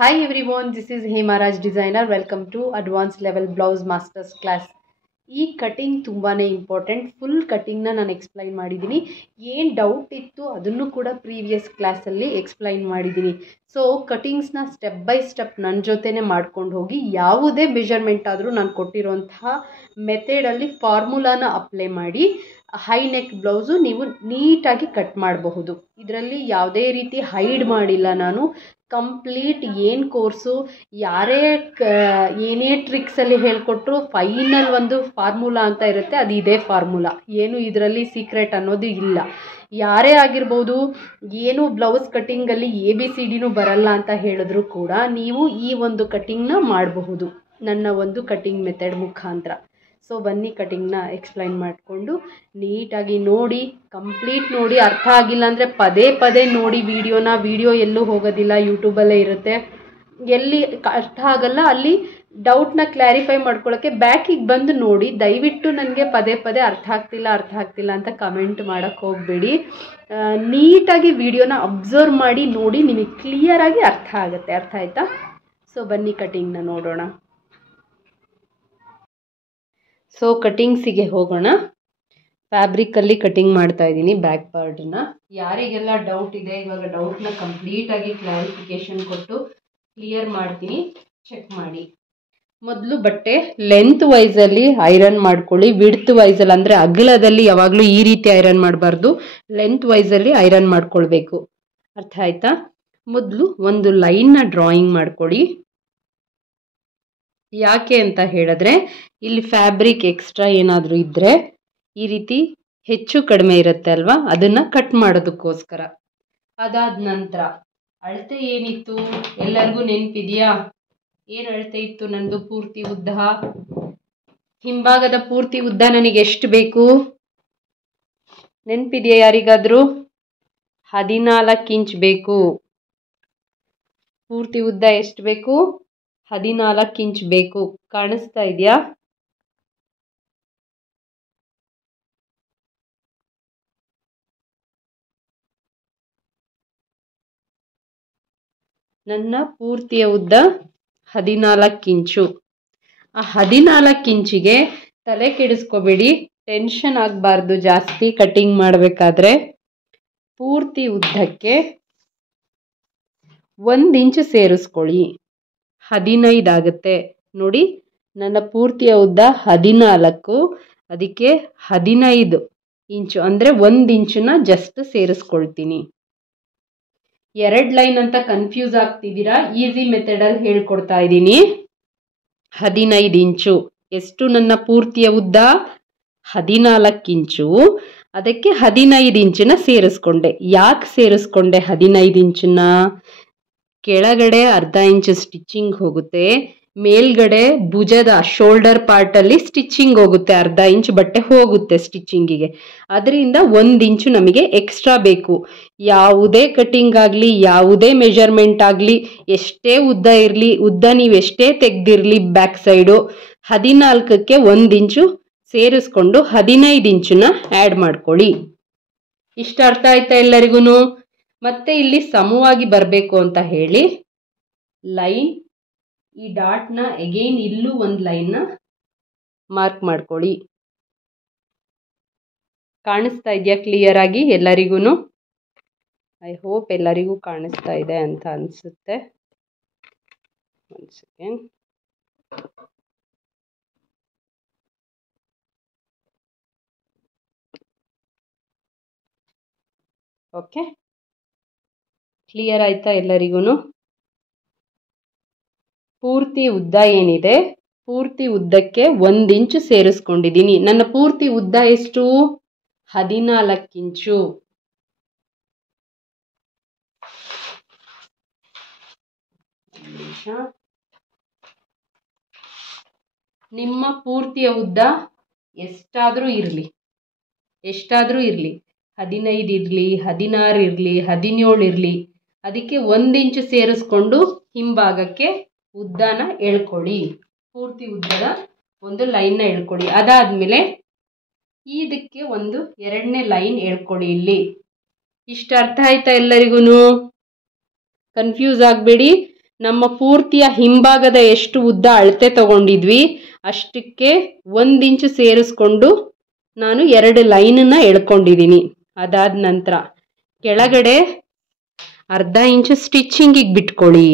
Hi everyone, this is Hemaraj Designer. Welcome to Advanced Level Blouse Masters Class. ಈ cutting ತುಂಬಾ important. Full ಕಟಿಂಗ್ನ ನಾನು explain ಮಾಡಿದ್ದೀನಿ. ಏನು doubt ಇತ್ತು ಅದನ್ನು ಕೂಡ ಪ್ರೀವಿಯಸ್ ಕ್ಲಾಸಲ್ಲಿ ಎಕ್ಸ್ಪ್ಲೈನ್ ಮಾಡಿದ್ದೀನಿ. ಸೊ ಕಟಿಂಗ್ಸ್ನ ಸ್ಟೆಪ್ ಬೈ ಸ್ಟೆಪ್ ನನ್ನ ಜೊತೆನೇ ಮಾಡ್ಕೊಂಡು ಹೋಗಿ ಯಾವುದೇ ಮೆಜರ್ಮೆಂಟ್ ಆದರೂ ನಾನು ಕೊಟ್ಟಿರೋಂತಹ ಮೆಥಡಲ್ಲಿ ಫಾರ್ಮುಲಾನ ಅಪ್ಲೈ ಮಾಡಿ ಹೈ ನೆಕ್ ಬ್ಲೌಸು ನೀವು ನೀಟಾಗಿ ಕಟ್ ಮಾಡಬಹುದು. ಇದರಲ್ಲಿ ಯಾವುದೇ ರೀತಿ ಹೈಡ್ ಮಾಡಿಲ್ಲ ನಾನು. ಕಂಪ್ಲೀಟ್ ಏನು ಕೋರ್ಸು ಯಾರೇ ಏನೇ ಟ್ರಿಕ್ಸಲ್ಲಿ ಹೇಳಿಕೊಟ್ರು ಫೈನಲ್ ಒಂದು ಫಾರ್ಮುಲಾ ಅಂತ ಇರುತ್ತೆ, ಅದು ಇದೇ ಫಾರ್ಮುಲಾ. ಏನು ಇದರಲ್ಲಿ ಸೀಕ್ರೆಟ್ ಅನ್ನೋದು ಇಲ್ಲ. ಯಾರೇ ಆಗಿರ್ಬೋದು, ಏನು ಬ್ಲೌಸ್ ಕಟ್ಟಿಂಗಲ್ಲಿ ABCDನೂ ಬರಲ್ಲ ಅಂತ ಹೇಳಿದ್ರು ಕೂಡ ನೀವು ಈ ಒಂದು ಕಟ್ಟಿಂಗ್ನ ಮಾಡಬಹುದು ನನ್ನ ಒಂದು ಕಟ್ಟಿಂಗ್ ಮೆಥಡ್ ಮುಖಾಂತರ. ಸೊ ಬನ್ನಿ ಕಟಿಂಗ್ನ ಎಕ್ಸ್ಪ್ಲೈನ್ ಮಾಡಿಕೊಂಡು ನೀಟಾಗಿ ನೋಡಿ, ಕಂಪ್ಲೀಟ್ ನೋಡಿ. ಅರ್ಥ ಆಗಿಲ್ಲ ಅಂದರೆ ಪದೇ ಪದೇ ನೋಡಿ ವಿಡಿಯೋ ಎಲ್ಲೂ ಹೋಗೋದಿಲ್ಲ, ಯೂಟ್ಯೂಬಲ್ಲೇ ಇರುತ್ತೆ. ಎಲ್ಲಿ ಅರ್ಥ ಆಗಲ್ಲ ಅಲ್ಲಿ ಡೌಟ್ನ ಕ್ಲಾರಿಫೈ ಮಾಡ್ಕೊಳ್ಳೋಕ್ಕೆ ಬ್ಯಾಕಿಗೆ ಬಂದು ನೋಡಿ. ದಯವಿಟ್ಟು ನನಗೆ ಪದೇ ಪದೇ ಅರ್ಥ ಆಗ್ತಿಲ್ಲ ಅಂತ ಕಮೆಂಟ್ ಮಾಡೋಕ್ಕೆ ಹೋಗಬೇಡಿ. ನೀಟಾಗಿ ವಿಡಿಯೋನ ಅಬ್ಸರ್ವ್ ಮಾಡಿ ನೋಡಿ, ನಿಮಗೆ ಕ್ಲಿಯರಾಗಿ ಅರ್ಥ ಆಗುತ್ತೆ. ಅರ್ಥ ಆಯ್ತಾ? ಸೊ ಬನ್ನಿ ಕಟಿಂಗ್ನ ನೋಡೋಣ. ಸೊ ಕಟಿಂಗ್ಸಿಗೆ ಹೋಗೋಣ. ಫ್ಯಾಬ್ರಿಕಲ್ಲಿ ಕಟಿಂಗ್ ಮಾಡ್ತಾ ಇದ್ದೀನಿ ಬ್ಯಾಕ್ ಪಾರ್ಟನ್ನ. ಯಾರಿಗೆಲ್ಲ ಡೌಟ್ ಇದೆ ಇವಾಗ ಡೌಟ್ನ ಕಂಪ್ಲೀಟಾಗಿ ಕ್ಲಾರಿಫಿಕೇಶನ್ ಕೊಟ್ಟು ಕ್ಲಿಯರ್ ಮಾಡ್ತೀನಿ, ಚೆಕ್ ಮಾಡಿ. ಮೊದಲು ಬಟ್ಟೆ ಲೆಂತ್ ವೈಸಲ್ಲಿ ಐರನ್ ಮಾಡ್ಕೊಳ್ಳಿ. ವಿಡ್ತ್ ವೈಸಲ್ಲಿ ಅಂದರೆ ಅಗಲದಲ್ಲಿ ಯಾವಾಗಲೂ ಈ ರೀತಿ ಐರನ್ ಮಾಡಬಾರ್ದು, ಲೆಂತ್ ವೈಸಲ್ಲಿ ಐರನ್ ಮಾಡ್ಕೊಳ್ಬೇಕು. ಅರ್ಥ ಆಯ್ತಾ? ಮೊದಲು ಒಂದು ಲೈನ್ನ ಡ್ರಾಯಿಂಗ್ ಮಾಡ್ಕೊಳ್ಳಿ. ಯಾಕೆ ಅಂತ ಹೇಳಿದ್ರೆ ಇಲ್ಲಿ ಫ್ಯಾಬ್ರಿಕ್ ಎಕ್ಸ್ಟ್ರಾ ಏನಾದರೂ ಇದ್ದರೆ ಈ ರೀತಿ ಹೆಚ್ಚು ಕಡಿಮೆ ಇರುತ್ತೆ ಅಲ್ವಾ, ಅದನ್ನು ಕಟ್ ಮಾಡೋದಕ್ಕೋಸ್ಕರ. ಅದಾದ ನಂತರ ಅಳತೆ ಏನಿತ್ತು ಎಲ್ಲರಿಗೂ ನೆನಪಿದೆಯಾ? ಏನು ಅಳತೆ ಇತ್ತು ನಂದು? ಪೂರ್ತಿ ಉದ್ದ, ಹಿಂಭಾಗದ ಪೂರ್ತಿ ಉದ್ದ ನನಗೆ ಎಷ್ಟು ಬೇಕು ನೆನಪಿದೆಯಾ ಯಾರಿಗಾದರೂ? 14 ಇಂಚ್ ಬೇಕು. ಪೂರ್ತಿ ಉದ್ದ ಎಷ್ಟು ಬೇಕು? 14 ಇಂಚ್ ಬೇಕು. ಕಾಣಿಸ್ತಾ ಇದೆಯಾ? ನನ್ನ ಪೂರ್ತಿಯ ಉದ್ದ 14 ಇಂಚು. ಆ 14 ಇಂಚಿಗೆ ತಲೆ ಕೆಡಿಸ್ಕೋಬೇಡಿ, ಟೆನ್ಷನ್ ಆಗಬಾರ್ದು ಜಾಸ್ತಿ ಕಟಿಂಗ್ ಮಾಡಬೇಕಾದ್ರೆ. ಪೂರ್ತಿ ಉದ್ದಕ್ಕೆ 1 ಇಂಚು ಸೇರಿಸ್ಕೊಳ್ಳಿ, 15 ಆಗುತ್ತೆ. ನೋಡಿ, ನನ್ನ ಪೂರ್ತಿಯ ಉದ್ದ 14, ಅದಕ್ಕೆ 15 ಇಂಚು ಅಂದರೆ 1 ಇಂಚನ್ನ ಜಸ್ಟ್ ಸೇರಿಸ್ಕೊಳ್ತೀನಿ. 2 ಲೈನ್ ಅಂತ ಕನ್ಫ್ಯೂಸ್ ಆಗ್ತಿದ್ದೀರಾ? ಈಸಿ ಮೆಥಡಲ್ಲಿ ಹೇಳ್ಕೊಡ್ತಾ ಇದ್ದೀನಿ. 15 ಇಂಚು ಎಷ್ಟು ನನ್ನ ಪೂರ್ತಿಯ ಉದ್ದ? 14 ಇಂಚು. ಅದಕ್ಕೆ 15 ಇಂಚನ್ನ ಸೇರಿಸ್ಕೊಂಡೆ. ಯಾಕೆ ಸೇರಿಸ್ಕೊಂಡೆ 15 ಇಂಚನ್ನ? ಕೆಳಗಡೆ ಅರ್ಧ ಇಂಚು ಸ್ಟಿಚಿಂಗ್ ಹೋಗುತ್ತೆ, ಮೇಲ್ಗಡೆ ಭುಜದ ಶೋಲ್ಡರ್ ಪಾರ್ಟಲ್ಲಿ ಸ್ಟಿಚಿಂಗ್ ಹೋಗುತ್ತೆ, ಅರ್ಧ ಇಂಚ್ ಬಟ್ಟೆ ಹೋಗುತ್ತೆ ಸ್ಟಿಚಿಂಗಿಗೆ. ಅದರಿಂದ 1 ಇಂಚು ನಮಗೆ ಎಕ್ಸ್ಟ್ರಾ ಬೇಕು. ಯಾವುದೇ ಕಟಿಂಗ್ ಆಗಲಿ, ಯಾವುದೇ ಮೆಜರ್ಮೆಂಟ್ ಆಗಲಿ, ಎಷ್ಟೇ ಉದ್ದ ಇರಲಿ, ಉದ್ದ ನೀವು ಎಷ್ಟೇ ತೆಗ್ದಿರಲಿ ಬ್ಯಾಕ್ ಸೈಡು, 14ಕ್ಕೆ 1 ಇಂಚು ಸೇರಿಸ್ಕೊಂಡು 15 ಇಂಚನ್ನ ಆ್ಯಡ್ ಮಾಡ್ಕೊಳ್ಳಿ. ಇಷ್ಟು ಅರ್ಥ ಆಯ್ತಾ ಎಲ್ಲರಿಗೂ? ಮತ್ತೆ ಇಲ್ಲಿ ಸಮವಾಗಿ ಬರಬೇಕು ಅಂತ ಹೇಳಿ ಲೈನ್, ಈ ಡಾಟ್ನ ಅಗೈನ್ ಇಲ್ಲೂ ಒಂದು ಲೈನ್ನ ಮಾರ್ಕ್ ಮಾಡ್ಕೊಳ್ಳಿ. ಕಾಣಿಸ್ತಾ ಇದೆಯಾ ಕ್ಲಿಯರ್ ಆಗಿ ಎಲ್ಲರಿಗೂ? ಐ ಹೋಪ್ ಎಲ್ಲರಿಗೂ ಕಾಣಿಸ್ತಾ ಇದೆ ಅಂತ ಅನಿಸುತ್ತೆ. ಒಂದು ಸೆಕೆಂಡ್. ಓಕೆ, ಕ್ಲಿಯರ್ ಆಯ್ತಾ ಎಲ್ಲರಿಗೂ? ಪೂರ್ತಿ ಉದ್ದ ಏನಿದೆ, ಪೂರ್ತಿ ಉದ್ದಕ್ಕೆ 1 ಇಂಚು ಸೇರಿಸ್ಕೊಂಡಿದ್ದೀನಿ. ನನ್ನ ಪೂರ್ತಿ ಉದ್ದ ಎಷ್ಟು? 14 ಇಂಚು. ನಿಮ್ಮ ಪೂರ್ತಿಯ ಉದ್ದ ಎಷ್ಟಾದರೂ ಇರಲಿ, 15 ಇರಲಿ, 16 ಇರಲಿ, 17 ಇರಲಿ, ಅದಕ್ಕೆ 1 ಇಂಚು ಸೇರಿಸ್ಕೊಂಡು ಹಿಂಭಾಗಕ್ಕೆ ಉದ್ದನ ಎಳ್ಕೊಳ್ಳಿ. ಪೂರ್ತಿ ಉದ್ದದ ಒಂದು ಲೈನ್ನ ಎಳ್ಕೊಳ್ಳಿ. ಅದಾದಮೇಲೆ ಇದಕ್ಕೆ ಒಂದು 2ನೇ ಲೈನ್ ಎಳ್ಕೊಳ್ಳಿ ಇಲ್ಲಿ. ಇಷ್ಟು ಅರ್ಥ ಆಯ್ತಾ ಎಲ್ಲರಿಗೂ? ಕನ್ಫ್ಯೂಸ್ ಆಗಬೇಡಿ. ನಮ್ಮ ಪೂರ್ತಿಯ ಹಿಂಭಾಗದ ಎಷ್ಟು ಉದ್ದ ಅಳತೆ ತಗೊಂಡಿದ್ವಿ ಅಷ್ಟಕ್ಕೆ 1 ಇಂಚು ಸೇರಿಸ್ಕೊಂಡು ನಾನು 2 ಲೈನನ್ನ ಎಳ್ಕೊಂಡಿದ್ದೀನಿ. ಅದಾದ ನಂತರ ಕೆಳಗಡೆ ಅರ್ಧ ಇಂಚು ಸ್ಟಿಚಿಂಗಿಗೆ ಬಿಟ್ಕೊಳ್ಳಿ.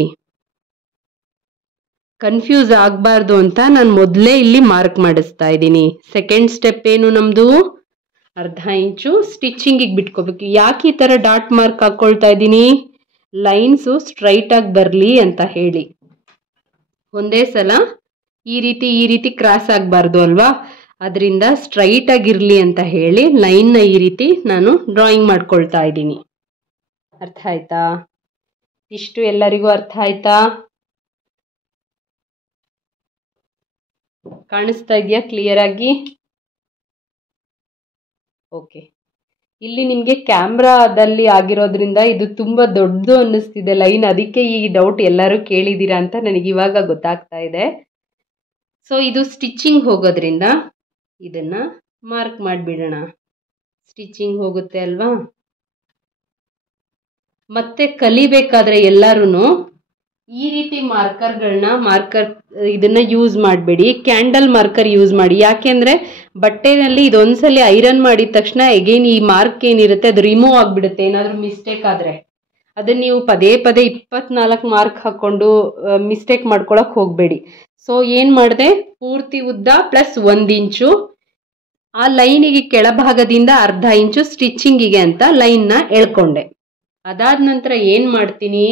ಕನ್ಫ್ಯೂಸ್ ಆಗಬಾರ್ದು ಅಂತ ನಾನು ಮೊದಲೇ ಇಲ್ಲಿ ಮಾರ್ಕ್ ಮಾಡಿಸ್ತಾ ಇದ್ದೀನಿ. ಸೆಕೆಂಡ್ ಸ್ಟೆಪ್ ಏನು ನಮ್ಮದು, ಅರ್ಧ ಇಂಚು ಸ್ಟಿಚಿಂಗಿಗೆ ಬಿಟ್ಕೋಬೇಕು. ಯಾಕೆ ಈ ಥರ ಡಾಟ್ ಮಾರ್ಕ್ ಹಾಕ್ಕೊಳ್ತಾ ಇದ್ದೀನಿ, ಲೈನ್ಸು ಸ್ಟ್ರೈಟಾಗಿ ಬರಲಿ ಅಂತ ಹೇಳಿ. ಒಂದೇ ಸಲ ಈ ರೀತಿ ಕ್ರಾಸ್ ಆಗಬಾರ್ದು ಅಲ್ವಾ, ಅದರಿಂದ ಸ್ಟ್ರೈಟ್ ಆಗಿರಲಿ ಅಂತ ಹೇಳಿ ಲೈನ್ನ ಈ ರೀತಿ ನಾನು ಡ್ರಾಯಿಂಗ್ ಮಾಡ್ಕೊಳ್ತಾ ಇದ್ದೀನಿ. ಅರ್ಥ ಆಯ್ತಾ? ಇಷ್ಟು ಎಲ್ಲರಿಗೂ ಅರ್ಥ ಆಯ್ತಾ? ಕಾಣಿಸ್ತಾ ಇದೆಯಾ ಕ್ಲಿಯರ್ ಆಗಿ? ಓಕೆ. ಇಲ್ಲಿ ನಿಮಗೆ ಕ್ಯಾಮ್ರಾದಲ್ಲಿ ಆಗಿರೋದ್ರಿಂದ ಇದು ತುಂಬ ದೊಡ್ಡದು ಅನ್ನಿಸ್ತಿದೆ ಲೈನ್, ಅದಕ್ಕೆ ಈ ಡೌಟ್ ಎಲ್ಲರೂ ಕೇಳಿದ್ದೀರಾ ಅಂತ ನನಗೆ ಇವಾಗ ಗೊತ್ತಾಗ್ತಾ ಇದೆ. ಸೊ ಇದು ಸ್ಟಿಚಿಂಗ್ ಹೋಗೋದ್ರಿಂದ ಇದನ್ನು ಮಾರ್ಕ್ ಮಾಡಿಬಿಡೋಣ. ಸ್ಟಿಚಿಂಗ್ ಹೋಗುತ್ತೆ ಅಲ್ವಾ. ಮತ್ತೆ ಕಲಿಬೇಕಾದ್ರೆ ಎಲ್ಲರೂ ಈ ರೀತಿ ಮಾರ್ಕರ್ ಇದನ್ನ ಯೂಸ್ ಮಾಡಬೇಡಿ, ಕ್ಯಾಂಡಲ್ ಮಾರ್ಕರ್ ಯೂಸ್ ಮಾಡಿ. ಯಾಕೆಂದರೆ ಬಟ್ಟೆನಲ್ಲಿ ಇದೊಂದ್ಸಲಿ ಐರನ್ ಮಾಡಿದ ತಕ್ಷಣ ಎಗೇನ್ ಈ ಮಾರ್ಕ್ ಏನಿರುತ್ತೆ ಅದು ರಿಮೂವ್ ಆಗಿಬಿಡುತ್ತೆ. ಏನಾದರೂ ಮಿಸ್ಟೇಕ್ ಆದರೆ ಅದನ್ನು ನೀವು ಪದೇ 24 ಮಾರ್ಕ್ ಹಾಕ್ಕೊಂಡು ಮಿಸ್ಟೇಕ್ ಮಾಡ್ಕೊಳಕ್ಕೆ ಹೋಗಬೇಡಿ. ಸೊ ಏನು ಮಾಡಿದೆ, ಪೂರ್ತಿ ಉದ್ದ ಪ್ಲಸ್ 1 ಇಂಚು ಆ ಲೈನಿಗೆ ಕೆಳಭಾಗದಿಂದ ಅರ್ಧ ಇಂಚು ಸ್ಟಿಚಿಂಗಿಗೆ ಅಂತ ಲೈನ್ನ ಎಳ್ಕೊಂಡೆ. ಅದಾದ ನಂತರ ಏನು ಮಾಡ್ತೀನಿ,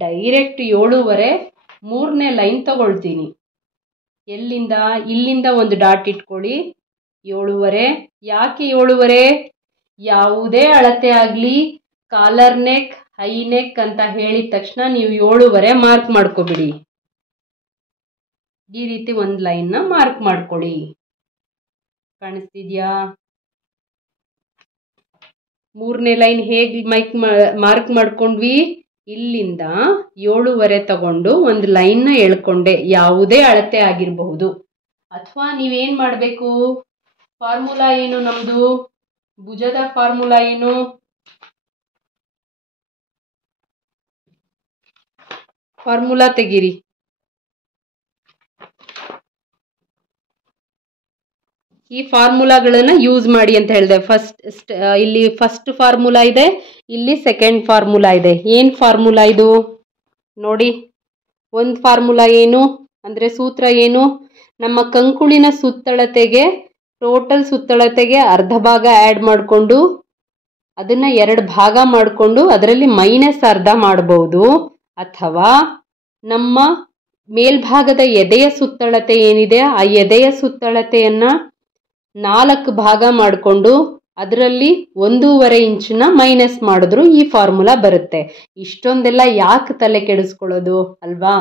ಡೈರೆಕ್ಟ್ 7.5 3ನೇ ಲೈನ್ ತಗೊಳ್ತೀನಿ. ಎಲ್ಲಿಂದ, ಇಲ್ಲಿಂದ ಒಂದು ಡಾಟ್ ಇಟ್ಕೊಳ್ಳಿ. 7.5. ಯಾಕೆ 7.5? ಯಾವುದೇ ಅಳತೆ ಆಗಲಿ ಕಾಲರ್ ನೆಕ್, ಹೈ ನೆಕ್ ಅಂತ ಹೇಳಿದ ತಕ್ಷಣ ನೀವು 7.5 ಮಾರ್ಕ್ ಮಾಡ್ಕೊಬಿಡಿ. ಈ ರೀತಿ ಒಂದು ಲೈನ್ನ ಮಾರ್ಕ್ ಮಾಡ್ಕೊಳ್ಳಿ. ಕಾಣಿಸ್ತಿದ್ಯಾ? 3ನೇ ಲೈನ್ ಹೇಗೆ ಮಾರ್ಕ್ ಮಾಡ್ಕೊಂಡ್ವಿ, ಇಲ್ಲಿಂದ 7.5 ತಗೊಂಡು ಒಂದು ಲೈನ್ನ ಎಳ್ಕೊಂಡೆ. ಯಾವುದೇ ಅಳತೆ ಆಗಿರಬಹುದು. ಅಥವಾ ನೀವೇನು ಮಾಡಬೇಕು, ಫಾರ್ಮುಲಾ ಏನು ನಮ್ಮದು, ಭುಜದ ಫಾರ್ಮುಲಾ ಏನು, ಫಾರ್ಮುಲಾ ತೆಗೀರಿ. ಈ ಫಾರ್ಮುಲಾಗಳನ್ನು ಯೂಸ್ ಮಾಡಿ ಅಂತ ಹೇಳಿದೆ. ಇಲ್ಲಿ ಫಸ್ಟ್ ಫಾರ್ಮುಲಾ ಇದೆ, ಇಲ್ಲಿ ಸೆಕೆಂಡ್ ಫಾರ್ಮುಲಾ ಇದೆ. ಏನು ಫಾರ್ಮುಲಾ ಇದು ನೋಡಿ. ಒಂದು ಫಾರ್ಮುಲಾ ಏನು ಅಂದರೆ ಸೂತ್ರ ಏನು, ನಮ್ಮ ಕಂಕುಳಿನ ಸುತ್ತಳತೆಗೆ ಟೋಟಲ್ ಸುತ್ತಳತೆಗೆ ಅರ್ಧ ಭಾಗ ಆ್ಯಡ್ ಮಾಡಿಕೊಂಡು ಅದನ್ನು 2 ಭಾಗ ಮಾಡಿಕೊಂಡು ಅದರಲ್ಲಿ -1/2 ಮಾಡ್ಬೋದು. ಅಥವಾ ನಮ್ಮ ಮೇಲ್ಭಾಗದ ಎದೆಯ ಸುತ್ತಳತೆ ಏನಿದೆ ಆ ಎದೆಯ ಸುತ್ತಳತೆಯನ್ನು 4 ಭಾಗ ಮಾಡಿಕೊಂಡು ಅದರಲ್ಲಿ 1.5 ಇಂಚನ್ನ ಮೈನಸ್ ಮಾಡಿದ್ರು ಈ ಫಾರ್ಮುಲಾ ಬರುತ್ತೆ. ಇಷ್ಟೊಂದೆಲ್ಲ ಯಾಕೆ ತಲೆ ಕೆಡಿಸ್ಕೊಳ್ಳೋದು ಅಲ್ವಾ,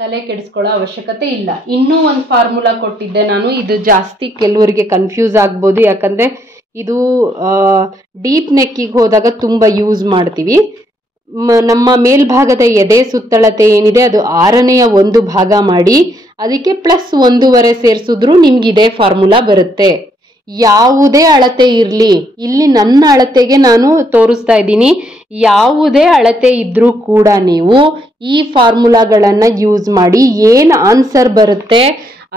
ತಲೆ ಕೆಡಿಸ್ಕೊಳ್ಳೋ ಅವಶ್ಯಕತೆ ಇಲ್ಲ. ಇನ್ನೂ ಒಂದು ಫಾರ್ಮುಲಾ ಕೊಟ್ಟಿದ್ದೆ ನಾನು, ಇದು ಜಾಸ್ತಿ ಕೆಲವರಿಗೆ ಕನ್ಫ್ಯೂಸ್ ಆಗ್ಬೋದು. ಯಾಕಂದರೆ ಇದು ಡೀಪ್ ನೆಕ್ಕಿಗೆ ಹೋದಾಗ ತುಂಬ ಯೂಸ್ ಮಾಡ್ತೀವಿ. ನಮ್ಮ ಮೇಲ್ಭಾಗದ ಎದೆ ಸುತ್ತಳತೆ ಏನಿದೆ ಅದು 6ನೇ 1 ಭಾಗ ಮಾಡಿ ಅದಕ್ಕೆ ಪ್ಲಸ್ 1.5 ಸೇರಿಸಿದ್ರು ನಿಮ್ಗೆ ಇದೇ ಫಾರ್ಮುಲಾ ಬರುತ್ತೆ. ಯಾವುದೇ ಅಳತೆ ಇರಲಿ, ಇಲ್ಲಿ ನನ್ನ ಅಳತೆಗೆ ನಾನು ತೋರಿಸ್ತಾ ಇದ್ದೀನಿ. ಯಾವುದೇ ಅಳತೆ ಇದ್ರೂ ಕೂಡ ನೀವು ಈ ಫಾರ್ಮುಲಾಗಳನ್ನು ಯೂಸ್ ಮಾಡಿ ಏನು ಆನ್ಸರ್ ಬರುತ್ತೆ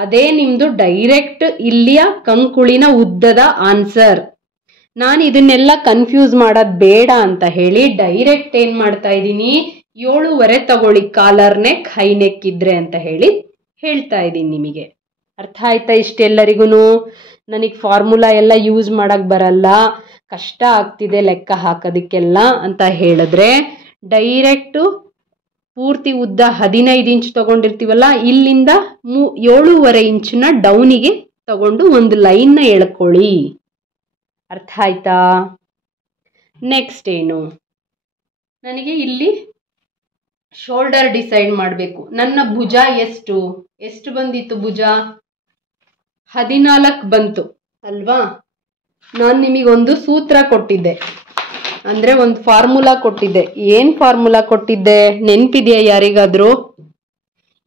ಅದೇ ನಿಮ್ಮದು ಡೈರೆಕ್ಟ್ ಇಲ್ಲಿಯ ಕಂಕುಳಿನ ಉದ್ದದ ಆನ್ಸರ್. ನಾನು ಇದನ್ನೆಲ್ಲ ಕನ್ಫ್ಯೂಸ್ ಮಾಡೋದು ಬೇಡ ಅಂತ ಹೇಳಿ ಡೈರೆಕ್ಟ್ ಏನು ಮಾಡ್ತಾ ಇದ್ದೀನಿ, 7.5 ತಗೊಳ್ಳಿ ಕಾಲರ್ ನೆಕ್ ಹೈ ನೆಕ್ ಇದ್ರೆ ಅಂತ ಹೇಳಿ ಹೇಳ್ತಾ ಇದ್ದೀನಿ ನಿಮಗೆ. ಅರ್ಥ ಆಯ್ತಾ ಇಷ್ಟೆಲ್ಲರಿಗೂ? ನನಗೆ ಫಾರ್ಮುಲಾ ಎಲ್ಲ ಯೂಸ್ ಮಾಡೋಕ್ಕೆ ಬರಲ್ಲ, ಕಷ್ಟ ಆಗ್ತಿದೆ ಲೆಕ್ಕ ಹಾಕೋದಕ್ಕೆಲ್ಲ ಅಂತ ಹೇಳಿದ್ರೆ ಡೈರೆಕ್ಟು ಪೂರ್ತಿ ಉದ್ದ 15 ಇಂಚ್ ತಗೊಂಡಿರ್ತೀವಲ್ಲ, ಇಲ್ಲಿಂದ 7.5 ಇಂಚನ್ನ ಡೌನಿಗೆ ತಗೊಂಡು ಒಂದು ಲೈನ್ನ ಎಳ್ಕೊಳ್ಳಿ. ಅರ್ಥ ಆಯ್ತಾ? ನೆಕ್ಸ್ಟ್ ಏನು, ನನಗೆ ಇಲ್ಲಿ ಶೋಲ್ಡರ್ ಡಿಸೈಡ್ ಮಾಡಬೇಕು. ನನ್ನ ಭುಜ ಎಷ್ಟು ಬಂದಿತ್ತು, ಭುಜ 14 ಬಂತು ಅಲ್ವಾ. ನಾನು ನಿಮಗೊಂದು ಸೂತ್ರ ಕೊಟ್ಟಿದ್ದೆ, ಅಂದರೆ ಒಂದು ಫಾರ್ಮುಲಾ ಕೊಟ್ಟಿದ್ದೆ. ಏನು ಫಾರ್ಮುಲಾ ಕೊಟ್ಟಿದ್ದೆ ನೆನಪಿದೆಯಾ ಯಾರಿಗಾದರೂ?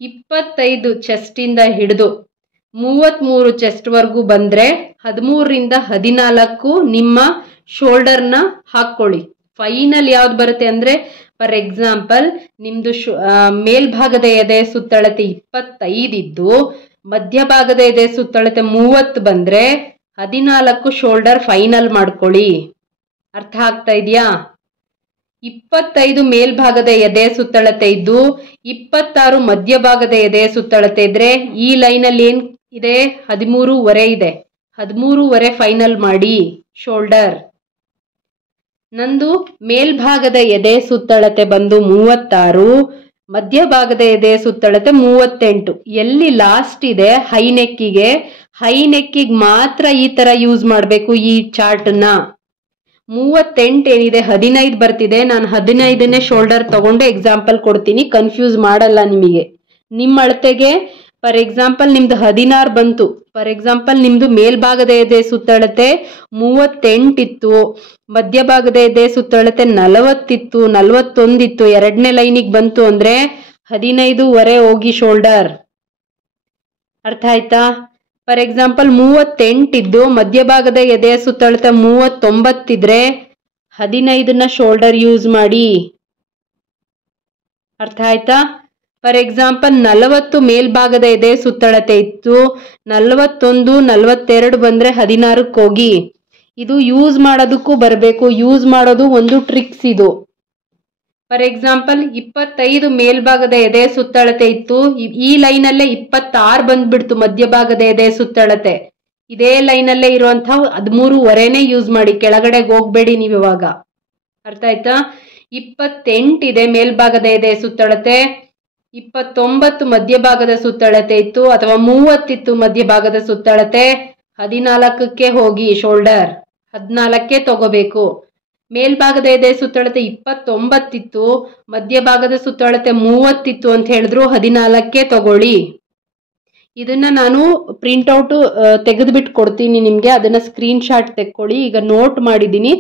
25 ಚೆಸ್ಟಿಂದ ಹಿಡಿದು 33 ಚೆಸ್ಟ್ವರೆಗೂ ಬಂದರೆ 13ರಿಂದ 14 ನಿಮ್ಮ ಶೋಲ್ಡರ್ನ ಹಾಕ್ಕೊಳ್ಳಿ. ಫೈನಲ್ ಯಾವ್ದು ಬರುತ್ತೆ ಅಂದರೆ ಫಾರ್ ಎಕ್ಸಾಂಪಲ್ ನಿಮ್ದು ಮೇಲ್ಭಾಗದ ಎದೆ ಸುತ್ತಳತೆ 25 ಇದ್ದು ಮಧ್ಯಭಾಗದ ಎದೆ ಸುತ್ತಳತೆ 30 ಬಂದ್ರೆ 14 ಶೋಲ್ಡರ್ ಫೈನಲ್ ಮಾಡ್ಕೊಳ್ಳಿ. ಅರ್ಥ ಆಗ್ತಾ ಇದೆಯಾ? 25 ಮೇಲ್ಭಾಗದ ಎದೆ ಸುತ್ತಳತೆ ಇದ್ದು 26 ಮಧ್ಯಭಾಗದ ಎದೆ ಸುತ್ತಳತೆ ಇದ್ರೆ ಈ ಲೈನಲ್ಲಿ ಏನ್ ಇದೆ? 13.5 ಇದೆ. 13.5 ಫೈನಲ್ ಮಾಡಿ ಶೋಲ್ಡರ್. ನಂದು ಮೇಲ್ಭಾಗದ ಎದೆ ಸುತ್ತಳತೆ ಬಂದು 36, ಮಧ್ಯಭಾಗದ ಎದೆ ಸುತ್ತಳತೆ 38. ಎಲ್ಲಿ ಲಾಸ್ಟ್ ಇದೆ ಹೈನೆಕ್ಕಿಗೆ, ಹೈನೆಕ್ಕಿಗೆ ಮಾತ್ರ ಈ ತರ ಯೂಸ್ ಮಾಡಬೇಕು ಈ ಚಾರ್ಟ್ನ. 38 ಏನಿದೆ 15 ಬರ್ತಿದೆ. ನಾನು 15ನೇ ಶೋಲ್ಡರ್ ತಗೊಂಡು ಎಕ್ಸಾಂಪಲ್ ಕೊಡ್ತೀನಿ, ಕನ್ಫ್ಯೂಸ್ ಮಾಡಲ್ಲ ನಿಮಗೆ. ನಿಮ್ಮ ಅಳತೆಗೆ ಫಾರ್ ಎಕ್ಸಾಂಪಲ್ ನಿಮ್ದು 16 ಬಂತು. ಫಾರ್ ಎಕ್ಸಾಂಪಲ್ ನಿಮ್ದು ಮೇಲ್ಭಾಗದ ಎದೆ ಸುತ್ತಳತೆ 38 ಇತ್ತು, ಮಧ್ಯಭಾಗದ ಎದೆ ಸುತ್ತಳತೆ 40 ಇತ್ತು, 41 ಇತ್ತು, ಎರಡನೇ ಲೈನಿಗೆ ಬಂತು ಅಂದ್ರೆ 15.5 ಹೋಗಿ ಶೋಲ್ಡರ್. ಅರ್ಥ ಆಯ್ತಾ? ಫಾರ್ ಎಕ್ಸಾಂಪಲ್ 38 ಇದ್ದು ಮಧ್ಯಭಾಗದ ಎದೆ ಸುತ್ತಳತೆ 39 ಇದ್ರೆ 15ನ ಶೋಲ್ಡರ್ ಯೂಸ್ ಮಾಡಿ. ಅರ್ಥ ಆಯ್ತಾ? ಫಾರ್ ಎಕ್ಸಾಂಪಲ್ 40 ಮೇಲ್ಭಾಗದ ಎದೆ ಸುತ್ತಳತೆ ಇತ್ತು, 41, 42 ಬಂದ್ರೆ 16ಕ್ಕೆ ಹೋಗಿ. ಇದು ಯೂಸ್ ಮಾಡೋದಕ್ಕೂ ಬರಬೇಕು. ಯೂಸ್ ಮಾಡೋದು ಒಂದು ಟ್ರಿಕ್ಸ್ ಇದು. ಫಾರ್ ಎಕ್ಸಾಂಪಲ್ 25 ಮೇಲ್ಭಾಗದ ಎದೆ ಸುತ್ತಳತೆ ಇತ್ತು, ಈ ಲೈನಲ್ಲೇ 26 ಬಂದ್ಬಿಡ್ತು ಮಧ್ಯಭಾಗದ ಎದೆ ಸುತ್ತಳತೆ. ಇದೇ ಲೈನಲ್ಲೇ ಇರುವಂತಹ 13.5ನೇ ಯೂಸ್ ಮಾಡಿ, ಕೆಳಗಡೆಗೆ ಹೋಗ್ಬೇಡಿ ನೀವು ಇವಾಗ. ಅರ್ಥ ಆಯ್ತಾ? 28 ಇದೆ ಮೇಲ್ಭಾಗದ ಎದೆ ಸುತ್ತಳತೆ, 29 ಮಧ್ಯಭಾಗದ ಸುತ್ತಳತೆ ಇತ್ತು, ಅಥವಾ 30 ಇತ್ತು ಮಧ್ಯಭಾಗದ ಸುತ್ತಳತೆ, 14ಕ್ಕೆ ಹೋಗಿ ಶೋಲ್ಡರ್. 14ಕ್ಕೆ ತಗೋಬೇಕು. ಮೇಲ್ಭಾಗದ ಎದೆ ಸುತ್ತಳತೆ 29 ಇತ್ತು, ಮಧ್ಯಭಾಗದ ಸುತ್ತಳತೆ 30 ಇತ್ತು ಅಂತ ಹೇಳಿದ್ರು 14ಕ್ಕೆ ತಗೊಳ್ಳಿ. ಇದನ್ನ ನಾನು ಪ್ರಿಂಟ್ಔಟ್ ತೆಗೆದುಬಿಟ್ಟು ಕೊಡ್ತೀನಿ ನಿಮಗೆ, ಅದನ್ನ ಸ್ಕ್ರೀನ್ ಶಾಟ್ ತೆಕ್ಕೊಳ್ಳಿ. ಈಗ ನೋಟ್ ಮಾಡಿದ್ದೀನಿ,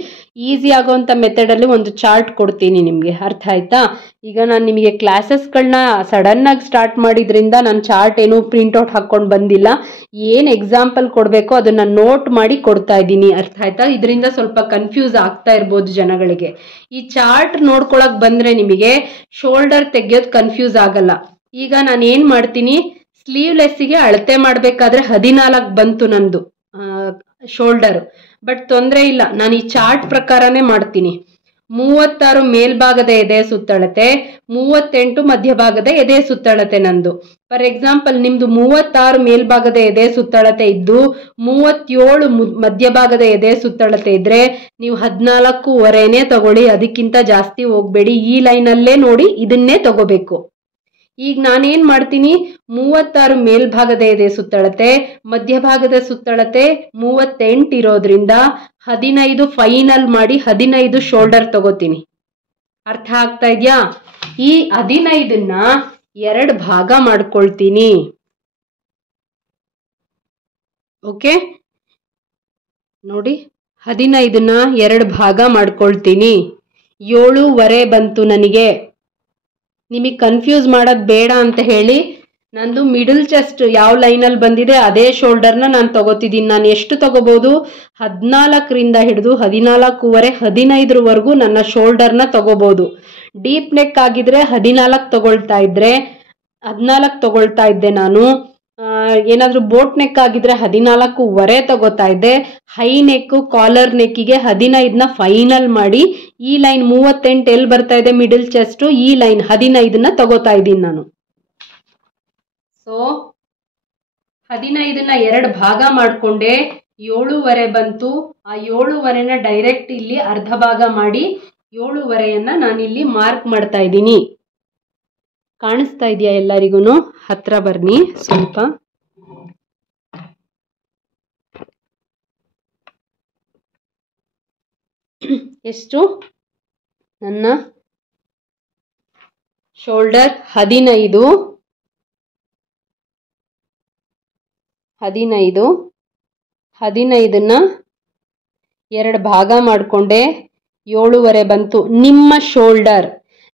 ಈಸಿ ಆಗೋವಂಥ ಮೆಥಡಲ್ಲಿ ಒಂದು ಚಾರ್ಟ್ ಕೊಡ್ತೀನಿ ನಿಮಗೆ. ಅರ್ಥ ಆಯ್ತಾ? ಈಗ ನಾನು ನಿಮಗೆ ಕ್ಲಾಸಸ್ಗಳನ್ನ ಸಡನ್ನಾಗಿ ಸ್ಟಾರ್ಟ್ ಮಾಡಿದ್ರಿಂದ ನಾನು ಚಾರ್ಟ್ ಏನು ಪ್ರಿಂಟ್ಔಟ್ ಹಾಕ್ಕೊಂಡು ಬಂದಿಲ್ಲ. ಏನು ಎಕ್ಸಾಂಪಲ್ ಕೊಡಬೇಕೋ ಅದನ್ನ ನೋಟ್ ಮಾಡಿ ಕೊಡ್ತಾ ಇದ್ದೀನಿ. ಅರ್ಥ ಆಯ್ತಾ? ಇದರಿಂದ ಸ್ವಲ್ಪ ಕನ್ಫ್ಯೂಸ್ ಆಗ್ತಾ ಇರ್ಬೋದು ಜನಗಳಿಗೆ. ಈ ಚಾರ್ಟ್ ನೋಡ್ಕೊಳಕ್ ಬಂದ್ರೆ ನಿಮಗೆ ಶೋಲ್ಡರ್ ತೆಗೆಯೋದು ಕನ್ಫ್ಯೂಸ್ ಆಗಲ್ಲ. ಈಗ ನಾನು ಏನು ಮಾಡ್ತೀನಿ, ಸ್ಲೀವ್ಲೆಸ್ಸಿಗೆ ಅಳತೆ ಮಾಡಬೇಕಾದ್ರೆ 14 ಬಂತು ನಂದು ಶೋಲ್ಡರ್. ಬಟ್ ತೊಂದರೆ ಇಲ್ಲ, ನಾನು ಈ ಚಾರ್ಟ್ ಪ್ರಕಾರನೇ ಮಾಡ್ತೀನಿ. 36 ಮೇಲ್ಭಾಗದ ಎದೆ ಸುತ್ತಳತೆ, 38 ಮಧ್ಯಭಾಗದ ಎದೆ ಸುತ್ತಳತೆ ನಂದು. ಫಾರ್ ಎಕ್ಸಾಂಪಲ್ ನಿಮ್ದು 36 ಮೇಲ್ಭಾಗದ ಎದೆ ಸುತ್ತಳತೆ ಇದ್ದು 37 ಮಧ್ಯಭಾಗದ ಎದೆ ಸುತ್ತಳತೆ ಇದ್ರೆ ನೀವು 14.5ನೇ ತಗೊಳ್ಳಿ, ಅದಕ್ಕಿಂತ ಜಾಸ್ತಿ ಹೋಗ್ಬೇಡಿ. ಈ ಲೈನಲ್ಲೇ ನೋಡಿ ಇದನ್ನೇ ತಗೋಬೇಕು. ಈಗ ನಾನೇನ್ ಮಾಡ್ತೀನಿ, 36 ಮೇಲ್ಭಾಗದ ಎದೆ ಸುತ್ತಳತೆ, ಮಧ್ಯಭಾಗದ ಸುತ್ತಳತೆ 38 ಇರೋದ್ರಿಂದ 15 ಫೈನಲ್ ಮಾಡಿ 15 ಶೋಲ್ಡರ್ ತಗೋತೀನಿ. ಅರ್ಥ ಆಗ್ತಾ ಇದೆಯಾ? ಈ 15ನ್ನ 2 ಭಾಗ ಮಾಡ್ಕೊಳ್ತೀನಿ. ಓಕೆ ನೋಡಿ, 15ನ್ನ 2 ಭಾಗ ಮಾಡ್ಕೊಳ್ತೀನಿ. 7.5 ಬಂತು ನನಗೆ. ನಿಮಗೆ ಕನ್ಫ್ಯೂಸ್ ಮಾಡೋದು ಬೇಡ ಅಂತ ಹೇಳಿ ನಂದು ಮಿಡಲ್ ಚೆಸ್ಟ್ ಯಾವ ಲೈನಲ್ಲಿ ಬಂದಿದೆ ಅದೇ ಶೋಲ್ಡರ್ನ ನಾನು ತಗೋತಿದ್ದೀನಿ. ನಾನು ಎಷ್ಟು ತಗೋಬಹುದು? 14ರಿಂದ ಹಿಡಿದು 14.5, 15ರವರೆಗೂ ನನ್ನ ಶೋಲ್ಡರ್ನ ತಗೋಬಹುದು. ಡೀಪ್ ನೆಕ್ ಆಗಿದ್ರೆ 14 ತಗೊಳ್ತಾ ಇದ್ರೆ 14 ತಗೊಳ್ತಾ ಇದ್ದೆ ನಾನು. ಏನಾದರೂ ಬೋಟ್ ನೆಕ್ ಆಗಿದ್ರೆ 14.5 ತಗೋತಾ ಇದ್ದೆ. ಹೈ ನೆಕ್, ಕಾಲರ್ ನೆಕ್ಕಿಗೆ 15ನ ಫೈನಲ್ ಮಾಡಿ ಈ ಲೈನ್ 38 ಎಲ್ಲಿ ಬರ್ತಾ ಇದೆ ಮಿಡಲ್ ಚೆಸ್ಟ್, ಈ ಲೈನ್ 15ನ ತಗೋತಾ ಇದ್ದೀನಿ ನಾನು. ಸೊ 15ನ 2 ಭಾಗ ಮಾಡ್ಕೊಂಡೆ, 7.5 ಬಂತು. ಆ 7.5ನ ಡೈರೆಕ್ಟ್ ಇಲ್ಲಿ ಅರ್ಧ ಭಾಗ ಮಾಡಿ 7.5ಯನ್ನ ನಾನಿಲ್ಲಿ ಮಾರ್ಕ್ ಮಾಡ್ತಾ ಇದ್ದೀನಿ. ಕಾಣಿಸ್ತಾ ಇದೆಯಾ ಎಲ್ಲರಿಗೂ? ಹತ್ರ ಬರ್ನಿ ಸ್ವಲ್ಪ. ಎಷ್ಟು? ನನ್ನ ಶೋಲ್ಡರ್ 15 15ನ 2 ಭಾಗ ಮಾಡಿಕೊಂಡೆ, 7.5 ಬಂತು. ನಿಮ್ಮ ಶೋಲ್ಡರ್,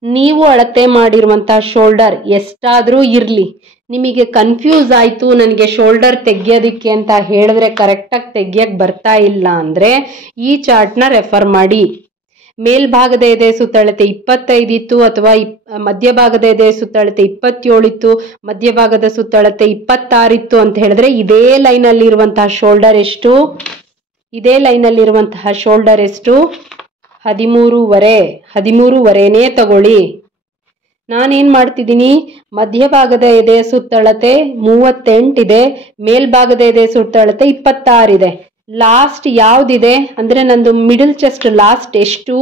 ನೀವು ಅಳತೆ ಮಾಡಿರುವಂತಹ ಶೋಲ್ಡರ್ ಎಷ್ಟಾದರೂ ಇರಲಿ, ನಿಮಗೆ ಕನ್ಫ್ಯೂಸ್ ಆಯಿತು ನನಗೆ ಶೋಲ್ಡರ್ ತೆಗಿಯೋದಕ್ಕೆ ಅಂತ ಹೇಳಿದ್ರೆ ಕರೆಕ್ಟಾಗಿ ತೆಗಿಯಕ್ಕೆ ಬರ್ತಾ ಇಲ್ಲ ಅಂದರೆ ಈ ಚಾರ್ಟ್ನ ರೆಫರ್ ಮಾಡಿ. ಮೇಲ್ಭಾಗದ ಎದೆ ಸುತ್ತಳತೆ 25 ಇತ್ತು ಅಥವಾ ಮಧ್ಯಭಾಗದ ಎದೆ ಸುತ್ತಳತೆ 27 ಇತ್ತು, ಮಧ್ಯಭಾಗದ ಸುತ್ತಳತೆ 26 ಇತ್ತು ಅಂತ ಹೇಳಿದ್ರೆ ಇದೇ ಲೈನಲ್ಲಿ ಇರುವಂತಹ ಶೋಲ್ಡರ್ ಎಷ್ಟು? ಇದೇ ಲೈನಲ್ಲಿ ಇರುವಂತಹ ಶೋಲ್ಡರ್ ಎಷ್ಟು? 13.5ನೇ ತಗೊಳ್ಳಿ. ನಾನೇನ್ ಮಾಡ್ತಿದ್ದೀನಿ, ಮಧ್ಯಭಾಗದ ಎದೆಯ ಸುತ್ತಳತೆ 38 ಇದೆ, ಮೇಲ್ಭಾಗದ ಎದೆಯ ಸುತ್ತಳತೆ 26 ಇದೆ. ಲಾಸ್ಟ್ ಯಾವ್ದಿದೆ ಅಂದ್ರೆ ನಂದು ಮಿಡಲ್ ಚೆಸ್ಟ್ ಲಾಸ್ಟ್ ಎಷ್ಟು?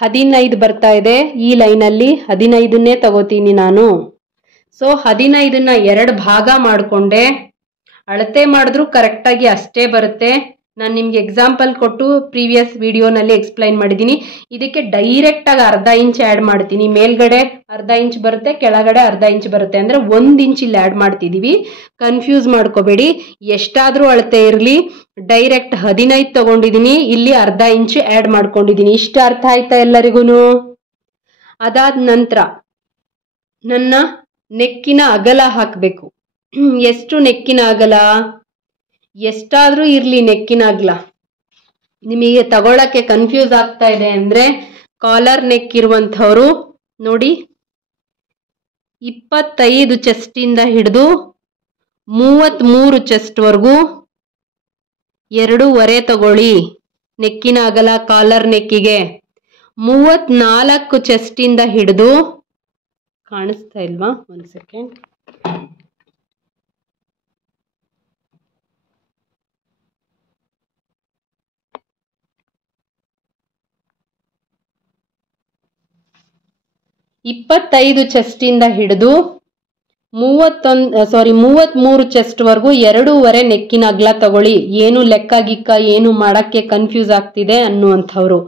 15 ಬರ್ತಾ ಇದೆ. ಈ ಲೈನಲ್ಲಿ 15ನೇ ತಗೋತೀನಿ ನಾನು. ಸೊ 15ನ್ನ 2 ಭಾಗ ಮಾಡಿಕೊಂಡೆ. ಅಳತೆ ಮಾಡಿದ್ರು ಕರೆಕ್ಟಾಗಿ ಅಷ್ಟೇ ಬರುತ್ತೆ. ನಾನು ನಿಮ್ಗೆ ಎಕ್ಸಾಂಪಲ್ ಕೊಟ್ಟು ಪ್ರೀವಿಯಸ್ ವಿಡಿಯೋನಲ್ಲಿ ಎಕ್ಸ್ಪ್ಲೈನ್ ಮಾಡಿದ್ದೀನಿ. ಇದಕ್ಕೆ ಡೈರೆಕ್ಟಾಗಿ ಅರ್ಧ ಇಂಚ್ ಆ್ಯಡ್ ಮಾಡ್ತೀನಿ. ಮೇಲ್ಗಡೆ ಅರ್ಧ ಇಂಚ್ ಬರುತ್ತೆ, ಕೆಳಗಡೆ ಅರ್ಧ ಇಂಚ್ ಬರುತ್ತೆ, ಅಂದರೆ 1 ಇಂಚ್ ಇಲ್ಲಿ ಆ್ಯಡ್ ಮಾಡ್ತಿದ್ದೀವಿ. ಕನ್ಫ್ಯೂಸ್ ಮಾಡ್ಕೋಬೇಡಿ. ಎಷ್ಟಾದರೂ ಅಳತೆ ಇರಲಿ, ಡೈರೆಕ್ಟ್ 15 ತಗೊಂಡಿದ್ದೀನಿ, ಇಲ್ಲಿ ಅರ್ಧ ಇಂಚ್ ಆ್ಯಡ್ ಮಾಡ್ಕೊಂಡಿದ್ದೀನಿ. ಇಷ್ಟು ಅರ್ಥ ಆಯ್ತಾ ಎಲ್ಲರಿಗೂ? ಅದಾದ ನಂತರ ನನ್ನ ನೆಕ್ಕಿನ ಅಗಲ ಹಾಕಬೇಕು. ಎಷ್ಟು ನೆಕ್ಕಿನ ಅಗಲ? ಎಷ್ಟಾದರೂ ಇರಲಿ ನೆಕ್ಕಿನ ಅಗಲ. ನಿಮಗೆ ತಗೊಳ್ಳೋಕ್ಕೆ ಕನ್ಫ್ಯೂಸ್ ಆಗ್ತಾ ಇದೆ ಅಂದರೆ ಕಾಲರ್ ನೆಕ್ ಇರುವಂಥವ್ರು ನೋಡಿ, 25 ಚೆಸ್ಟಿಂದ ಹಿಡಿದು 33 ಚೆಸ್ಟ್ವರೆಗೂ 2.5 ತಗೊಳ್ಳಿ ನೆಕ್ಕಿನ ಅಗಲ ಕಾಲರ್ ನೆಕ್ಕಿಗೆ. 34 ಚೆಸ್ಟಿಂದ ಹಿಡಿದು, ಕಾಣಿಸ್ತಾ ಇಲ್ವಾ? 1 ಸೆಕೆಂಡ್. 25 ಚೆಸ್ಟಿಂದ ಹಿಡಿದು 33 ಚೆಸ್ಟ್ವರೆಗೂ 2.5 ನೆಕ್ಕಿನ ಅಗಲ ತಗೊಳ್ಳಿ. ಏನು ಲೆಕ್ಕ ಗಿಕ್ಕ ಏನು ಮಾಡಕ್ಕೆ ಕನ್ಫ್ಯೂಸ್ ಆಗ್ತಿದೆ ಅನ್ನುವಂಥವ್ರು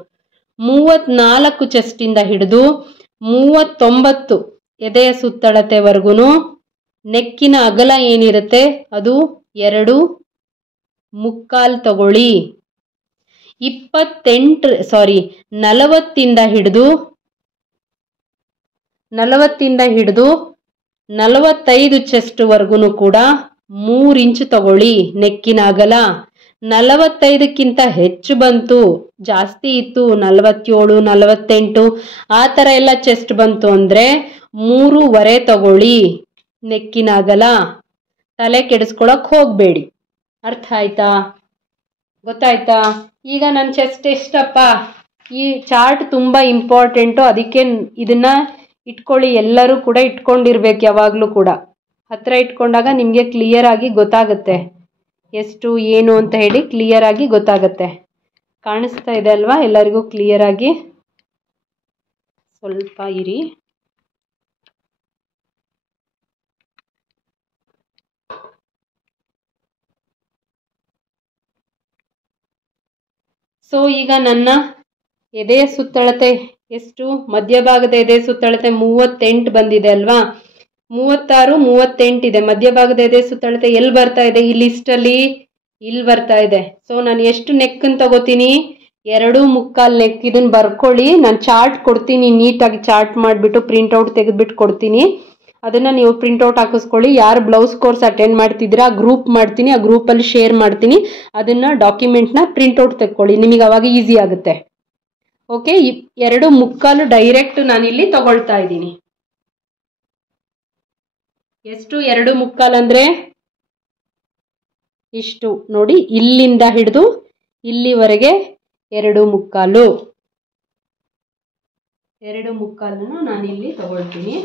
34 ಚೆಸ್ಟಿಂದ ಹಿಡಿದು 39 ಎದೆಯ ಸುತ್ತಳತೆವರೆಗೂ ನೆಕ್ಕಿನ ಅಗಲ ಏನಿರುತ್ತೆ ಅದು 2.25 ತಗೊಳ್ಳಿ. 40ದಿಂದ ಹಿಡಿದು 45 ಚೆಸ್ಟ್ವರೆಗೂ ಕೂಡ 3 ಇಂಚ್ ತಗೊಳ್ಳಿ ನೆಕ್ಕಿನ ಅಗಲ. 45ಕ್ಕಿಂತ ಹೆಚ್ಚು ಬಂತು, ಜಾಸ್ತಿ ಇತ್ತು, 47, 48 ಆ ಥರ ಎಲ್ಲ ಚೆಸ್ಟ್ ಬಂತು ಅಂದರೆ 3.5 ತಗೊಳ್ಳಿ ನೆಕ್ಕಿನ ಅಗಲ. ತಲೆ ಕೆಡಿಸ್ಕೊಳಕ್ ಹೋಗಬೇಡಿ. ಅರ್ಥ ಆಯ್ತಾ? ಗೊತ್ತಾಯ್ತಾ? ಈಗ ನನ್ನ ಚೆಸ್ಟ್ ಎಷ್ಟಪ್ಪ? ಈ ಚಾರ್ಟ್ ತುಂಬ ಇಂಪಾರ್ಟೆಂಟು, ಅದಕ್ಕೆ ಇದನ್ನ ಇಟ್ಕೊಳ್ಳಿ. ಎಲ್ಲರೂ ಕೂಡ ಇಟ್ಕೊಂಡಿರ್ಬೇಕು ಯಾವಾಗಲೂ ಕೂಡ. ಹತ್ತಿರ ಇಟ್ಕೊಂಡಾಗ ನಿಮಗೆ ಕ್ಲಿಯರ್ ಆಗಿ ಗೊತ್ತಾಗುತ್ತೆ ಎಷ್ಟು ಏನು ಅಂತ ಹೇಳಿ, ಕ್ಲಿಯರ್ ಆಗಿ ಗೊತ್ತಾಗುತ್ತೆ. ಕಾಣಿಸ್ತಾ ಇದೆ ಅಲ್ವಾ ಎಲ್ಲರಿಗೂ ಕ್ಲಿಯರ್ ಆಗಿ? ಸ್ವಲ್ಪ ಇರಿ. ಸೊ ಈಗ ನನ್ನ ಎದೆಯ ಸುತ್ತಳತೆ ಎಷ್ಟು? ಮಧ್ಯಭಾಗದ ಎದೆಯ ಸುತ್ತಳತೆ 38 ಬಂದಿದೆ ಅಲ್ವಾ? 36, 38 ಇದೆ. ಮಧ್ಯಭಾಗದ ಎದೆಯ ಸುತ್ತಳತೆ ಎಲ್ಲಿ ಬರ್ತಾ ಇದೆ ಈ ಲಿಸ್ಟಲ್ಲಿ? ಇಲ್ಲಿ ಬರ್ತಾ ಇದೆ. ಸೊ ನಾನು ಎಷ್ಟು ನೆಕ್ಕನ್ನು ತಗೋತೀನಿ? 2.25 ನೆಕ್. ಇದನ್ನು ಬರ್ಕೊಳ್ಳಿ. ನಾನು ಚಾರ್ಟ್ ಕೊಡ್ತೀನಿ, ನೀಟಾಗಿ ಚಾರ್ಟ್ ಮಾಡಿಬಿಟ್ಟು ಪ್ರಿಂಟೌಟ್ ತೆಗೆದುಬಿಟ್ಟು ಕೊಡ್ತೀನಿ. ಅದನ್ನು ನೀವು ಪ್ರಿಂಟೌಟ್ ಹಾಕಿಸ್ಕೊಳ್ಳಿ. ಯಾರು ಬ್ಲೌಸ್ ಕೋರ್ಸ್ ಅಟೆಂಡ್ ಮಾಡ್ತಿದ್ದೀರಾ ಗ್ರೂಪ್ ಮಾಡ್ತೀನಿ, ಆ ಗ್ರೂಪಲ್ಲಿ ಶೇರ್ ಮಾಡ್ತೀನಿ. ಅದನ್ನು ಡಾಕ್ಯುಮೆಂಟ್ನ ಪ್ರಿಂಟೌಟ್ ತೆಕ್ಕೊಳ್ಳಿ, ನಿಮಗೆ ಅವಾಗ ಈಸಿ ಆಗುತ್ತೆ. ಓಕೆ, 2.25 ಡೈರೆಕ್ಟ್ ನಾನಿಲ್ಲಿ ತಗೊಳ್ತಾ ಇದ್ದೀನಿ. ಎಷ್ಟು 2.25 ಅಂದರೆ ಇಷ್ಟು ನೋಡಿ, ಇಲ್ಲಿಂದ ಹಿಡಿದು ಇಲ್ಲಿವರೆಗೆ 2.25. 2.25 ನಾನಿಲ್ಲಿ ತಗೊಳ್ತೀನಿ.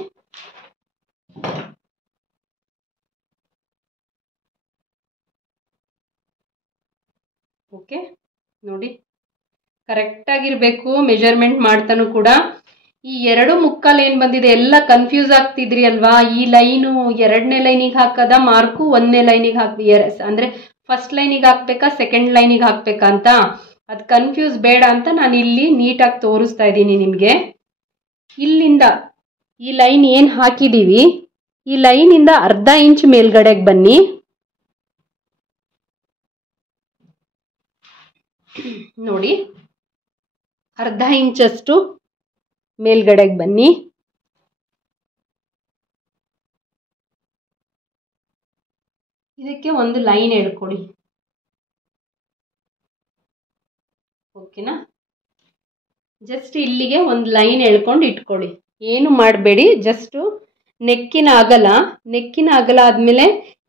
ಓಕೆ ನೋಡಿ, ಕರೆಕ್ಟಾಗಿರಬೇಕು ಮೆಜರ್ಮೆಂಟ್ ಮಾಡ್ತಾನೂ ಕೂಡ. ಈ 2.25 ಏನು ಬಂದಿದೆ ಎಲ್ಲ ಕನ್ಫ್ಯೂಸ್ ಆಗ್ತಿದ್ರಿ ಅಲ್ವಾ? ಈ ಲೈನು 2ನೇ ಲೈನಿಗೆ ಹಾಕದ ಮಾರ್ಕು 1ನೇ ಲೈನಿಗೆ ಅಂದರೆ ಫಸ್ಟ್ ಲೈನಿಗೆ ಹಾಕ್ಬೇಕಾ ಸೆಕೆಂಡ್ ಲೈನಿಗೆ ಹಾಕ್ಬೇಕಾ ಅಂತ ಅದು ಕನ್ಫ್ಯೂಸ್ ಬೇಡ ಅಂತ ನಾನು ಇಲ್ಲಿ ನೀಟಾಗಿ ತೋರಿಸ್ತಾ ಇದ್ದೀನಿ ನಿಮಗೆ. ಇಲ್ಲಿಂದ ಈ ಲೈನ್ ಏನು ಹಾಕಿದ್ದೀವಿ, ಈ ಲೈನಿಂದ ಅರ್ಧ ಇಂಚ್ ಮೇಲ್ಗಡೆಗೆ ಬನ್ನಿ. ನೋಡಿ, ಅರ್ಧ ಇಂಚಷ್ಟು ಮೇಲ್ಗಡೆಗೆ ಬನ್ನಿ. ಇದಕ್ಕೆ ಒಂದು ಲೈನ್ ಎಳ್ಕೊಳ್ಳಿ. ಓಕೆನಾ? ಜಸ್ಟ್ ಇಲ್ಲಿಗೆ ಒಂದು ಲೈನ್ ಎಳ್ಕೊಂಡು ಇಟ್ಕೊಳ್ಳಿ. ಏನು ಮಾಡಬೇಡಿ, ಜಸ್ಟು ನೆಕ್ಕಿನ ಅಗಲ ಆದಮೇಲೆ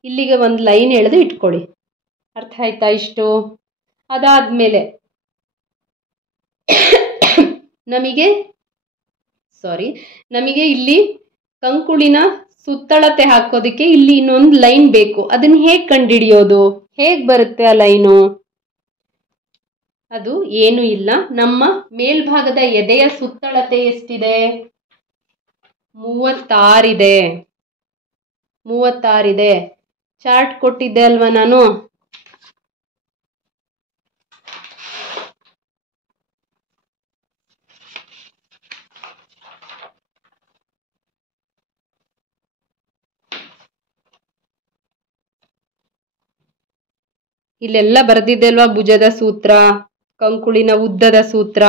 ಇಲ್ಲಿಗೆ ಒಂದು ಲೈನ್ ಎಳೆದು ಇಟ್ಕೊಳ್ಳಿ. ಅರ್ಥ ಆಯ್ತಾ? ಇಷ್ಟು ಅದಾದಮೇಲೆ ನಮಗೆ ಇಲ್ಲಿ ಕಂಕುಳಿನ ಸುತ್ತಳತೆ ಹಾಕೋದಕ್ಕೆ ಇಲ್ಲಿ ಇನ್ನೊಂದು ಲೈನ್ ಬೇಕು. ಅದನ್ನ ಹೇಗೆ ಕಂಡುಹಿಡಿಯೋದು? ಹೇಗೆ ಬರುತ್ತೆ ಆ ಲೈನು? ಅದು ಏನು ಇಲ್ಲ, ನಮ್ಮ ಮೇಲ್ಭಾಗದ ಎದೆಯ ಸುತ್ತಳತೆ ಎಷ್ಟಿದೆ? 36 ಇದೆ. 36 ಇದೆ. ಚಾರ್ಟ್ ಕೊಟ್ಟಿದ್ದೆ ಅಲ್ವಾ ನಾನು? ಇಲ್ಲೆಲ್ಲ ಬರೆದಿದ್ದೆ ಅಲ್ವಾ? ಭುಜದ ಸೂತ್ರ, ಕಂಕುಳಿನ ಉದ್ದದ ಸೂತ್ರ.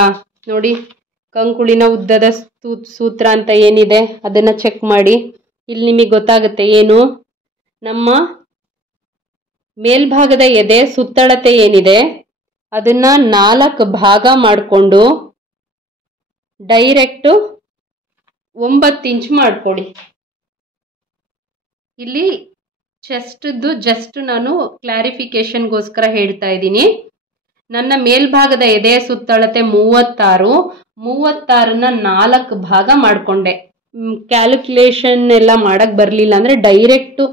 ನೋಡಿ, ಕಂಕುಳಿನ ಉದ್ದದ ಸೂತ್ರ ಅಂತ ಏನಿದೆ ಅದನ್ನು ಚೆಕ್ ಮಾಡಿ. ಇಲ್ಲಿ ನಿಮಗೆ ಗೊತ್ತಾಗುತ್ತೆ ಏನು. ನಮ್ಮ ಮೇಲ್ಭಾಗದ ಎದೆ ಸುತ್ತಳತೆ ಏನಿದೆ ಅದನ್ನು 4 ಭಾಗ ಮಾಡಿಕೊಂಡು ಡೈರೆಕ್ಟು 9 ಇಂಚ್ ಮಾಡ್ಕೊಳ್ಳಿ. ಇಲ್ಲಿ ಚೆಸ್ಟ್ದು ಜಸ್ಟ್ ನಾನು ಕ್ಲಾರಿಫಿಕೇಶನ್ಗೋಸ್ಕರ ಹೇಳ್ತಾ ಇದ್ದೀನಿ. ನನ್ನ ಮೇಲ್ಭಾಗದ ಎದೆಯ ಸುತ್ತಳತೆ 36ನ 4 ಭಾಗ ಮಾಡಿಕೊಂಡೆ. ಕ್ಯಾಲ್ಕುಲೇಷನ್ ಎಲ್ಲ ಮಾಡಕ್ಕೆ ಬರಲಿಲ್ಲ ಅಂದರೆ ಡೈರೆಕ್ಟು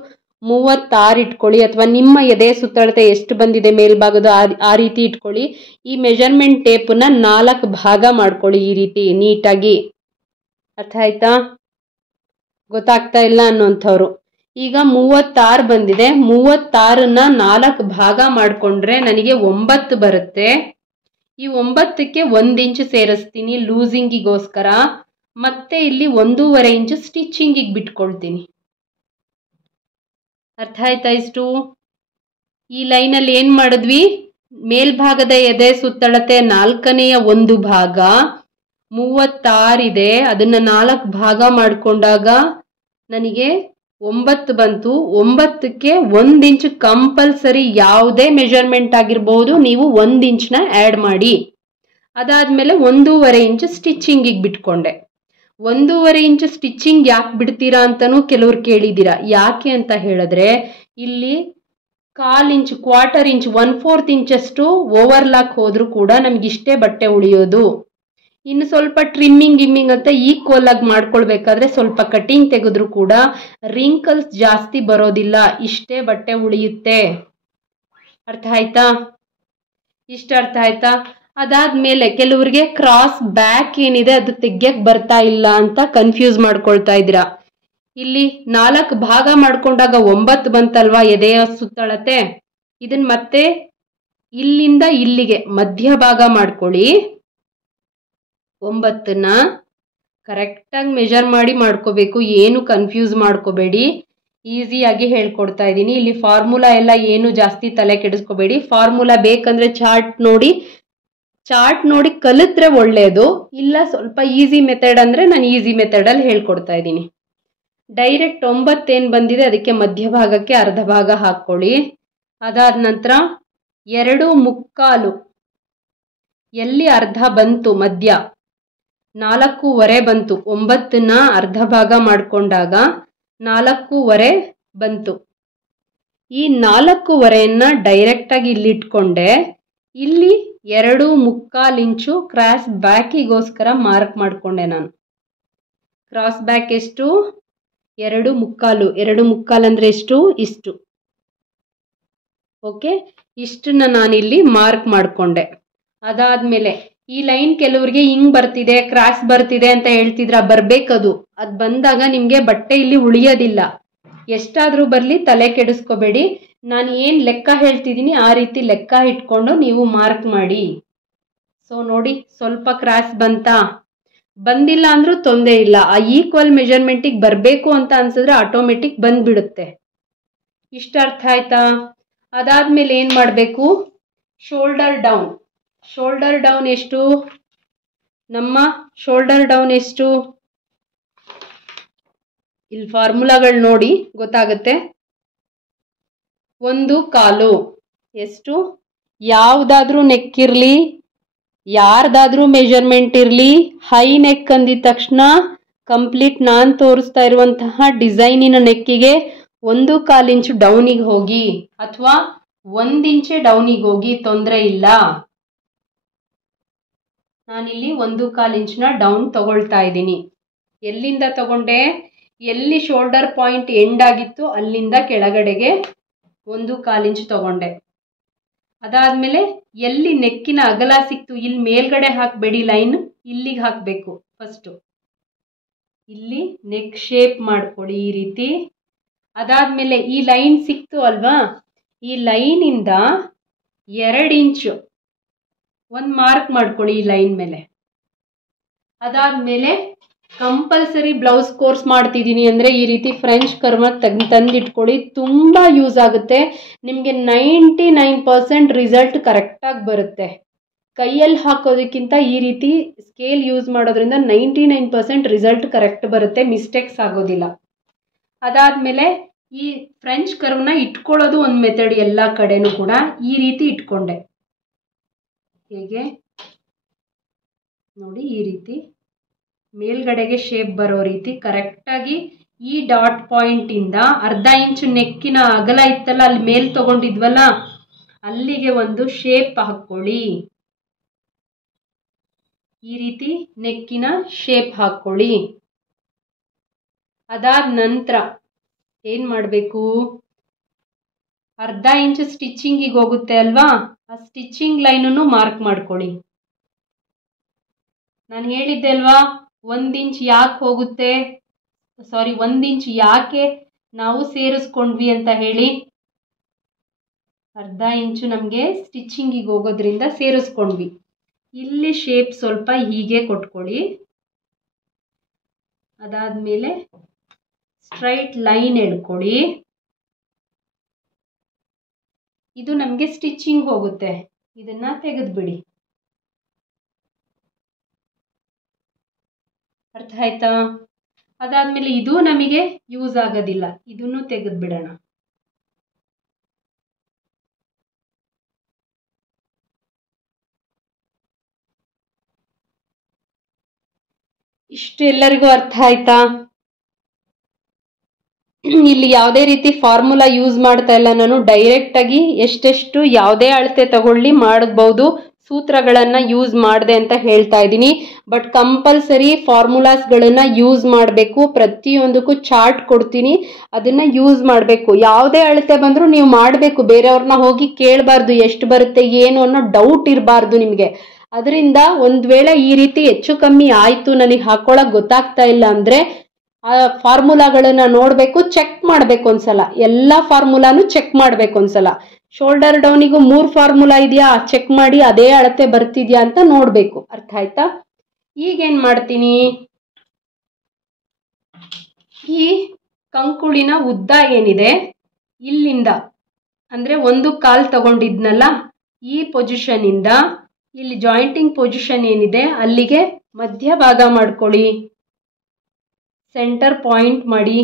36 ಇಟ್ಕೊಳ್ಳಿ, ಅಥವಾ ನಿಮ್ಮ ಎದೆಯ ಸುತ್ತಳತೆ ಎಷ್ಟು ಬಂದಿದೆ ಮೇಲ್ಭಾಗದ ಆ ರೀತಿ ಇಟ್ಕೊಳ್ಳಿ. ಈ ಮೆಜರ್ಮೆಂಟ್ ಟೇಪನ್ನ 4 ಭಾಗ ಮಾಡ್ಕೊಳ್ಳಿ ಈ ರೀತಿ ನೀಟಾಗಿ. ಅರ್ಥ ಆಯ್ತಾ? ಗೊತ್ತಾಗ್ತಾ ಇಲ್ಲ ಅನ್ನೋಂಥವ್ರು ಈಗ 36 ಬಂದಿದೆ. 36ನ 4 ಭಾಗ ಮಾಡಿಕೊಂಡ್ರೆ ನನಗೆ 9 ಬರುತ್ತೆ. ಈ 9ಕ್ಕೆ 1 ಇಂಚು ಸೇರಿಸ್ತೀನಿ ಲೂಸಿಂಗಿಗೋಸ್ಕರ. ಮತ್ತೆ ಇಲ್ಲಿ 1.5 ಇಂಚು ಸ್ಟಿಚಿಂಗಿಗೆ ಬಿಟ್ಕೊಳ್ತೀನಿ. ಅರ್ಥ ಆಯ್ತಾ? ಇಷ್ಟು ಈ ಲೈನಲ್ಲಿ ಏನು ಮಾಡಿದ್ವಿ? ಮೇಲ್ಭಾಗದ ಎದೆ ಸುತ್ತಳತೆ 4ನೇಯ 1 ಭಾಗ 36 ಇದೆ. ಅದನ್ನು 4 ಭಾಗ ಮಾಡಿಕೊಂಡಾಗ ನನಗೆ 9 ಬಂತು. 9ಕ್ಕೆ 1 ಇಂಚು ಕಂಪಲ್ಸರಿ, ಯಾವುದೇ ಮೆಜರ್ಮೆಂಟ್ ಆಗಿರ್ಬೋದು, ನೀವು 1 ಇಂಚನ್ನ ಆ್ಯಡ್ ಮಾಡಿ. ಅದಾದಮೇಲೆ 1.5 ಇಂಚು ಸ್ಟಿಚಿಂಗಿಗೆ ಬಿಟ್ಕೊಂಡೆ. 1.5 ಇಂಚು ಸ್ಟಿಚಿಂಗ್ ಯಾಕೆ ಬಿಡ್ತೀರಾ ಅಂತಲೂ ಕೆಲವ್ರು ಕೇಳಿದ್ದೀರಾ. ಯಾಕೆ ಅಂತ ಹೇಳಿದ್ರೆ ಇಲ್ಲಿ 1/4 ಇಂಚು, 1/4 ಇಂಚು, 1/4 ಇಂಚಷ್ಟು ಓವರ್ಲಾಕ್ ಹೋದರೂ ಕೂಡ ನಮಗಿಷ್ಟೇ ಬಟ್ಟೆ ಉಳಿಯೋದು. ಇನ್ನು ಸ್ವಲ್ಪ ಟ್ರಿಮ್ಮಿಂಗ್ ಅಂತ ಈಕ್ವಲ್ ಆಗಿ ಮಾಡ್ಕೊಳ್ಬೇಕಾದ್ರೆ ಸ್ವಲ್ಪ ಕಟಿಂಗ್ ತೆಗೆದ್ರೂ ಕೂಡ ರಿಂಕಲ್ಸ್ ಜಾಸ್ತಿ ಬರೋದಿಲ್ಲ, ಇಷ್ಟೇ ಬಟ್ಟೆ ಉಳಿಯುತ್ತೆ. ಅರ್ಥ ಆಯ್ತಾ? ಇಷ್ಟ ಅರ್ಥ ಆಯ್ತಾ? ಅದಾದ್ಮೇಲೆ ಕೆಲವರಿಗೆ ಕ್ರಾಸ್ ಬ್ಯಾಕ್ ಏನಿದೆ ಅದು ತೆಗ್ಯಕ್ಕೆ ಬರ್ತಾ ಇಲ್ಲ ಅಂತ ಕನ್ಫ್ಯೂಸ್ ಮಾಡ್ಕೊಳ್ತಾ ಇದ್ದೀರಾ. ಇಲ್ಲಿ 4 ಭಾಗ ಮಾಡ್ಕೊಂಡಾಗ 9 ಬಂತಲ್ವಾ ಎದೆಯ ಸುತ್ತಳತೆ. ಇದನ್ನ ಮತ್ತೆ ಇಲ್ಲಿಂದ ಇಲ್ಲಿಗೆ ಮಧ್ಯ ಭಾಗ ಮಾಡ್ಕೊಳ್ಳಿ. 9ನ್ನ ಕರೆಕ್ಟಾಗಿ ಮೆಜರ್ ಮಾಡಿ ಮಾಡ್ಕೋಬೇಕು, ಏನು ಕನ್ಫ್ಯೂಸ್ ಮಾಡ್ಕೋಬೇಡಿ. ಈಸಿಯಾಗಿ ಹೇಳ್ಕೊಡ್ತಾ ಇದ್ದೀನಿ. ಇಲ್ಲಿ ಫಾರ್ಮುಲಾ ಎಲ್ಲ ಏನು ಜಾಸ್ತಿ ತಲೆ ಕೆಡಿಸ್ಕೋಬೇಡಿ. ಫಾರ್ಮುಲಾ ಬೇಕಂದ್ರೆ ಚಾರ್ಟ್ ನೋಡಿ ಕಲಿತ್ರೆ ಒಳ್ಳೆಯದು. ಇಲ್ಲ ಸ್ವಲ್ಪ ಈಸಿ ಮೆಥಡ್ ಅಂದರೆ ನಾನು ಈಸಿ ಮೆಥಡಲ್ಲಿ ಹೇಳ್ಕೊಡ್ತಾ ಇದ್ದೀನಿ. ಡೈರೆಕ್ಟ್ 9 ಏನು ಬಂದಿದೆ ಅದಕ್ಕೆ ಮಧ್ಯಭಾಗಕ್ಕೆ ಅರ್ಧ ಭಾಗ ಹಾಕ್ಕೊಳ್ಳಿ. ಅದಾದ ನಂತರ 2/4 ಎಲ್ಲಿ ಅರ್ಧ ಬಂತು ಮಧ್ಯ 4.25 ಬಂತು. 9ನ್ನ ಅರ್ಧ ಭಾಗ ಮಾಡಿಕೊಂಡಾಗ 4.25 ಬಂತು. ಈ 4.25ನ್ನ ಡೈರೆಕ್ಟಾಗಿ ಇಲ್ಲಿ ಇಟ್ಕೊಂಡೆ. ಇಲ್ಲಿ 2.25 ಇಂಚು ಕ್ರಾಸ್ ಬ್ಯಾಕಿಗೋಸ್ಕರ ಮಾರ್ಕ್ ಮಾಡಿಕೊಂಡೆ ನಾನು. ಕ್ರಾಸ್ ಬ್ಯಾಕ್ ಎಷ್ಟು? 2.25. 2.25 ಅಂದರೆ ಎಷ್ಟು? ಇಷ್ಟು. ಓಕೆ, ಇಷ್ಟನ್ನ ನಾನಿಲ್ಲಿ ಮಾರ್ಕ್ ಮಾಡಿಕೊಂಡೆ. ಅದಾದಮೇಲೆ ಈ ಲೈನ್ ಕೆಲವರಿಗೆ ಹಿಂಗೆ ಬರ್ತಿದೆ, ಕ್ರಾಸ್ ಬರ್ತಿದೆ ಅಂತ ಹೇಳ್ತಿದ್ರ. ಬರಬೇಕದು. ಅದು ಬಂದಾಗ ನಿಮಗೆ ಬಟ್ಟೆ ಇಲ್ಲಿ ಉಳಿಯೋದಿಲ್ಲ. ಎಷ್ಟಾದರೂ ಬರಲಿ, ತಲೆ ಕೆಡಿಸ್ಕೋಬೇಡಿ. ನಾನು ಏನು ಲೆಕ್ಕ ಹೇಳ್ತಿದ್ದೀನಿ ಆ ರೀತಿ ಲೆಕ್ಕ ಇಟ್ಕೊಂಡು ನೀವು ಮಾರ್ಕ್ ಮಾಡಿ. ಸೊ ನೋಡಿ, ಸ್ವಲ್ಪ ಕ್ರಾಸ್ ಬಂತಾ? ಬಂದಿಲ್ಲ ಅಂದ್ರೂ ತೊಂದರೆ ಇಲ್ಲ. ಆ ಈಕ್ವಲ್ ಮೆಜರ್ಮೆಂಟಿಗೆ ಬರಬೇಕು ಅಂತ ಅನ್ಸಿದ್ರೆ ಆಟೋಮೆಟಿಕ್ ಬಂದ್ಬಿಡುತ್ತೆ. ಇಷ್ಟ ಅರ್ಥ ಆಯ್ತಾ? ಅದಾದ್ಮೇಲೆ ಏನು ಮಾಡಬೇಕು? Shoulder down. ಶೋಲ್ಡರ್ ಡೌನ್ ಎಷ್ಟು? ನಮ್ಮ ಶೋಲ್ಡರ್ ಡೌನ್ ಎಷ್ಟು? ಇಲ್ಲಿ ಫಾರ್ಮುಲಾಗಳು ನೋಡಿ ಗೊತ್ತಾಗುತ್ತೆ. 1/4 ಎಷ್ಟು? ಯಾವುದಾದ್ರೂ ನೆಕ್ ಇರಲಿ, ಯಾರ್ದಾದ್ರೂ ಮೆಜರ್ಮೆಂಟ್ ಇರಲಿ, ಹೈ ನೆಕ್ ಅಂದಿದ ತಕ್ಷಣ ಕಂಪ್ಲೀಟ್ ನಾನು ತೋರಿಸ್ತಾ ಇರುವಂತಹ ಡಿಸೈನಿನ ನೆಕ್ಕಿಗೆ 1/4 ಇಂಚು ಡೌನಿಗೆ ಹೋಗಿ ಅಥವಾ 1 ಇಂಚೆ ಡೌನಿಗೆ ಹೋಗಿ, ತೊಂದರೆ ಇಲ್ಲ. ನಾನಿಲ್ಲಿ 1/4 ಇಂಚನ್ನ ಡೌನ್ ತಗೊಳ್ತಾ ಇದ್ದೀನಿ. ಎಲ್ಲಿಂದ ತಗೊಂಡೆ? ಎಲ್ಲಿ ಶೋಲ್ಡರ್ ಪಾಯಿಂಟ್ ಎಂಡ್ ಆಗಿತ್ತು ಅಲ್ಲಿಂದ ಕೆಳಗಡೆಗೆ 1/4 ಇಂಚು ತಗೊಂಡೆ. ಅದಾದ್ಮೇಲೆ ಎಲ್ಲಿ ನೆಕ್ಕಿನ ಅಗಲ ಸಿಕ್ತು, ಇಲ್ಲಿ ಮೇಲ್ಗಡೆ ಹಾಕಬೇಡಿ, ಲೈನ್ ಇಲ್ಲಿಗೆ ಹಾಕಬೇಕು. ಫಸ್ಟು ಇಲ್ಲಿ ನೆಕ್ ಶೇಪ್ ಮಾಡ್ಕೊಳ್ಳಿ ಈ ರೀತಿ. ಅದಾದ್ಮೇಲೆ ಈ ಲೈನ್ ಸಿಕ್ತು ಅಲ್ವಾ, ಈ ಲೈನಿಂದ 2 ಇಂಚು ಒಂದು ಮಾರ್ಕ್ ಮಾಡ್ಕೊಳ್ಳಿ ಈ ಲೈನ್ ಮೇಲೆ. ಅದಾದ್ಮೇಲೆ ಕಂಪಲ್ಸರಿ ಬ್ಲೌಸ್ ಕೋರ್ಸ್ ಮಾಡ್ತಿದ್ದೀನಿ ಅಂದರೆ ಈ ರೀತಿ ಫ್ರೆಂಚ್ ಕರ್ವ್ ತಂದಿಟ್ಕೊಳ್ಳಿ, ತುಂಬ ಯೂಸ್ ಆಗುತ್ತೆ ನಿಮಗೆ. 99% ರಿಸಲ್ಟ್ ಕರೆಕ್ಟಾಗಿ ಬರುತ್ತೆ. ಕೈಯಲ್ಲಿ ಹಾಕೋದಕ್ಕಿಂತ ಈ ರೀತಿ ಸ್ಕೇಲ್ ಯೂಸ್ ಮಾಡೋದ್ರಿಂದ 99% ರಿಸಲ್ಟ್ ಕರೆಕ್ಟ್ ಬರುತ್ತೆ, ಮಿಸ್ಟೇಕ್ಸ್ ಆಗೋದಿಲ್ಲ. ಅದಾದಮೇಲೆ ಈ ಫ್ರೆಂಚ್ ಕರ್ವ್ನ ಇಟ್ಕೊಳ್ಳೋದು ಒಂದು ಮೆಥಡ್. ಎಲ್ಲ ಕಡೆನೂ ಕೂಡ ಈ ರೀತಿ ಇಟ್ಕೊಂಡೆ. ಹೇಗೆ ನೋಡಿ, ಈ ರೀತಿ ಮೇಲ್ಗಡೆಗೆ ಶೇಪ್ ಬರೋ ರೀತಿ ಕರೆಕ್ಟಾಗಿ ಈ ಡಾಟ್ ಪಾಯಿಂಟಿಂದ 1/2 ಇಂಚು ನೆಕ್ಕಿನ ಅಗಲ ಇತ್ತಲ್ಲ, ಅಲ್ಲಿ ಮೇಲ್ ತಗೊಂಡಿದ್ವಲ್ಲ, ಅಲ್ಲಿಗೆ ಒಂದು ಶೇಪ್ ಹಾಕ್ಕೊಳ್ಳಿ. ಈ ರೀತಿ ನೆಕ್ಕಿನ ಶೇಪ್ ಹಾಕ್ಕೊಳ್ಳಿ. ಅದಾದ ನಂತರ ಏನು ಮಾಡಬೇಕು, 1/2 ಇಂಚು ಸ್ಟಿಚಿಂಗಿಗೆ ಹೋಗುತ್ತೆ ಅಲ್ವಾ, ಆ ಸ್ಟಿಚಿಂಗ್ ಲೈನನ್ನು ಮಾರ್ಕ್ ಮಾಡ್ಕೊಳ್ಳಿ. ನಾನು ಹೇಳಿದ್ದೆ ಅಲ್ವಾ 1 ಇಂಚ್ ಯಾಕೆ ಹೋಗುತ್ತೆ, 1 ಇಂಚ್ ಯಾಕೆ ನಾವು ಸೇರಿಸ್ಕೊಂಡ್ವಿ ಅಂತ ಹೇಳಿ. 1/2 ಇಂಚು ನಮಗೆ ಸ್ಟಿಚಿಂಗಿಗೆ ಹೋಗೋದ್ರಿಂದ ಸೇರಿಸ್ಕೊಂಡ್ವಿ. ಇಲ್ಲಿ ಶೇಪ್ ಸ್ವಲ್ಪ ಹೀಗೆ ಕೊಟ್ಕೊಳ್ಳಿ. ಅದಾದಮೇಲೆ ಸ್ಟ್ರೈಟ್ ಲೈನ್ ಎಳ್ಕೊಳ್ಳಿ. ಇದು ನಮಗೆ ಸ್ಟಿಚಿಂಗ್ ಹೋಗುತ್ತೆ, ಇದನ್ನ ತೆಗೆದುಬಿಡಿ. ಅರ್ಥ ಆಯ್ತಾ? ಅದಾದ್ಮೇಲೆ ಇದು ನಮಗೆ ಯೂಸ್ ಆಗೋದಿಲ್ಲ, ಇದನ್ನು ತೆಗೆದುಬಿಡೋಣ. ಇಷ್ಟು ಎಲ್ಲರಿಗೂ ಅರ್ಥ ಆಯ್ತಾ? ಇಲ್ಲಿ ಯಾವುದೇ ರೀತಿ ಫಾರ್ಮುಲಾ ಯೂಸ್ ಮಾಡ್ತಾ ಇಲ್ಲ ನಾನು, ಡೈರೆಕ್ಟ್ ಆಗಿ ಎಷ್ಟೆಷ್ಟು ಯಾವುದೇ ಅಳತೆ ತಗೊಳ್ಳಿ ಮಾಡಬಹುದು, ಸೂತ್ರಗಳನ್ನ ಯೂಸ್ ಮಾಡಿದೆ ಅಂತ ಹೇಳ್ತಾ ಇದ್ದೀನಿ. ಬಟ್ ಕಂಪಲ್ಸರಿ ಫಾರ್ಮುಲಾಸ್ಗಳನ್ನ ಯೂಸ್ ಮಾಡಬೇಕು. ಪ್ರತಿಯೊಂದಕ್ಕೂ ಚಾರ್ಟ್ ಕೊಡ್ತೀನಿ, ಅದನ್ನ ಯೂಸ್ ಮಾಡಬೇಕು. ಯಾವುದೇ ಅಳತೆ ಬಂದರೂ ನೀವು ಮಾಡಬೇಕು, ಬೇರೆಯವ್ರನ್ನ ಹೋಗಿ ಕೇಳಬಾರ್ದು ಎಷ್ಟು ಬರುತ್ತೆ ಏನು ಅನ್ನೋ ಡೌಟ್ ಇರಬಾರ್ದು ನಿಮಗೆ. ಅದರಿಂದ ಒಂದು ವೇಳೆ ಈ ರೀತಿ ಹೆಚ್ಚು ಕಮ್ಮಿ ಆಯಿತು, ನನಗೆ ಹಾಕೊಳ್ಳೋಕೆ ಗೊತ್ತಾಗ್ತಾ ಇಲ್ಲ ಅಂದರೆ ಆ ಫಾರ್ಮುಲಾಗಳನ್ನ ನೋಡಬೇಕು, ಚೆಕ್ ಮಾಡಬೇಕು ಒಂದ್ಸಲ. ಎಲ್ಲ ಫಾರ್ಮುಲಾನು ಚೆಕ್ ಮಾಡಬೇಕು ಒಂದ್ಸಲ. ಶೋಲ್ಡರ್ ಡೌನಿಗೂ 3 ಫಾರ್ಮುಲಾ ಇದೆಯಾ ಚೆಕ್ ಮಾಡಿ, ಅದೇ ಅಳತೆ ಬರ್ತಿದ್ಯಾ ಅಂತ ನೋಡಬೇಕು. ಅರ್ಥ ಆಯ್ತಾ? ಈಗೇನು ಮಾಡ್ತೀನಿ, ಈ ಕಂಕುಳಿನ ಉದ್ದ ಏನಿದೆ ಇಲ್ಲಿಂದ ಅಂದರೆ 1/4 ತಗೊಂಡಿದ್ನಲ್ಲ, ಈ ಪೊಸಿಷನಿಂದ ಇಲ್ಲಿ ಜಾಯಿಂಟಿಂಗ್ ಪೊಸಿಷನ್ ಏನಿದೆ ಅಲ್ಲಿಗೆ ಮಧ್ಯಭಾಗ ಮಾಡ್ಕೊಳ್ಳಿ. ಸೆಂಟರ್ ಪಾಯಿಂಟ್ ಮಾಡಿ.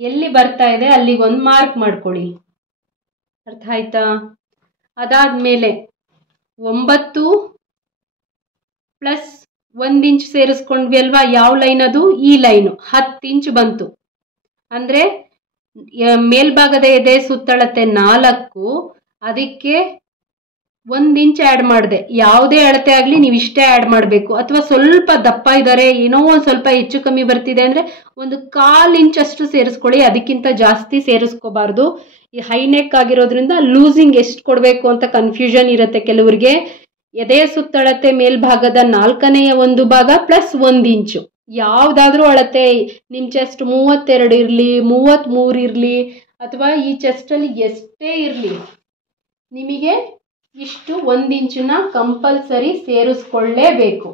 ಎಲ್ಲಿ ಬರ್ತಾ ಇದೆ ಅಲ್ಲಿಗೆ ಒಂದು ಮಾರ್ಕ್ ಮಾಡ್ಕೊಳ್ಳಿ. ಅರ್ಥ ಆಯ್ತಾ? ಅದಾದ್ಮೇಲೆ 9 ಪ್ಲಸ್ 1 ಇಂಚ್ ಸೇರಿಸ್ಕೊಂಡ್ವಿ ಅಲ್ವಾ, ಯಾವ ಲೈನ್ ಅದು? ಈ ಲೈನು 10 ಇಂಚ್ ಬಂತು. ಅಂದರೆ ಮೇಲ್ಭಾಗದ ಎದೆ ಸುತ್ತಳತೆ 4, ಅದಕ್ಕೆ 1 ಇಂಚ್ ಆ್ಯಡ್ ಮಾಡಿದೆ. ಯಾವುದೇ ಅಳತೆ ಆಗಲಿ ನೀವು ಇಷ್ಟೇ ಆ್ಯಡ್ ಮಾಡಬೇಕು. ಅಥವಾ ಸ್ವಲ್ಪ ದಪ್ಪ ಇದ್ದಾರೆ, ಏನೋ ಒಂದು ಸ್ವಲ್ಪ ಹೆಚ್ಚು ಕಮ್ಮಿ ಬರ್ತಿದೆ ಅಂದರೆ 1/4 ಇಂಚ್ ಅಷ್ಟು ಸೇರಿಸ್ಕೊಳ್ಳಿ, ಅದಕ್ಕಿಂತ ಜಾಸ್ತಿ ಸೇರಿಸ್ಕೋಬಾರ್ದು. ಈ ಹೈ ನೆಕ್ ಆಗಿರೋದ್ರಿಂದ ಲೂಸಿಂಗ್ ಎಷ್ಟು ಕೊಡಬೇಕು ಅಂತ ಕನ್ಫ್ಯೂಷನ್ ಇರುತ್ತೆ ಕೆಲವರಿಗೆ. ಎದೆ ಸುತ್ತಳತೆ ಮೇಲ್ಭಾಗದ 4ನೇ 1 ಭಾಗ ಪ್ಲಸ್ 1 ಇಂಚು. ಯಾವುದಾದ್ರೂ ಅಳತೆ, ನಿಮ್ಮ ಚೆಸ್ಟ್ 32 ಇರಲಿ, 33 ಇರಲಿ, ಅಥವಾ ಈ ಚೆಸ್ಟಲ್ಲಿ ಎಷ್ಟೇ ಇರಲಿ, ನಿಮಗೆ ಇಷ್ಟು 1 ಇಂಚನ್ನ ಕಂಪಲ್ಸರಿ ಸೇರಿಸ್ಕೊಳ್ಳೇಬೇಕು.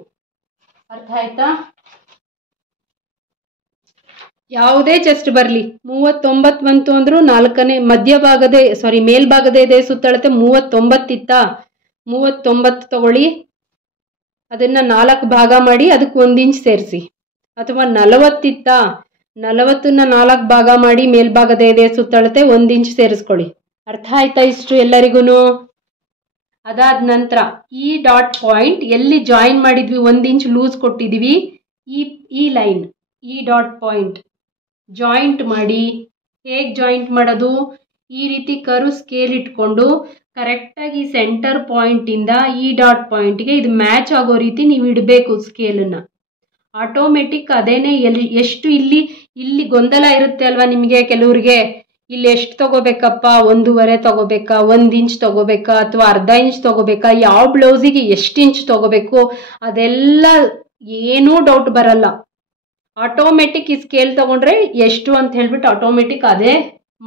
ಅರ್ಥ ಆಯ್ತಾ? ಯಾವುದೇ ಚೆಸ್ಟ್ ಬರಲಿ, 39 ಬಂತು ಅಂದ್ರೂ 4ನೇ ಮಧ್ಯಭಾಗದ ಮೇಲ್ಭಾಗದ ಎದೆ ಸುತ್ತಳತೆ 39 ಇತ್ತಾ, 39 ತಗೊಳ್ಳಿ, ಅದನ್ನ 4 ಭಾಗ ಮಾಡಿ ಅದಕ್ಕೆ 1 ಇಂಚ್ ಸೇರಿಸಿ. ಅಥವಾ 40 ಇತ್ತಾ, 40ನ್ನ 4 ಭಾಗ ಮಾಡಿ ಮೇಲ್ಭಾಗದ ಎದೆ ಸುತ್ತಳತೆ 1 ಇಂಚ್ ಸೇರಿಸ್ಕೊಳ್ಳಿ. ಅರ್ಥ ಆಯ್ತಾ ಇಷ್ಟು ಎಲ್ಲರಿಗೂ? ಅದಾದ ನಂತರ ಈ ಡಾಟ್ ಪಾಯಿಂಟ್ ಎಲ್ಲಿ ಜಾಯಿನ್ ಮಾಡಿದ್ವಿ, 1 ಇಂಚ್ ಲೂಸ್ ಕೊಟ್ಟಿದ್ದೀವಿ, ಈ ಲೈನ್ ಈ ಡಾಟ್ ಪಾಯಿಂಟ್ ಜಾಯಿಂಟ್ ಮಾಡಿ. ಹೇಗೆ ಜಾಯಿಂಟ್ ಮಾಡೋದು? ಈ ರೀತಿ ಕರು ಸ್ಕೇಲ್ ಇಟ್ಕೊಂಡು ಕರೆಕ್ಟಾಗಿ ಸೆಂಟರ್ ಪಾಯಿಂಟಿಂದ ಈ ಡಾಟ್ ಪಾಯಿಂಟ್ಗೆ ಇದು ಮ್ಯಾಚ್ ಆಗೋ ರೀತಿ ನೀವು ಇಡಬೇಕು ಸ್ಕೇಲನ್ನು. ಆಟೋಮೆಟಿಕ್ ಅದೇನೆ ಎಷ್ಟು ಇಲ್ಲಿ ಗೊಂದಲ ಇರುತ್ತೆ ಅಲ್ವಾ ನಿಮಗೆ ಕೆಲವ್ರಿಗೆ, ಇಲ್ಲಿ ಎಷ್ಟು ತಗೋಬೇಕಪ್ಪ, 1.5 ತಗೋಬೇಕಾ, 1 ಇಂಚ್ ತಗೋಬೇಕಾ, ಅಥವಾ ಅರ್ಧ ಇಂಚ್ ತಗೋಬೇಕಾ, ಯಾವ ಬ್ಲೌಸಿಗೆ ಎಷ್ಟು ಇಂಚ್ ತಗೋಬೇಕು, ಅದೆಲ್ಲ ಏನೂ ಡೌಟ್ ಬರಲ್ಲ. ಆಟೋಮೆಟಿಕ್ ಈ ಸ್ಕೇಲ್ ತಗೊಂಡ್ರೆ ಎಷ್ಟು ಅಂತ ಹೇಳ್ಬಿಟ್ಟು ಆಟೋಮೆಟಿಕ್ ಅದೇ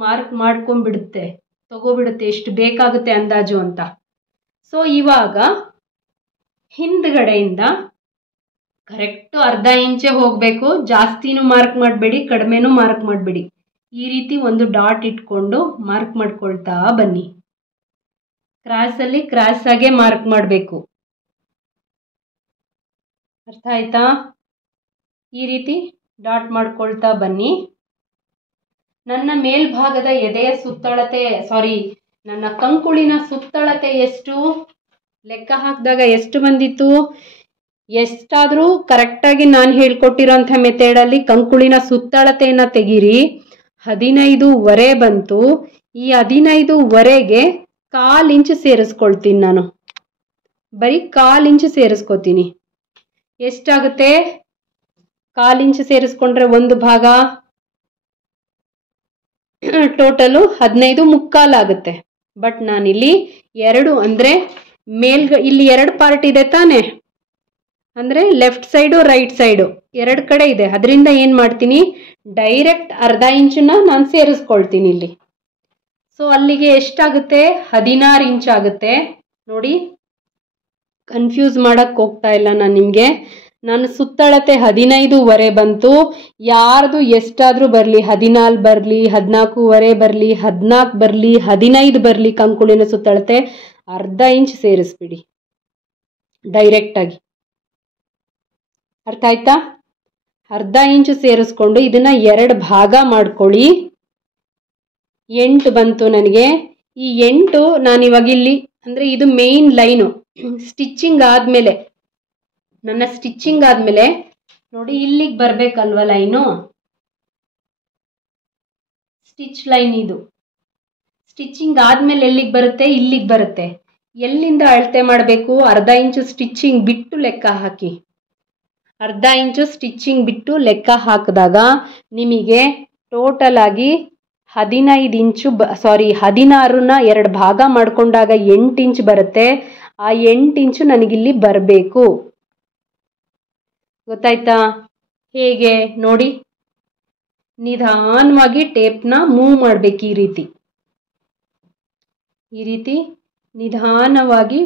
ಮಾರ್ಕ್ ಮಾಡ್ಕೊಂಡ್ಬಿಡುತ್ತೆ, ತಗೋಬಿಡುತ್ತೆ ಎಷ್ಟು ಬೇಕಾಗುತ್ತೆ ಅಂದಾಜು ಅಂತ. ಸೊ ಇವಾಗ ಹಿಂದ್ಗಡೆಯಿಂದ ಕರೆಕ್ಟ್ ಅರ್ಧ ಇಂಚೇ ಹೋಗಬೇಕು, ಜಾಸ್ತಿನೂ ಮಾರ್ಕ್ ಮಾಡಬೇಡಿ, ಕಡಿಮೆನೂ ಮಾರ್ಕ್ ಮಾಡಬೇಡಿ. ಈ ರೀತಿ ಒಂದು ಡಾಟ್ ಇಟ್ಕೊಂಡು ಮಾರ್ಕ್ ಮಾಡ್ಕೊಳ್ತಾ ಬನ್ನಿ. ಕ್ರಾಸಲ್ಲಿ ಕ್ರಾಸಾಗೆ ಮಾರ್ಕ್ ಮಾಡಬೇಕು. ಅರ್ಥ ಆಯ್ತಾ? ಈ ರೀತಿ ಡಾಟ್ ಮಾಡ್ಕೊಳ್ತಾ ಬನ್ನಿ. ನನ್ನ ಮೇಲ್ಭಾಗದ ಎದೆಯ ಸುತ್ತಳತೆ, ನನ್ನ ಕಂಕುಳಿನ ಸುತ್ತಳತೆ ಎಷ್ಟು ಲೆಕ್ಕ ಹಾಕಿದಾಗ ಎಷ್ಟು ಬಂದಿತ್ತು? ಎಷ್ಟಾದರೂ ಕರೆಕ್ಟಾಗಿ ನಾನು ಹೇಳ್ಕೊಟ್ಟಿರೋಂಥ ಮೆಥಡಲ್ಲಿ ಕಂಕುಳಿನ ಸುತ್ತಳತೆಯನ್ನು ತೆಗೀರಿ. 15.5 ಬಂತು. ಈ 15.5ಗೆ 1/4 ಇಂಚ್ ಸೇರಿಸ್ಕೊಳ್ತೀನಿ ನಾನು. ಬರೀ 1/4 ಇಂಚ್ ಸೇರಿಸ್ಕೊತೀನಿ. ಎಷ್ಟಾಗುತ್ತೆ? 1/4 ಇಂಚ್ ಸೇರಿಸ್ಕೊಂಡ್ರೆ ಒಂದು ಭಾಗ, ಟೋಟಲು 15.75 ಆಗುತ್ತೆ. ಬಟ್ ನಾನಿಲ್ಲಿ 2 ಅಂದರೆ ಇಲ್ಲಿ 2 ಪಾರ್ಟ್ ಇದೆ ತಾನೆ, ಅಂದರೆ ಲೆಫ್ಟ್ ಸೈಡು ರೈಟ್ ಸೈಡು 2 ಕಡೆ ಇದೆ. ಅದರಿಂದ ಏನು ಮಾಡ್ತೀನಿ, ಡೈರೆಕ್ಟ್ ಅರ್ಧ ಇಂಚನ್ನ ನಾನು ಸೇರಿಸ್ಕೊಳ್ತೀನಿ ಇಲ್ಲಿ. ಸೊ ಅಲ್ಲಿಗೆ ಎಷ್ಟಾಗುತ್ತೆ? 16 ಇಂಚ್ ಆಗುತ್ತೆ. ನೋಡಿ, ಕನ್ಫ್ಯೂಸ್ ಮಾಡಕ್ಕೆ ಹೋಗ್ತಾ ಇಲ್ಲ ನಾನು ನಿಮಗೆ. ನಾನು ಸುತ್ತಳತೆ 15.5 ಬಂತು. ಯಾರ್ದು ಎಷ್ಟಾದರೂ ಬರಲಿ, 14 ಬರಲಿ, 14.5 ಬರಲಿ, 14 ಬರಲಿ, 15 ಬರಲಿ, ಕಂಕುಳಿನ ಸುತ್ತಳತೆ ಅರ್ಧ ಇಂಚ್ ಸೇರಿಸ್ಬಿಡಿ ಡೈರೆಕ್ಟಾಗಿ. ಅರ್ಥ ಆಯ್ತಾ? ಅರ್ಧ ಇಂಚು ಸೇರಿಸ್ಕೊಂಡು ಇದನ್ನ 2 ಭಾಗ ಮಾಡ್ಕೊಳ್ಳಿ. 8 ಬಂತು ನನಗೆ. ಈ 8 ನಾನಿವಾಗ ಇಲ್ಲಿ ಅಂದರೆ ಇದು ಮೇನ್ ಲೈನು. ಸ್ಟಿಚ್ಚಿಂಗ್ ಆದಮೇಲೆ, ನನ್ನ ಸ್ಟಿಚ್ಚಿಂಗ್ ಆದಮೇಲೆ ನೋಡಿ ಇಲ್ಲಿಗೆ ಬರಬೇಕಲ್ವ ಲೈನು, ಸ್ಟಿಚ್ ಲೈನ್ ಇದು. ಸ್ಟಿಚ್ಚಿಂಗ್ ಆದಮೇಲೆ ಎಲ್ಲಿಗೆ ಬರುತ್ತೆ? ಇಲ್ಲಿಗೆ ಬರುತ್ತೆ. ಎಲ್ಲಿಂದ ಅಳತೆ ಮಾಡಬೇಕು? ಅರ್ಧ ಇಂಚು ಸ್ಟಿಚ್ಚಿಂಗ್ ಬಿಟ್ಟು ಲೆಕ್ಕ ಹಾಕಿ. ಅರ್ಧ ಇಂಚು ಸ್ಟಿಚ್ಚಿಂಗ್ ಬಿಟ್ಟು ಲೆಕ್ಕ ಹಾಕಿದಾಗ ನಿಮಗೆ ಟೋಟಲ್ ಆಗಿ 15 ಇಂಚು 16ನ 2 ಭಾಗ ಮಾಡಿಕೊಂಡಾಗ 8 ಇಂಚ್ ಬರುತ್ತೆ. ಆ 8 ಇಂಚು ನನಗಿಲ್ಲಿ ಬರಬೇಕು. ಗೊತ್ತಾಯ್ತಾ? ಹೇಗೆ ನೋಡಿ, ನಿಧಾನವಾಗಿ ಟೇಪ್ನ ಮೂವ್ ಮಾಡಬೇಕು. ಈ ರೀತಿ ನಿಧಾನವಾಗಿ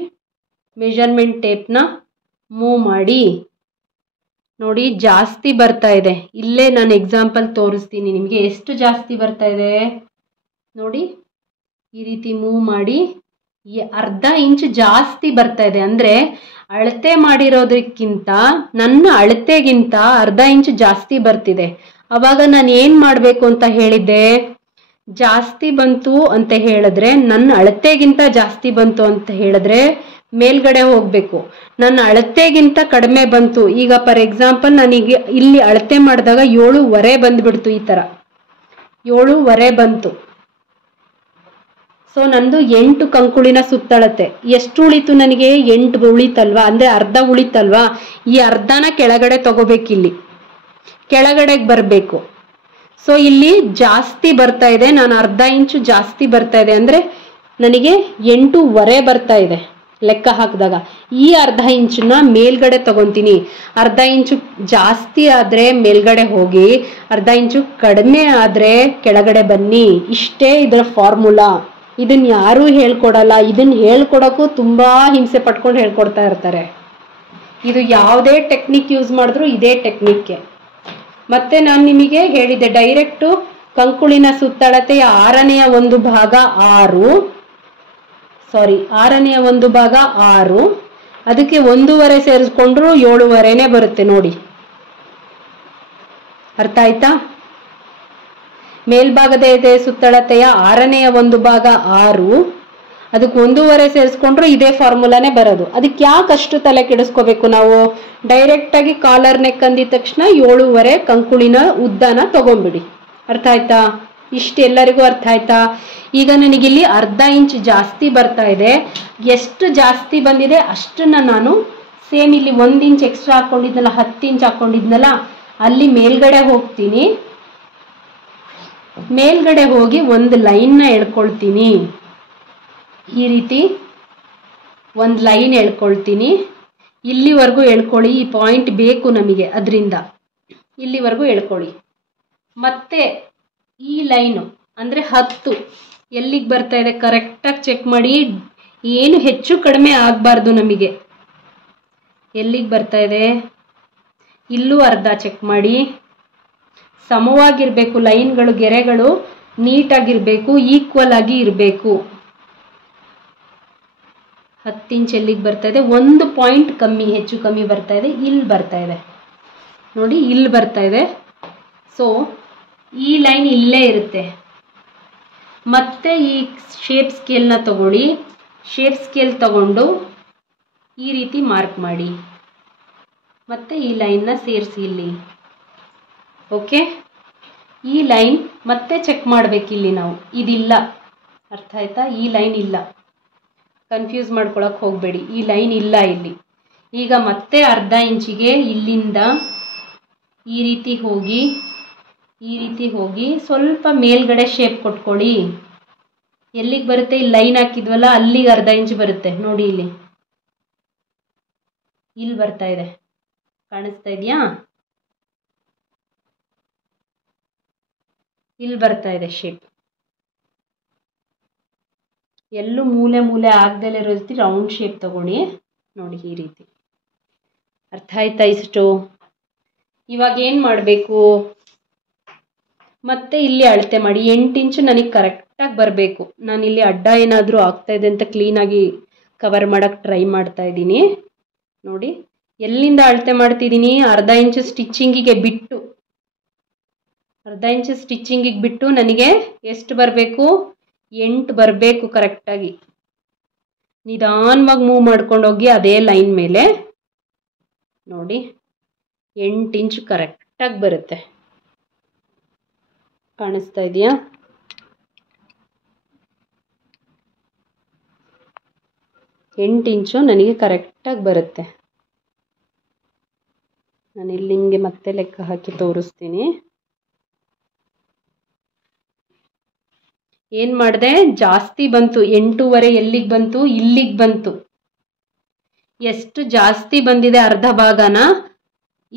ಮೆಜರ್ಮೆಂಟ್ ಟೇಪ್ನ ಮೂವ್ ಮಾಡಿ. ನೋಡಿ, ಜಾಸ್ತಿ ಬರ್ತಾ ಇದೆ. ಇಲ್ಲೇ ನಾನು ಎಕ್ಸಾಂಪಲ್ ತೋರಿಸ್ತೀನಿ ನಿಮಗೆ ಎಷ್ಟು ಜಾಸ್ತಿ ಬರ್ತಾ ಇದೆ ನೋಡಿ. ಈ ರೀತಿ ಮೂವ್ ಮಾಡಿ. ಅರ್ಧ ಇಂಚ್ ಜಾಸ್ತಿ ಬರ್ತಾ ಇದೆ ಅಂದರೆ ಅಳತೆ ಮಾಡಿರೋದಕ್ಕಿಂತ ನನ್ನ ಅಳತೆಗಿಂತ ಅರ್ಧ ಇಂಚ್ ಜಾಸ್ತಿ ಬರ್ತಿದೆ. ಅವಾಗ ನಾನು ಏನು ಮಾಡಬೇಕು ಅಂತ ಹೇಳಿದ್ದೆ? ಜಾಸ್ತಿ ಬಂತು ಅಂತ ಹೇಳಿದ್ರೆ, ನನ್ನ ಅಳತೆಗಿಂತ ಜಾಸ್ತಿ ಬಂತು ಅಂತ ಹೇಳಿದ್ರೆ ಮೇಲ್ಗಡೆ ಹೋಗಬೇಕು. ನನ್ನ ಅಳತೆಗಿಂತ ಕಡಿಮೆ ಬಂತು, ಈಗ ಫಾರ್ ಎಕ್ಸಾಂಪಲ್ ನನಗೆ ಇಲ್ಲಿ ಅಳತೆ ಮಾಡಿದಾಗ 7.5 ಬಂದುಬಿಡ್ತು. ಈ ಥರ 7.5 ಬಂತು. ಸೊ ನಂದು 8 ಕಂಕುಳಿನ ಸುತ್ತಳತೆ ಎಷ್ಟು ಉಳಿತು? ನನಗೆ 8 ಉಳಿತಲ್ವಾ, ಅಂದರೆ ಅರ್ಧ ಉಳಿತಲ್ವಾ. ಈ ಅರ್ಧನ ಕೆಳಗಡೆ ತಗೋಬೇಕು, ಇಲ್ಲಿ ಕೆಳಗಡೆಗೆ ಬರಬೇಕು. ಸೊ ಇಲ್ಲಿ ಜಾಸ್ತಿ ಬರ್ತಾ ಇದೆ, ನಾನು ಅರ್ಧ ಇಂಚು ಜಾಸ್ತಿ ಬರ್ತಾ ಇದೆ ಅಂದರೆ ನನಗೆ 8.5 ಬರ್ತಾ ಇದೆ ಲೆಕ್ಕ ಹಾಕಿದಾಗ. ಈ ಅರ್ಧ ಇಂಚನ್ನ ಮೇಲ್ಗಡೆ ತಗೊತೀನಿ. ಅರ್ಧ ಇಂಚು ಜಾಸ್ತಿ ಆದರೆ ಮೇಲ್ಗಡೆ ಹೋಗಿ, ಅರ್ಧ ಇಂಚು ಕಡಿಮೆ ಆದರೆ ಕೆಳಗಡೆ ಬನ್ನಿ. ಇಷ್ಟೇ ಇದರ ಫಾರ್ಮುಲಾ. ಇದನ್ನ ಯಾರೂ ಹೇಳ್ಕೊಡಲ್ಲ. ಇದನ್ನ ಹೇಳ್ಕೊಡೋಕ್ಕೂ ತುಂಬ ಹಿಂಸೆ ಪಟ್ಕೊಂಡು ಹೇಳ್ಕೊಡ್ತಾ ಇರ್ತಾರೆ. ಇದು ಯಾವುದೇ ಟೆಕ್ನಿಕ್ ಯೂಸ್ ಮಾಡಿದ್ರು ಇದೇ ಟೆಕ್ನಿಕ್ಕೆ. ಮತ್ತೆ ನಾನು ನಿಮಗೆ ಹೇಳಿದ್ದೆ, ಡೈರೆಕ್ಟು ಕಂಕುಳಿನ ಸುತ್ತಳತೆಯ 6ನೇ 1 ಭಾಗ 6, 6ನೇ 1 ಭಾಗ 6, ಅದಕ್ಕೆ 1.5 ಸೇರಿಸ್ಕೊಂಡ್ರು 7.5 ಬರುತ್ತೆ ನೋಡಿ. ಅರ್ಥ ಆಯ್ತಾ? ಮೇಲ್ಭಾಗದ ಎದೆ ಸುತ್ತಳತೆಯ 6ನೇ 1 ಭಾಗ 6, ಅದಕ್ಕೆ 1.5 ಸೇರಿಸ್ಕೊಂಡ್ರು ಇದೇ ಫಾರ್ಮುಲಾನೇ ಬರೋದು. ಅದಕ್ಕೆ ಯಾಕೆ ಅಷ್ಟು ತಲೆ ಕೆಡಿಸ್ಕೋಬೇಕು ನಾವು? ಡೈರೆಕ್ಟಾಗಿ ಕಾಲರ್ ನೆಕ್ ಅಂದಿದ ತಕ್ಷಣ 7.5 ಕಂಕುಳಿನ ಉದ್ದನ ತಗೊಂಡ್ಬಿಡಿ. ಅರ್ಥ ಆಯ್ತಾ? ಇಷ್ಟು ಎಲ್ಲರಿಗೂ ಅರ್ಥ ಆಯ್ತಾ? ಈಗ ನನಗಿಲ್ಲಿ ಅರ್ಧ ಇಂಚ್ ಜಾಸ್ತಿ ಬರ್ತಾ ಇದೆ. ಎಷ್ಟು ಜಾಸ್ತಿ ಬಂದಿದೆ ಅಷ್ಟನ್ನ ನಾನು ಸೇಮ್ ಇಲ್ಲಿ 1 ಇಂಚ್ ಎಕ್ಸ್ಟ್ರಾ ಹಾಕೊಂಡಿದ್ನಲ್ಲ, 10 ಇಂಚ್ ಹಾಕೊಂಡಿದ್ನಲ್ಲ, ಅಲ್ಲಿ ಮೇಲ್ಗಡೆ ಹೋಗ್ತೀನಿ. ಮೇಲ್ಗಡೆ ಹೋಗಿ ಒಂದು ಲೈನ್ನ ಎಳ್ಕೊಳ್ತೀನಿ. ಈ ರೀತಿ ಒಂದು ಲೈನ್ ಎಳ್ಕೊಳ್ತೀನಿ. ಇಲ್ಲಿವರೆಗೂ ಎಳ್ಕೊಳ್ಳಿ. ಈ ಪಾಯಿಂಟ್ ಬೇಕು ನಮಗೆ, ಅದರಿಂದ ಇಲ್ಲಿವರೆಗೂ ಎಳ್ಕೊಳ್ಳಿ. ಮತ್ತೆ ಈ ಲೈನು ಅಂದರೆ 10 ಎಲ್ಲಿಗೆ ಬರ್ತಾ ಇದೆ ಕರೆಕ್ಟಾಗಿ ಚೆಕ್ ಮಾಡಿ. ಏನು ಹೆಚ್ಚು ಕಡಿಮೆ ಆಗಬಾರ್ದು ನಮಗೆ. ಎಲ್ಲಿಗೆ ಬರ್ತಾ ಇದೆ ಇಲ್ಲೂ ಅರ್ಧ ಚೆಕ್ ಮಾಡಿ. ಸಮವಾಗಿರಬೇಕು ಲೈನ್ಗಳು, ಗೆರೆಗಳು ನೀಟಾಗಿರಬೇಕು, ಈಕ್ವಲ್ ಆಗಿ ಇರಬೇಕು. 10 ಇಂಚ್ ಎಲ್ಲಿಗೆ ಬರ್ತಾ ಇದೆ? 1 ಪಾಯಿಂಟ್ ಕಮ್ಮಿ, ಹೆಚ್ಚು ಕಮ್ಮಿ ಬರ್ತಾ ಇದೆ. ಇಲ್ಲಿ ಬರ್ತಾ ಇದೆ ನೋಡಿ, ಇಲ್ಲಿ ಬರ್ತಾ ಇದೆ. ಸೊ ಈ ಲೈನ್ ಇಲ್ಲೇ ಇರುತ್ತೆ. ಮತ್ತೆ ಈ ಶೇಪ್ ಸ್ಕೇಲ್ನ ತಗೊಳ್ಳಿ. ಶೇಪ್ ಸ್ಕೇಲ್ ತಗೊಂಡು ಈ ರೀತಿ ಮಾರ್ಕ್ ಮಾಡಿ. ಮತ್ತೆ ಈ ಲೈನ್ನ ಸೇರಿಸಿ ಇಲ್ಲಿ. ಓಕೆ, ಈ ಲೈನ್ ಮತ್ತೆ ಚೆಕ್ ಮಾಡಬೇಕಿಲ್ಲಿ ನಾವು. ಇದಿಲ್ಲ, ಅರ್ಥ ಆಯ್ತಾ? ಈ ಲೈನ್ ಇಲ್ಲ, ಕನ್ಫ್ಯೂಸ್ ಮಾಡ್ಕೊಳಕ್ಕೆ ಹೋಗಬೇಡಿ. ಈ ಲೈನ್ ಇಲ್ಲ ಇಲ್ಲಿ. ಈಗ ಮತ್ತೆ ಅರ್ಧ ಇಂಚಿಗೆ ಇಲ್ಲಿಂದ ಈ ರೀತಿ ಹೋಗಿ, ಈ ರೀತಿ ಹೋಗಿ ಸ್ವಲ್ಪ ಮೇಲ್ಗಡೆ ಶೇಪ್ ಕೊಟ್ಕೊಳ್ಳಿ. ಎಲ್ಲಿಗೆ ಬರುತ್ತೆ? ಇಲ್ಲಿ ಲೈನ್ ಹಾಕಿದ್ವಲ್ಲ, ಅಲ್ಲಿಗೆ ಅರ್ಧ ಇಂಚ್ ಬರುತ್ತೆ ನೋಡಿ. ಇಲ್ಲಿ ಬರ್ತಾ ಇದೆ, ಕಾಣಿಸ್ತಾ ಇದೆಯಾ? ಇಲ್ಲಿ ಬರ್ತಾ ಇದೆ ಶೇಪ್. ಎಲ್ಲೂ ಮೂಲೆ ಮೂಲೆ ಆಗದಲ್ಲೇ ಇರೋ ರೀತಿ ರೌಂಡ್ ಶೇಪ್ ತಗೊಳ್ಳಿ ನೋಡಿ, ಈ ರೀತಿ. ಅರ್ಥ ಆಯ್ತಾ ಇಷ್ಟು? ಇವಾಗ ಏನು ಮಾಡಬೇಕು? ಮತ್ತೆ ಇಲ್ಲಿ ಅಳತೆ ಮಾಡಿ. 8 ಇಂಚು ನನಗೆ ಕರೆಕ್ಟಾಗಿ ಬರಬೇಕು. ನಾನು ಇಲ್ಲಿ ಅಡ್ಡ ಏನಾದರೂ ಆಗ್ತಾ ಇದೆ ಅಂತ ಕ್ಲೀನಾಗಿ ಕವರ್ ಮಾಡೋಕ್ಕೆ ಟ್ರೈ ಮಾಡ್ತಾ ಇದ್ದೀನಿ ನೋಡಿ. ಎಲ್ಲಿಂದ ಅಳತೆ ಮಾಡ್ತಿದ್ದೀನಿ? ಅರ್ಧ ಇಂಚು ಸ್ಟಿಚಿಂಗಿಗೆ ಬಿಟ್ಟು, ಅರ್ಧ ಇಂಚು ಸ್ಟಿಚಿಂಗಿಗೆ ಬಿಟ್ಟು ನನಗೆ ಎಷ್ಟು ಬರಬೇಕು? 8 ಬರಬೇಕು ಕರೆಕ್ಟಾಗಿ. ನಿಧಾನವಾಗಿ ಮೂವ್ ಮಾಡ್ಕೊಂಡು ಹೋಗಿ ಅದೇ ಲೈನ್ ಮೇಲೆ ನೋಡಿ. 8 ಇಂಚು ಕರೆಕ್ಟಾಗಿ ಬರುತ್ತೆ. ಕಾಣಿಸ್ತಾ ಇದೆಯಾ? ಎಂಟು ಇಂಚು ನನಗೆ ಕರೆಕ್ಟಾಗಿ ಬರುತ್ತೆ. ನಾನು ಇಲ್ಲಿ ನಿಮಗೆ ಮತ್ತೆ ಲೆಕ್ಕ ಹಾಕಿ ತೋರಿಸ್ತೀನಿ. ಏನು ಮಾಡಿದೆ? ಜಾಸ್ತಿ ಬಂತು. 8.5 ಎಲ್ಲಿಗೆ ಬಂತು? ಇಲ್ಲಿಗೆ ಬಂತು. ಎಷ್ಟು ಜಾಸ್ತಿ ಬಂದಿದೆ? ಅರ್ಧ ಭಾಗನ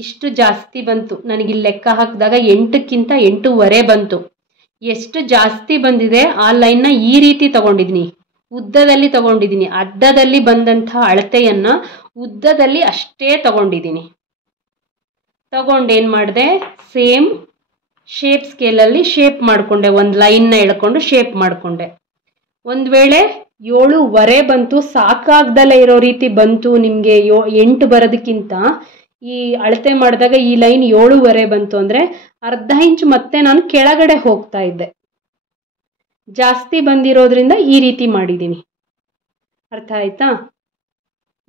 ಇಷ್ಟು ಜಾಸ್ತಿ ಬಂತು. ನನಗೆ ಲೆಕ್ಕ ಹಾಕಿದಾಗ 8ಕ್ಕಿಂತ 8.5 ಬಂತು. ಎಷ್ಟು ಜಾಸ್ತಿ ಬಂದಿದೆ ಆ ಲೈನ್ನ ಈ ರೀತಿ ತಗೊಂಡಿದ್ದೀನಿ, ಉದ್ದದಲ್ಲಿ ತಗೊಂಡಿದ್ದೀನಿ. ಅಡ್ಡದಲ್ಲಿ ಬಂದಂಥ ಅಳತೆಯನ್ನು ಉದ್ದದಲ್ಲಿ ಅಷ್ಟೇ ತಗೊಂಡಿದ್ದೀನಿ. ತಗೊಂಡೇನು ಮಾಡಿದೆ? ಸೇಮ್ ಶೇಪ್ ಸ್ಕೇಲಲ್ಲಿ ಶೇಪ್ ಮಾಡಿಕೊಂಡೆ. ಒಂದು ಲೈನ್ನ ಎಳ್ಕೊಂಡು ಶೇಪ್ ಮಾಡಿಕೊಂಡೆ. ಒಂದು ವೇಳೆ 7.5 ಬಂತು, ಸಾಕಾಗ್ದಲ್ಲೇ ಇರೋ ರೀತಿ ಬಂತು ನಿಮಗೆ, 8 ಬರೋದಕ್ಕಿಂತ ಈ ಅಳತೆ ಮಾಡಿದಾಗ ಈ ಲೈನ್ 7.5 ಬಂತು ಅಂದರೆ ಅರ್ಧ ಇಂಚು ಮತ್ತೆ ನಾನು ಕೆಳಗಡೆ ಹೋಗ್ತಾ ಇದ್ದೆ. ಜಾಸ್ತಿ ಬಂದಿರೋದ್ರಿಂದ ಈ ರೀತಿ ಮಾಡಿದ್ದೀನಿ. ಅರ್ಥ ಆಯ್ತಾ?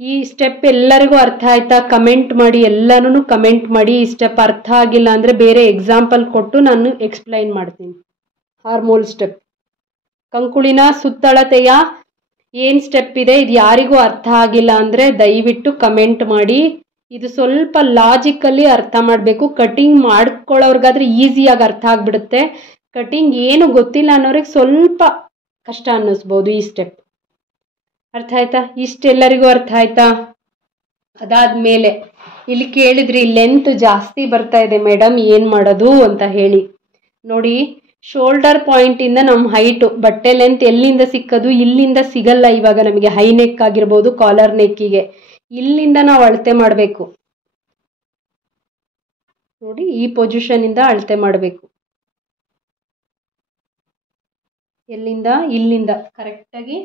ಈ ಸ್ಟೆಪ್ ಎಲ್ಲರಿಗೂ ಅರ್ಥ ಆಯ್ತಾ? ಕಮೆಂಟ್ ಮಾಡಿ, ಎಲ್ಲನೂ ಕಮೆಂಟ್ ಮಾಡಿ. ಈ ಸ್ಟೆಪ್ ಅರ್ಥ ಆಗಿಲ್ಲ ಅಂದರೆ ಬೇರೆ ಎಕ್ಸಾಂಪಲ್ ಕೊಟ್ಟು ನಾನು ಎಕ್ಸ್ಪ್ಲೈನ್ ಮಾಡ್ತೀನಿ. ಹಾರ್ಮೋಲ್ ಸ್ಟೆಪ್, ಕಂಕುಳಿನ ಸುತ್ತಳತೆಯ ಏನು ಸ್ಟೆಪ್ ಇದೆ, ಇದು ಯಾರಿಗೂ ಅರ್ಥ ಆಗಿಲ್ಲ ಅಂದರೆ ದಯವಿಟ್ಟು ಕಮೆಂಟ್ ಮಾಡಿ. ಇದು ಸ್ವಲ್ಪ ಲಾಜಿಕಲ್ಲಿ ಅರ್ಥ ಮಾಡಬೇಕು. ಕಟಿಂಗ್ ಮಾಡ್ಕೊಳ್ಳೋರ್ಗಾದ್ರೆ ಈಸಿಯಾಗಿ ಅರ್ಥ ಆಗಿಬಿಡುತ್ತೆ. ಕಟಿಂಗ್ ಏನು ಗೊತ್ತಿಲ್ಲ ಅನ್ನೋರಿಗೆ ಸ್ವಲ್ಪ ಕಷ್ಟ ಅನ್ನಿಸ್ಬೋದು ಈ ಸ್ಟೆಪ್. ಅರ್ಥ ಆಯ್ತಾ? ಇಷ್ಟೆಲ್ಲರಿಗೂ ಅರ್ಥ ಆಯ್ತಾ? ಅದಾದಮೇಲೆ ಇಲ್ಲಿ ಕೇಳಿದ್ರಿ, ಲೆಂತ್ ಜಾಸ್ತಿ ಬರ್ತಾ ಇದೆ ಮೇಡಮ್, ಏನು ಮಾಡೋದು ಅಂತ ಹೇಳಿ. ನೋಡಿ, ಶೋಲ್ಡರ್ ಪಾಯಿಂಟಿಂದ ನಮ್ಮ ಹೈಟು, ಬಟ್ಟೆ ಲೆಂತ್ ಎಲ್ಲಿಂದ ಸಿಕ್ಕದು? ಇಲ್ಲಿಂದ ಸಿಗಲ್ಲ. ಇವಾಗ ನಮಗೆ ಹೈ ನೆಕ್ ಆಗಿರ್ಬೋದು, ಕಾಲರ್ ನೆಕ್ಕಿಗೆ ಇಲ್ಲಿಂದ ನಾವು ಅಳತೆ ಮಾಡಬೇಕು ನೋಡಿ. ಈ ಪೊಸಿಷನಿಂದ ಅಳತೆ ಮಾಡಬೇಕು. ಎಲ್ಲಿಂದ? ಇಲ್ಲಿಂದ ಕರೆಕ್ಟಾಗಿ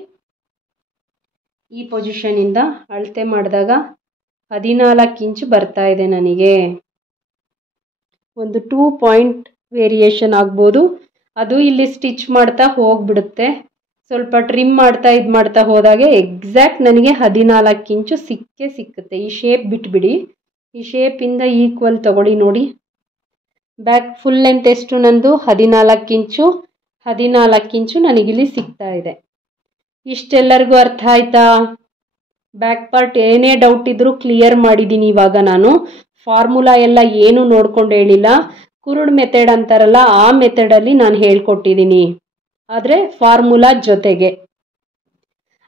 ಈ ಪೊಸಿಷನಿಂದ ಅಳತೆ ಮಾಡಿದಾಗ 14 ಇಂಚು ಬರ್ತಾ ಇದೆ ನನಗೆ. ಒಂದು 2 ಪಾಯಿಂಟ್ ವೇರಿಯೇಷನ್ ಆಗ್ಬೋದು, ಅದು ಇಲ್ಲಿ ಸ್ಟಿಚ್ ಮಾಡ್ತಾ ಹೋಗ್ಬಿಡುತ್ತೆ. ಸ್ವಲ್ಪ ಟ್ರಿಮ್ ಮಾಡ್ತಾ ಹೋದಾಗೆ ಎಕ್ಸಾಕ್ಟ್ ನನಗೆ 14 ಇಂಚು ಸಿಕ್ಕುತ್ತೆ. ಈ ಶೇಪ್ ಬಿಟ್ಬಿಡಿ, ಈ ಶೇಪಿಂದ ಈಕ್ವಲ್ ತಗೊಳ್ಳಿ ನೋಡಿ. ಬ್ಯಾಕ್ ಫುಲ್ ಲೆಂತ್ ಎಷ್ಟು ನಂದು 14 ಇಂಚು. 14 ಇಂಚು ನನಗಿಲ್ಲಿ ಸಿಗ್ತಾ ಇದೆ. ಇಷ್ಟೆಲ್ಲರಿಗೂ ಅರ್ಥ ಆಯ್ತಾ? ಬ್ಯಾಕ್ ಪಾರ್ಟ್ ಏನೇ ಡೌಟ್ ಇದ್ರೂ ಕ್ಲಿಯರ್ ಮಾಡಿದ್ದೀನಿ. ಇವಾಗ ನಾನು ಫಾರ್ಮುಲಾ ಎಲ್ಲ ಏನು ನೋಡ್ಕೊಂಡು ಹೇಳಿಲ್ಲ. ಕುರುಡ್ ಮೆಥಡ್ ಅಂತಾರಲ್ಲ, ಆ ಮೆಥಡಲ್ಲಿ ನಾನು ಹೇಳ್ಕೊಟ್ಟಿದ್ದೀನಿ, ಆದರೆ ಫಾರ್ಮುಲಾ ಜೊತೆಗೆ.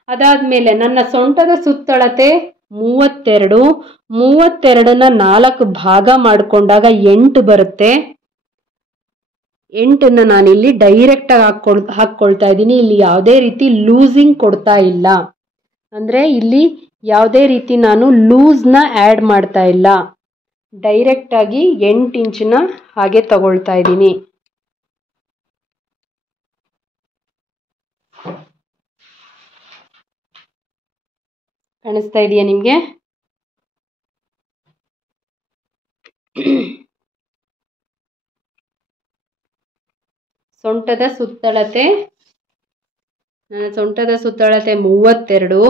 ಅದಾದಮೇಲೆ ನನ್ನ ಸೊಂಟದ ಸುತ್ತಳತೆ 32. 32ನ 4 ಭಾಗ ಮಾಡಿಕೊಂಡಾಗ 8 ಬರುತ್ತೆ. 8ನ್ನ ನಾನಿಲ್ಲಿ ಡೈರೆಕ್ಟಾಗಿ ಹಾಕ್ಕೊಳ್ತಾ ಇದ್ದೀನಿ. ಇಲ್ಲಿ ಯಾವುದೇ ರೀತಿ ಲೂಸಿಂಗ್ ಕೊಡ್ತಾ ಇಲ್ಲ. ಅಂದರೆ ಇಲ್ಲಿ ಯಾವುದೇ ರೀತಿ ನಾನು ಲೂಸ್ನ ಆ್ಯಡ್ ಮಾಡ್ತಾ ಇಲ್ಲ. ಡೈರೆಕ್ಟಾಗಿ 8 ಇಂಚನ್ನ ಹಾಗೆ ತಗೊಳ್ತಾ ಇದ್ದೀನಿ. ಕಾಣಿಸ್ತಾ ಇದೆಯಾ ನಿಮಗೆ? ಸೊಂಟದ ಸುತ್ತಳತೆ, ನನ್ನ ಸೊಂಟದ ಸುತ್ತಳತೆ 32.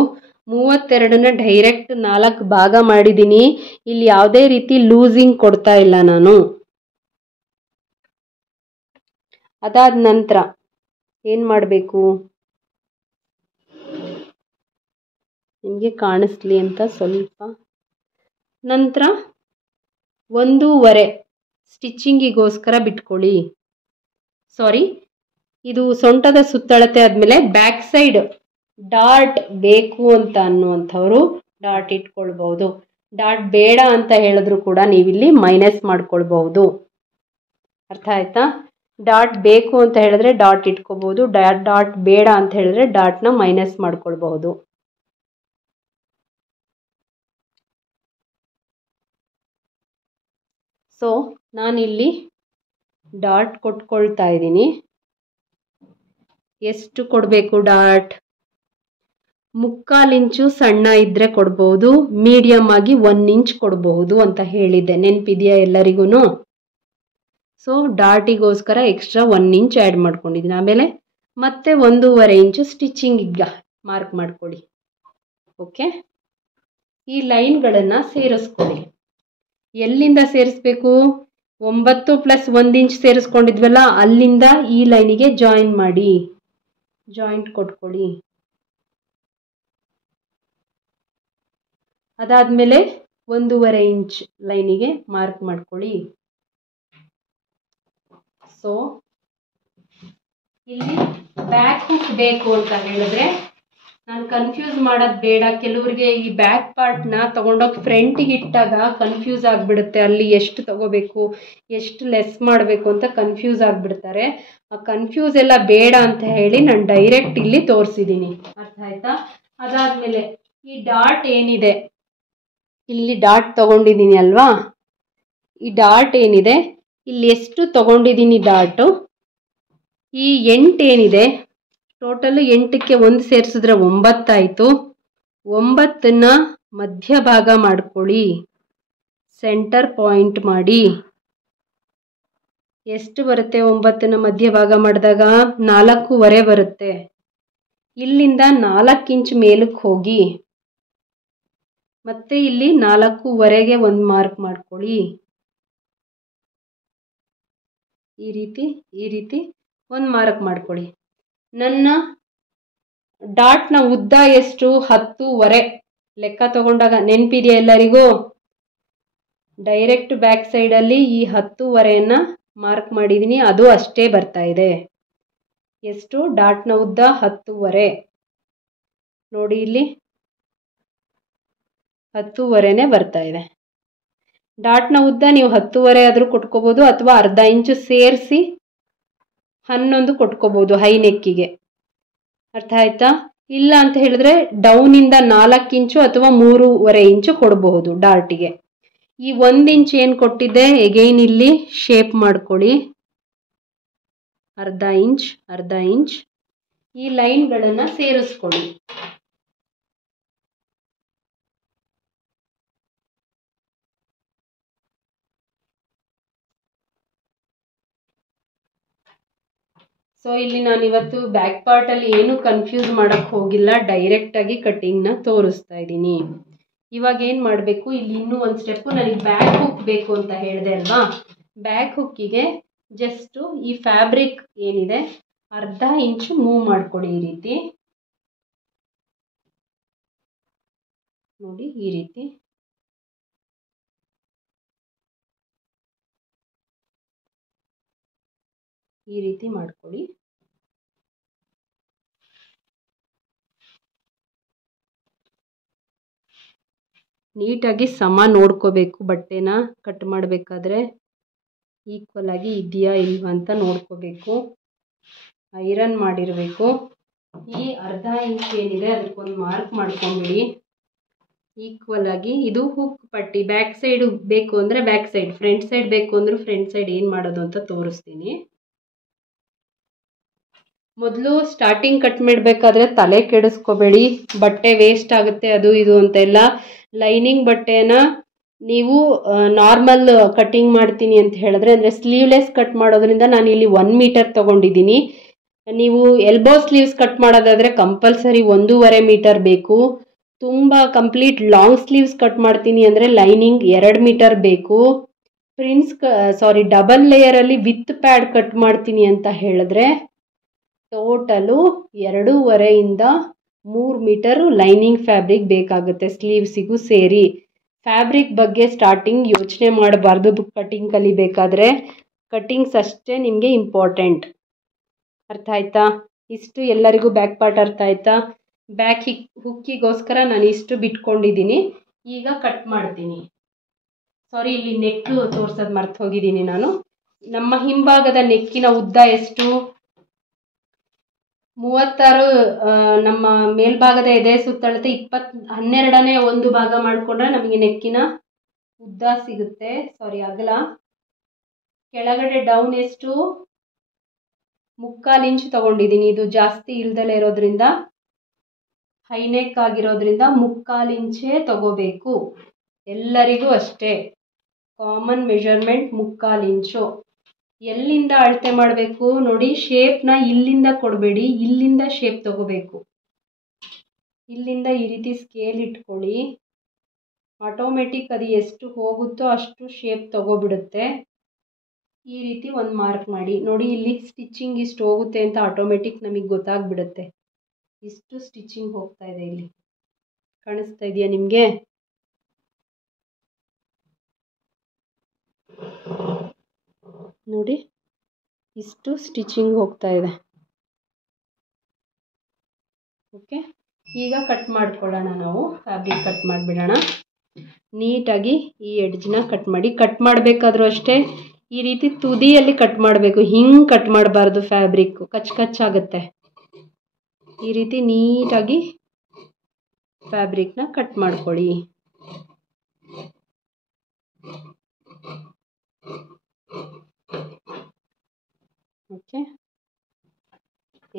32ನ ಡೈರೆಕ್ಟ್ 4 ಭಾಗ ಮಾಡಿದ್ದೀನಿ. ಇಲ್ಲಿ ಯಾವುದೇ ರೀತಿ ಲೂಸಿಂಗ್ ಕೊಡ್ತಾ ಇಲ್ಲ ನಾನು. ಅದಾದ ನಂತರ ಏನು ಮಾಡಬೇಕು, ನಿಮಗೆ ಕಾಣಿಸ್ಲಿ ಅಂತ ಸ್ವಲ್ಪ. ನಂತರ 1.5 ಸ್ಟಿಚ್ಚಿಂಗಿಗೋಸ್ಕರ ಬಿಟ್ಕೊಳ್ಳಿ. ಇದು ಸೊಂಟದ ಸುತ್ತಳತೆ ಆದಮೇಲೆ ಬ್ಯಾಕ್ ಸೈಡ್ ಡಾಟ್ ಬೇಕು ಅಂತ ಅನ್ನುವಂಥವ್ರು ಡಾಟ್ ಇಟ್ಕೊಳ್ಬಹುದು. ಡಾಟ್ ಬೇಡ ಅಂತ ಹೇಳಿದ್ರು ಕೂಡ ನೀವಿಲ್ಲಿ ಮೈನಸ್ ಮಾಡ್ಕೊಳ್ಬಹುದು. ಅರ್ಥ ಆಯ್ತಾ? ಡಾಟ್ ಬೇಕು ಅಂತ ಹೇಳಿದ್ರೆ ಡಾಟ್ ಇಟ್ಕೋಬಹುದು. ಡಾಟ್ ಬೇಡ ಅಂತ ಹೇಳಿದ್ರೆ ಡಾಟ್ನ ಮೈನಸ್ ಮಾಡ್ಕೊಳ್ಬಹುದು. ಸೊ ನಾನಿಲ್ಲಿ ಡಾಟ್ ಕೊಟ್ಕೊಳ್ತಾ ಇದ್ದೀನಿ. ಎಷ್ಟು ಕೊಡಬೇಕು ಡಾಟ್? 3/4 ಇಂಚು ಸಣ್ಣ ಇದ್ದರೆ ಕೊಡ್ಬೋದು, ಮೀಡಿಯಮ್ ಆಗಿ 1 ಇಂಚ್ ಕೊಡಬಹುದು ಅಂತ ಹೇಳಿದ್ದೆ, ನೆನಪಿದೆಯಾ ಎಲ್ಲರಿಗೂ? ಸೊ ಡಾಟಿಗೋಸ್ಕರ ಎಕ್ಸ್ಟ್ರಾ 1 ಇಂಚ್ ಆ್ಯಡ್ ಮಾಡ್ಕೊಂಡಿದ್ದೀನಿ. ಆಮೇಲೆ ಮತ್ತೆ 1.5 ಇಂಚು ಸ್ಟಿಚ್ಚಿಂಗಿಗೆ ಮಾರ್ಕ್ ಮಾಡ್ಕೊಳ್ಳಿ. ಓಕೆ, ಈ ಲೈನ್ಗಳನ್ನು ಸೇರಿಸ್ಕೊಳ್ಳಿ. ಎಲ್ಲಿಂದ ಸೇರಿಸ್ಬೇಕು? 9 + 1 ಇಂಚ್ ಸೇರಿಸ್ಕೊಂಡಿದ್ವಲ್ಲ, ಅಲ್ಲಿಂದ ಈ ಲೈನಿಗೆ ಜಾಯಿನ್ ಮಾಡಿ, ಜಾಯಿಂಟ್ ಕೊಟ್ಕೊಳ್ಳಿ. ಅದಾದಮೇಲೆ 1.5 ಇಂಚ್ ಲೈನಿಗೆ ಮಾರ್ಕ್ ಮಾಡ್ಕೊಳ್ಳಿ. ಸೊ ಇಲ್ಲಿ ಬ್ಯಾಕ್ ಹುಕ್ ಬೇಕು ಅಂತ ಹೇಳಿದ್ರೆ ನಾನು ಕನ್ಫ್ಯೂಸ್ ಮಾಡೋದು ಬೇಡ. ಕೆಲವರಿಗೆ ಈ ಬ್ಯಾಕ್ ಪಾರ್ಟ್ನ ತೊಗೊಂಡೋಗಿ ಫ್ರಂಟಿಗೆ ಇಟ್ಟಾಗ ಕನ್ಫ್ಯೂಸ್ ಆಗಿಬಿಡುತ್ತೆ. ಅಲ್ಲಿ ಎಷ್ಟು ತಗೋಬೇಕು, ಎಷ್ಟು ಲೆಸ್ ಮಾಡಬೇಕು ಅಂತ ಕನ್ಫ್ಯೂಸ್ ಆಗಿಬಿಡ್ತಾರೆ. ಆ ಕನ್ಫ್ಯೂಸ್ ಎಲ್ಲ ಬೇಡ ಅಂತ ಹೇಳಿ ನಾನು ಡೈರೆಕ್ಟ್ ಇಲ್ಲಿ ತೋರಿಸಿದ್ದೀನಿ. ಅರ್ಥ ಆಯ್ತಾ? ಅದಾದಮೇಲೆ ಈ ಡಾಟ್ ಏನಿದೆ, ಇಲ್ಲಿ ಡಾಟ್ ತಗೊಂಡಿದ್ದೀನಿ ಅಲ್ವಾ, ಈ ಡಾಟ್ ಏನಿದೆ ಇಲ್ಲಿ ಎಷ್ಟು ತಗೊಂಡಿದ್ದೀನಿ ಡಾಟು, ಈ 8 ಏನಿದೆ ಟೋಟಲ್ 8ಕ್ಕೆ 1 ಸೇರಿಸಿದ್ರೆ 9 ಆಯಿತು. 9ನ್ನ ಮಧ್ಯಭಾಗ ಮಾಡ್ಕೊಳ್ಳಿ, ಸೆಂಟರ್ ಪಾಯಿಂಟ್ ಮಾಡಿ. ಎಷ್ಟು ಬರುತ್ತೆ 9ನ್ನ ಮಧ್ಯಭಾಗ ಮಾಡಿದಾಗ? 4.5 ಬರುತ್ತೆ. ಇಲ್ಲಿಂದ 4 ಇಂಚ್ ಮೇಲಕ್ಕೆ ಹೋಗಿ ಮತ್ತೆ ಇಲ್ಲಿ 4.5ಗೆ 1 ಮಾರ್ಕ್ ಮಾಡ್ಕೊಳ್ಳಿ. ಈ ರೀತಿ 1 ಮಾರ್ಕ್ ಮಾಡ್ಕೊಳ್ಳಿ. ನನ್ನ ಡಾಟ್ನ ಉದ್ದ ಎಷ್ಟು? 10.5 ಲೆಕ್ಕ ತಗೊಂಡಾಗ ನೆನಪಿದೆಯಾ ಎಲ್ಲರಿಗೂ? ಡೈರೆಕ್ಟ್ ಬ್ಯಾಕ್ ಸೈಡಲ್ಲಿ ಈ 10.5ನ್ನ ಮಾರ್ಕ್ ಮಾಡಿದ್ದೀನಿ, ಅದು ಅಷ್ಟೇ ಬರ್ತಾ ಇದೆ. ಎಷ್ಟು? ಡಾಟ್ನ ಉದ್ದ 10.5 ನೋಡಿ, ಇಲ್ಲಿ 10.5ನೇ ಬರ್ತಾ ಇದೆ. ಡಾಟ್ನ ಉದ್ದ ನೀವು 10.5 ಆದರೂ ಕೊಟ್ಕೋಬೋದು, ಅಥವಾ ಅರ್ಧ ಇಂಚು ಸೇರಿಸಿ 11 ಕೊಟ್ಕೋಬೋದು ಹೈ ನೆಕ್ಕಿಗೆ. ಅರ್ಥ ಆಯ್ತಾ? ಇಲ್ಲ ಅಂತ ಹೇಳಿದ್ರೆ ಡೌನಿಂದ 4 ಇಂಚು ಅಥವಾ 3.5 ಇಂಚು ಕೊಡಬಹುದು ಡಾರ್ಟಿಗೆ. ಈ 1 ಇಂಚ್ ಏನು ಕೊಟ್ಟಿದ್ದೆ ಎಗೈನ್ ಇಲ್ಲಿ ಶೇಪ್ ಮಾಡ್ಕೊಳ್ಳಿ. ಅರ್ಧ ಇಂಚ್ ಈ ಲೈನ್ಗಳನ್ನು ಸೇರಿಸ್ಕೊಳ್ಳಿ. ಸೊ ಇಲ್ಲಿ ನಾನು ಇವತ್ತು ಬ್ಯಾಕ್ ಪಾರ್ಟಲ್ಲಿ ಏನು ಕನ್ಫ್ಯೂಸ್ ಮಾಡೋಕ್ಕೆ ಹೋಗಿಲ್ಲ, ಡೈರೆಕ್ಟಾಗಿ ಕಟ್ಟಿಂಗ್ನ ತೋರಿಸ್ತಾ ಇದ್ದೀನಿ. ಇವಾಗ ಏನು ಮಾಡಬೇಕು, ಇಲ್ಲಿ ಇನ್ನೂ ಒಂದು ಸ್ಟೆಪ್ಪು, ನನಗೆ ಬ್ಯಾಕ್ ಹುಕ್ ಬೇಕು ಅಂತ ಹೇಳಿದೆ ಅಲ್ವಾ. ಬ್ಯಾಕ್ ಹುಕ್ಕಿಗೆ ಜಸ್ಟು ಈ ಫ್ಯಾಬ್ರಿಕ್ ಏನಿದೆ ಅರ್ಧ ಇಂಚು ಮೂವ್ ಮಾಡ್ಕೊಳ್ಳಿ. ಈ ರೀತಿ ನೋಡಿ, ಈ ರೀತಿ ಮಾಡ್ಕೊಳ್ಳಿ. ನೀಟಾಗಿ ಸಮ ನೋಡ್ಕೋಬೇಕು, ಬಟ್ಟೆನ ಕಟ್ ಮಾಡಬೇಕಾದ್ರೆ ಈಕ್ವಲ್ ಆಗಿ ಇದೆಯಾ ಇಲ್ವಾ ಅಂತ ನೋಡ್ಕೋಬೇಕು. ಐರನ್ ಮಾಡಿರಬೇಕು. ಈ ಅರ್ಧ ಇಂಚ್ ಏನಿದೆ ಅದಕ್ಕೊಂದು ಮಾರ್ಕ್ ಮಾಡ್ಕೊಂಬಿಡಿ ಈಕ್ವಲ್ ಆಗಿ. ಇದು ಹುಕ್ ಪಟ್ಟಿ, ಬ್ಯಾಕ್ ಸೈಡ್ ಬೇಕು ಅಂದರೆ ಬ್ಯಾಕ್ ಸೈಡ್, ಫ್ರಂಟ್ ಸೈಡ್ ಬೇಕು ಅಂದರೆ ಫ್ರಂಟ್ ಸೈಡ್ ಏನು ಮಾಡೋದು ಅಂತ ತೋರಿಸ್ತೀನಿ. ಮೊದಲು ಸ್ಟಾರ್ಟಿಂಗ್ ಕಟ್ ಮಾಡಬೇಕಾದ್ರೆ ತಲೆ ಕೆಡಿಸ್ಕೋಬೇಡಿ, ಬಟ್ಟೆ ವೇಸ್ಟ್ ಆಗುತ್ತೆ ಅದು ಇದು ಅಂತೆಲ್ಲ. ಲೈನಿಂಗ್ ಬಟ್ಟೆನ ನೀವು ನಾರ್ಮಲ್ ಕಟ್ಟಿಂಗ್ ಮಾಡ್ತೀನಿ ಅಂತ ಹೇಳಿದ್ರೆ, ಅಂದರೆ ಸ್ಲೀವ್ಲೆಸ್ ಕಟ್ ಮಾಡೋದ್ರಿಂದ ನಾನು ಇಲ್ಲಿ 1 ಮೀಟರ್ ತೊಗೊಂಡಿದ್ದೀನಿ. ನೀವು ಎಲ್ಬೋ ಸ್ಲೀವ್ಸ್ ಕಟ್ ಮಾಡೋದಾದರೆ ಕಂಪಲ್ಸರಿ 1.5 ಮೀಟರ್ ಬೇಕು. ತುಂಬ ಕಂಪ್ಲೀಟ್ ಲಾಂಗ್ ಸ್ಲೀವ್ಸ್ ಕಟ್ ಮಾಡ್ತೀನಿ ಅಂದರೆ ಲೈನಿಂಗ್ 2 ಮೀಟರ್ ಬೇಕು. ಡಬಲ್ ಲೇಯರಲ್ಲಿ ವಿತ್ ಪ್ಯಾಡ್ ಕಟ್ ಮಾಡ್ತೀನಿ ಅಂತ ಹೇಳಿದ್ರೆ ಟೋಟಲು 2.5 3 ಮೀಟರು ಲೈನಿಂಗ್ ಫ್ಯಾಬ್ರಿಕ್ ಬೇಕಾಗುತ್ತೆ ಸ್ಲೀವ್ಸಿಗೂ ಸೇರಿ. ಫ್ಯಾಬ್ರಿಕ್ ಬಗ್ಗೆ ಸ್ಟಾರ್ಟಿಂಗ್ ಯೋಚನೆ ಮಾಡಬಾರ್ದು ಕಟಿಂಗ್ ಕಲಿಬೇಕಾದ್ರೆ. ಕಟಿಂಗ್ಸ್ ಅಷ್ಟೇ ನಿಮಗೆ ಇಂಪಾರ್ಟೆಂಟ್. ಅರ್ಥ ಆಯ್ತಾ? ಇಷ್ಟು ಎಲ್ಲರಿಗೂ ಬ್ಯಾಕ್ ಪಾರ್ಟ್ ಅರ್ಥ ಆಯ್ತಾ? ಬ್ಯಾಕ್ ಹುಕ್ಕಿಗೋಸ್ಕರ ನಾನು ಇಷ್ಟು ಬಿಟ್ಕೊಂಡಿದ್ದೀನಿ. ಈಗ ಕಟ್ ಮಾಡ್ತೀನಿ. ಇಲ್ಲಿ ನೆಕ್ ತೋರ್ಸೋದು ಮರ್ತು ಹೋಗಿದ್ದೀನಿ ನಾನು. ನಮ್ಮ ಹಿಂಭಾಗದ ನೆಕ್ಕಿನ ಉದ್ದ ಎಷ್ಟು? 36. ನಮ್ಮ ಮೇಲ್ಭಾಗದ ಎದೆ ಸುತ್ತಳತೆ 12ನೇ ಒಂದು ಭಾಗ ಮಾಡಿಕೊಂಡ್ರೆ ನಮಗೆ ನೆಕ್ಕಿನ ಉದ್ದ ಸಿಗುತ್ತೆ. ಅಗಲ. ಕೆಳಗಡೆ ಡೌನ್ ಎಷ್ಟು? 3/4 ಇಂಚ್ ತಗೊಂಡಿದ್ದೀನಿ. ಇದು ಜಾಸ್ತಿ ಇಲ್ದಲೇ ಇರೋದ್ರಿಂದ, ಹೈನೆಕ್ ಆಗಿರೋದ್ರಿಂದ 3/4 ಇಂಚೇ ತಗೋಬೇಕು. ಎಲ್ಲರಿಗೂ ಅಷ್ಟೇ, ಕಾಮನ್ ಮೆಜರ್ಮೆಂಟ್ 3/4 ಇಂಚು. ಎಲ್ಲಿಂದ ಅಳತೆ ಮಾಡಬೇಕು ನೋಡಿ, ಶೇಪ್ನ ಇಲ್ಲಿಂದ ಕೊಡಬೇಡಿ, ಇಲ್ಲಿಂದ ಶೇಪ್ ತಗೋಬೇಕು. ಇಲ್ಲಿಂದ ಈ ರೀತಿ ಸ್ಕೇಲ್ ಇಟ್ಕೊಳ್ಳಿ. ಆಟೋಮೆಟಿಕ್ ಅದು ಎಷ್ಟು ಹೋಗುತ್ತೋ ಅಷ್ಟು ಶೇಪ್ ತಗೋಬಿಡುತ್ತೆ. ಈ ರೀತಿ ಒಂದು ಮಾರ್ಕ್ ಮಾಡಿ ನೋಡಿ. ಇಲ್ಲಿ ಸ್ಟಿಚಿಂಗ್ ಇಷ್ಟು ಹೋಗುತ್ತೆ ಅಂತ ಆಟೋಮೆಟಿಕ್ ನಮಗೆ ಗೊತ್ತಾಗ್ಬಿಡುತ್ತೆ. ಇಷ್ಟು ಸ್ಟಿಚಿಂಗ್ ಹೋಗ್ತಾ ಇದೆ. ಇಲ್ಲಿ ಕಾಣಿಸ್ತಾ ಇದೆಯಾ ನಿಮಗೆ? ನೋಡಿ, ಇಷ್ಟು ಸ್ಟಿಚಿಂಗ್ ಹೋಗ್ತಾ ಇದೆ. ಓಕೆ, ಈಗ ಕಟ್ ಮಾಡ್ಕೊಳ್ಳೋಣ. ನಾವು ಫ್ಯಾಬ್ರಿಕ್ ಕಟ್ ಮಾಡಿಬಿಡೋಣ. ನೀಟಾಗಿ ಈ ಎಡ್ಜ್ನ ಕಟ್ ಮಾಡಿ. ಕಟ್ ಮಾಡಬೇಕಾದ್ರೂ ಅಷ್ಟೇ ಈ ರೀತಿ ತುದಿಯಲ್ಲಿ ಕಟ್ ಮಾಡಬೇಕು, ಹಿಂಗೆ ಕಟ್ ಮಾಡಬಾರ್ದು. ಫ್ಯಾಬ್ರಿಕ್ ಕಚ್ಚಾಗುತ್ತೆ. ಈ ರೀತಿ ನೀಟಾಗಿ ಫ್ಯಾಬ್ರಿಕ್ನ ಕಟ್ ಮಾಡ್ಕೊಳ್ಳಿ. ಓಕೆ,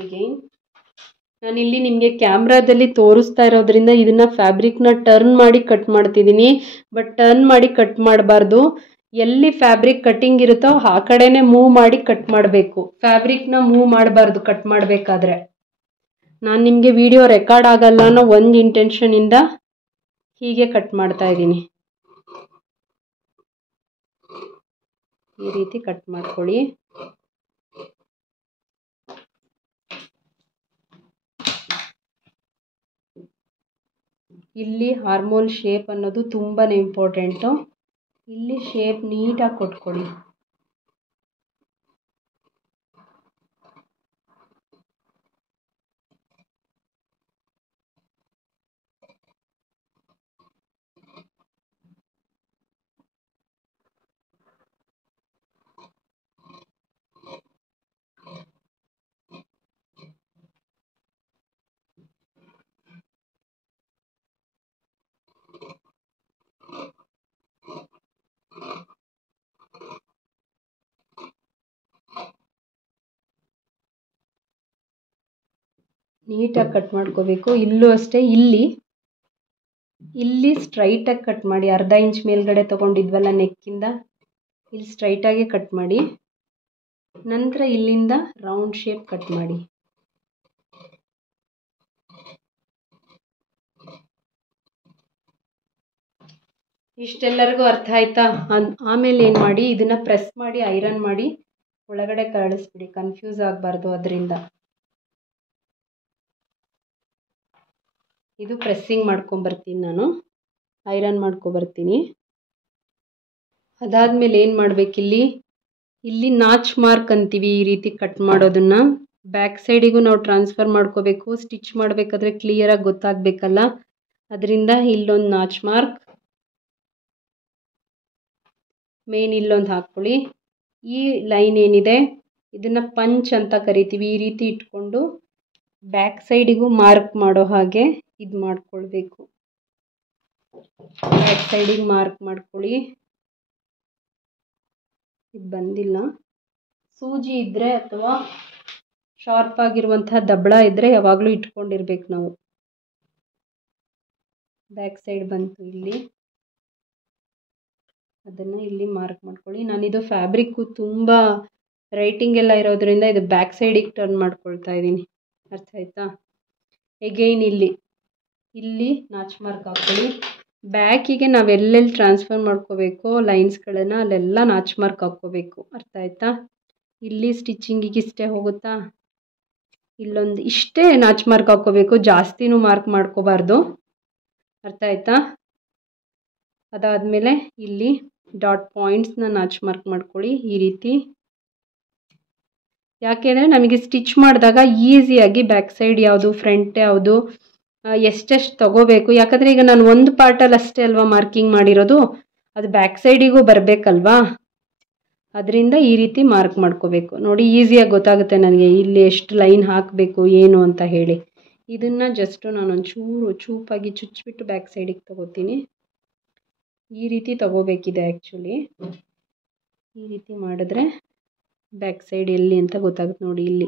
ಅಗೈನ್ ನಾನಿಲ್ಲಿ ನಿಮಗೆ ಕ್ಯಾಮ್ರಾದಲ್ಲಿ ತೋರಿಸ್ತಾ ಇರೋದ್ರಿಂದ ಇದನ್ನು ಫ್ಯಾಬ್ರಿಕ್ನ ಟರ್ನ್ ಮಾಡಿ ಕಟ್ ಮಾಡ್ತಿದ್ದೀನಿ. ಬಟ್ ಟರ್ನ್ ಮಾಡಿ ಕಟ್ ಮಾಡಬಾರ್ದು. ಎಲ್ಲಿ ಫ್ಯಾಬ್ರಿಕ್ ಕಟ್ಟಿಂಗ್ ಇರುತ್ತೋ ಆ ಕಡೆನೇ ಮೂವ್ ಮಾಡಿ ಕಟ್ ಮಾಡಬೇಕು. ಫ್ಯಾಬ್ರಿಕ್ನ ಮೂವ್ ಮಾಡಬಾರ್ದು ಕಟ್ ಮಾಡಬೇಕಾದ್ರೆ. ನಾನು ನಿಮಗೆ ವಿಡಿಯೋ ರೆಕಾರ್ಡ್ ಆಗಲ್ಲ ಅನ್ನೋ ಒಂದು ಇಂಟೆನ್ಷನಿಂದ ಹೀಗೆ ಕಟ್ ಮಾಡ್ತಾ ಇದ್ದೀನಿ. ಈ ರೀತಿ ಕಟ್ ಮಾಡ್ಕೊಳ್ಳಿ. ಇಲ್ಲಿ ಹಾರ್ಮೋಲ್ ಶೇಪ್ ಅನ್ನೋದು ತುಂಬಾ ಇಂಪಾರ್ಟೆಂಟು. ಇಲ್ಲಿ ಶೇಪ್ ನೀಟಾಗಿ ಕೊಟ್ಕೊಳ್ಳಿ. ನೀಟಾಗಿ ಕಟ್ ಮಾಡ್ಕೋಬೇಕು. ಇಲ್ಲೂ ಅಷ್ಟೇ, ಇಲ್ಲಿ ಸ್ಟ್ರೈಟಾಗಿ ಕಟ್ ಮಾಡಿ. ಅರ್ಧ ಇಂಚ್ ಮೇಲ್ಗಡೆ ತೊಗೊಂಡಿದ್ವಲ್ಲ ನೆಕ್ಕಿಂದ, ಇಲ್ಲಿ ಸ್ಟ್ರೈಟಾಗಿ ಕಟ್ ಮಾಡಿ. ನಂತರ ಇಲ್ಲಿಂದ ರೌಂಡ್ ಶೇಪ್ ಕಟ್ ಮಾಡಿ. ಇಷ್ಟೆಲ್ಲರಿಗೂ ಅರ್ಥ ಆಯ್ತಾ? ಆಮೇಲೆ ಏನು ಮಾಡಿ, ಇದನ್ನು ಪ್ರೆಸ್ ಮಾಡಿ ಐರನ್ ಮಾಡಿ ಒಳಗಡೆ ಕಳಿಸ್ಬಿಡಿ, ಕನ್ಫ್ಯೂಸ್ ಆಗಬಾರ್ದು. ಅದರಿಂದ ಇದು ಪ್ರೆಸ್ಸಿಂಗ್ ಮಾಡ್ಕೊಂಬರ್ತೀನಿ, ನಾನು ಐರನ್ ಮಾಡ್ಕೊಬರ್ತೀನಿ. ಅದಾದಮೇಲೆ ಏನು ಮಾಡಬೇಕಿಲ್ಲಿ, ಇಲ್ಲಿ ನಾಚ್ ಮಾರ್ಕ್ ಅಂತೀವಿ, ಈ ರೀತಿ ಕಟ್ ಮಾಡೋದನ್ನು ಬ್ಯಾಕ್ ಸೈಡಿಗೂ ನಾವು ಟ್ರಾನ್ಸ್ಫರ್ ಮಾಡ್ಕೋಬೇಕು. ಸ್ಟಿಚ್ ಮಾಡಬೇಕಾದ್ರೆ ಕ್ಲಿಯರಾಗಿ ಗೊತ್ತಾಗಬೇಕಲ್ಲ, ಅದರಿಂದ ಇಲ್ಲೊಂದು ನಾಚ್ ಮಾರ್ಕ್, ಮೇನ್ ಇಲ್ಲೊಂದು ಹಾಕ್ಕೊಳ್ಳಿ. ಈ ಲೈನ್ ಏನಿದೆ ಇದನ್ನು ಪಂಚ್ ಅಂತ ಕರಿತೀವಿ. ಈ ರೀತಿ ಇಟ್ಕೊಂಡು ಬ್ಯಾಕ್ ಸೈಡಿಗೂ ಮಾರ್ಕ್ ಮಾಡೋ ಹಾಗೆ ಇದು ಮಾಡ್ಕೊಳ್ಬೇಕು. ಬ್ಯಾಕ್ ಸೈಡಿಗೆ ಮಾರ್ಕ್ ಮಾಡ್ಕೊಳ್ಳಿ. ಇದು ಬಂದಿಲ್ಲ. ಸೂಜಿ ಇದ್ದರೆ ಅಥವಾ ಶಾರ್ಪ್ ಆಗಿರುವಂತಹ ದಬ್ಬಳ ಇದ್ದರೆ ಯಾವಾಗಲೂ ಇಟ್ಕೊಂಡಿರ್ಬೇಕು ನಾವು. ಬ್ಯಾಕ್ ಸೈಡ್ ಬಂತು ಇಲ್ಲಿ, ಅದನ್ನು ಇಲ್ಲಿ ಮಾರ್ಕ್ ಮಾಡ್ಕೊಳ್ಳಿ. ನಾನಿದು ಫ್ಯಾಬ್ರಿಕ್ಕು ತುಂಬ ರೈಟಿಂಗ್ ಎಲ್ಲ ಇರೋದ್ರಿಂದ ಇದು ಬ್ಯಾಕ್ ಸೈಡಿಗೆ ಟರ್ನ್ ಮಾಡ್ಕೊಳ್ತಾ ಇದ್ದೀನಿ. ಅರ್ಥ ಆಯ್ತಾ? ಎಗೈನ್ ಇಲ್ಲಿ ನಾಚ್ ಮಾರ್ಕ್ ಹಾಕ್ಕೊಳ್ಳಿ. ಬ್ಯಾಕಿಗೆ ನಾವು ಎಲ್ಲೆಲ್ಲಿ ಟ್ರಾನ್ಸ್ಫರ್ ಮಾಡ್ಕೋಬೇಕು ಲೈನ್ಸ್ಗಳನ್ನು ಅಲ್ಲೆಲ್ಲ ನಾಚ್ ಮಾರ್ಕ್ ಹಾಕ್ಕೋಬೇಕು. ಅರ್ಥ ಆಯ್ತಾ? ಇಲ್ಲಿ ಸ್ಟಿಚಿಂಗಿಗೆ ಇಷ್ಟೇ ಹೋಗುತ್ತಾ, ಇಲ್ಲೊಂದು ಇಷ್ಟೇ ನಾಚ್ ಮಾರ್ಕ್ ಹಾಕ್ಕೋಬೇಕು, ಜಾಸ್ತಿನೂ ಮಾರ್ಕ್ ಮಾಡ್ಕೋಬಾರ್ದು. ಅರ್ಥ ಆಯ್ತಾ? ಅದಾದಮೇಲೆ ಇಲ್ಲಿ ಡಾಟ್ ಪಾಯಿಂಟ್ಸ್ನ ನಾಚ್ ಮಾರ್ಕ್ ಮಾಡ್ಕೊಳ್ಳಿ ಈ ರೀತಿ. ಯಾಕೆಂದರೆ ನಮಗೆ ಸ್ಟಿಚ್ ಮಾಡಿದಾಗ ಈಸಿಯಾಗಿ ಬ್ಯಾಕ್ ಸೈಡ್ ಯಾವುದು ಫ್ರಂಟ್ ಯಾವುದು ಎಷ್ಟೆಷ್ಟು ತಗೋಬೇಕು. ಯಾಕಂದರೆ ಈಗ ನಾನು ಒಂದು ಪಾರ್ಟಲ್ಲಿ ಅಷ್ಟೇ ಅಲ್ವಾ ಮಾರ್ಕಿಂಗ್ ಮಾಡಿರೋದು, ಅದು ಬ್ಯಾಕ್ ಸೈಡಿಗೂ ಬರಬೇಕಲ್ವಾ, ಅದರಿಂದ ಈ ರೀತಿ ಮಾರ್ಕ್ ಮಾಡ್ಕೋಬೇಕು. ನೋಡಿ, ಈಸಿಯಾಗಿ ಗೊತ್ತಾಗುತ್ತೆ ನನಗೆ ಇಲ್ಲಿ ಎಷ್ಟು ಲೈನ್ ಹಾಕಬೇಕು ಏನು ಅಂತ ಹೇಳಿ. ಇದನ್ನು ಜಸ್ಟು ನಾನೊಂದು ಚೂಪಾಗಿ ಚುಚ್ಚಿಬಿಟ್ಟು ಬ್ಯಾಕ್ ಸೈಡಿಗೆ ತಗೋತೀನಿ. ಈ ರೀತಿ ತಗೋಬೇಕಿದೆ ಆ್ಯಕ್ಚುಲಿ. ಈ ರೀತಿ ಮಾಡಿದ್ರೆ ಬ್ಯಾಕ್ ಸೈಡ್ ಎಲ್ಲಿ ಅಂತ ಗೊತ್ತಾಗುತ್ತೆ. ನೋಡಿ, ಇಲ್ಲಿ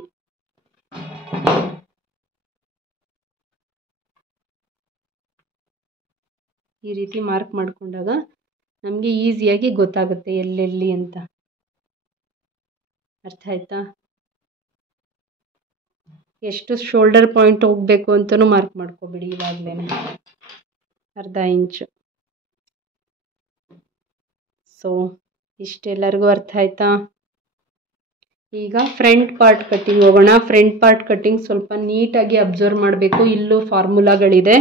ಈ ರೀತಿ ಮಾರ್ಕ್ ಮಾಡಿಕೊಂಡಾಗ ನಮಗೆ ಈಸಿಯಾಗಿ ಗೊತ್ತಾಗುತ್ತೆ ಎಲ್ಲೆಲ್ಲಿ ಅಂತ. ಅರ್ಥ ಆಯ್ತಾ? ಎಷ್ಟು ಶೋಲ್ಡರ್ ಪಾಯಿಂಟ್ ಹೋಗಬೇಕು ಅಂತಲೂ ಮಾರ್ಕ್ ಮಾಡ್ಕೊಬಿಡಿ ಇವಾಗಲೇ, ಅರ್ಧ ಇಂಚು. ಸೊ ಇಷ್ಟೆಲ್ಲರಿಗೂ ಅರ್ಥ ಆಯ್ತಾ? ಈಗ ಫ್ರಂಟ್ ಪಾರ್ಟ್ ಕಟ್ಟಿಂಗ್ ಹೋಗೋಣ. ಫ್ರಂಟ್ ಪಾರ್ಟ್ ಕಟ್ಟಿಂಗ್ ಸ್ವಲ್ಪ ನೀಟಾಗಿ ಅಬ್ಸರ್ವ್ ಮಾಡಬೇಕು. ಇಲ್ಲೂ ಫಾರ್ಮುಲಾಗಳಿದೆ.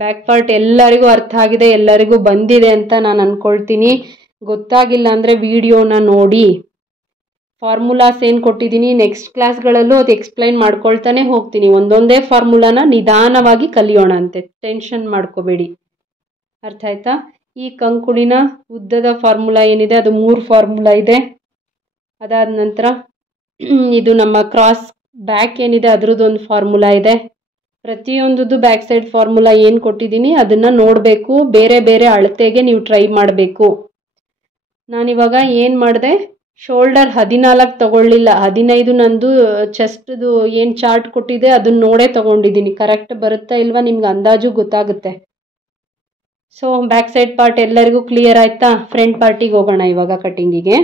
ಬ್ಯಾಕ್ ಪಾರ್ಟ್ ಎಲ್ಲರಿಗೂ ಅರ್ಥ ಆಗಿದೆ, ಎಲ್ಲರಿಗೂ ಬಂದಿದೆ ಅಂತ ನಾನು ಅಂದ್ಕೊಳ್ತೀನಿ. ಗೊತ್ತಾಗಿಲ್ಲ ಅಂದರೆ ವಿಡಿಯೋನ ನೋಡಿ. ಫಾರ್ಮುಲಾಸ್ ಏನು ಕೊಟ್ಟಿದ್ದೀನಿ ನೆಕ್ಸ್ಟ್ ಕ್ಲಾಸ್ಗಳಲ್ಲೂ ಅದು ಎಕ್ಸ್ಪ್ಲೈನ್ ಮಾಡ್ಕೊಳ್ತಾನೆ ಹೋಗ್ತೀನಿ. ಒಂದೊಂದೇ ಫಾರ್ಮುಲಾನ ನಿಧಾನವಾಗಿ ಕಲಿಯೋಣ ಅಂತೆ, ಟೆನ್ಷನ್ ಮಾಡ್ಕೋಬೇಡಿ. ಅರ್ಥ ಆಯ್ತಾ? ಈ ಕಂಕುಳಿನ ಉದ್ದದ ಫಾರ್ಮುಲಾ ಏನಿದೆ ಅದು 3 ಫಾರ್ಮುಲಾ ಇದೆ. ಅದಾದ ನಂತರ ಇದು ನಮ್ಮ ಕ್ರಾಸ್ ಬ್ಯಾಕ್ ಏನಿದೆ ಅದರದ್ದೊಂದು ಫಾರ್ಮುಲಾ ಇದೆ. ಪ್ರತಿಯೊಂದು ಬ್ಯಾಕ್ ಸೈಡ್ ಫಾರ್ಮುಲಾ ಏನು ಕೊಟ್ಟಿದ್ದೀನಿ ಅದನ್ನು ನೋಡಬೇಕು. ಬೇರೆ ಬೇರೆ ಅಳತೆಗೆ ನೀವು ಟ್ರೈ ಮಾಡಬೇಕು. ನಾನಿವಾಗ ಏನು ಮಾಡಿದೆ, ಶೋಲ್ಡರ್ 14 ತಗೊಳ್ಳಿಲ್ಲ, 15 ನಂದು ಚೆಸ್ಟ್ದು ಏನು ಚಾರ್ಟ್ ಕೊಟ್ಟಿದೆ ಅದನ್ನು ನೋಡೇ ತಗೊಂಡಿದ್ದೀನಿ. ಕರೆಕ್ಟ್ ಬರುತ್ತಾ ಇಲ್ವಾ ನಿಮ್ಗೆ ಅಂದಾಜು ಗೊತ್ತಾಗುತ್ತೆ. ಸೊ ಬ್ಯಾಕ್ ಸೈಡ್ ಪಾರ್ಟ್ ಎಲ್ಲರಿಗೂ ಕ್ಲಿಯರ್ ಆಯ್ತಾ? ಫ್ರಂಟ್ ಪಾರ್ಟಿಗೆ ಹೋಗೋಣ ಇವಾಗ ಕಟ್ಟಿಂಗಿಗೆ.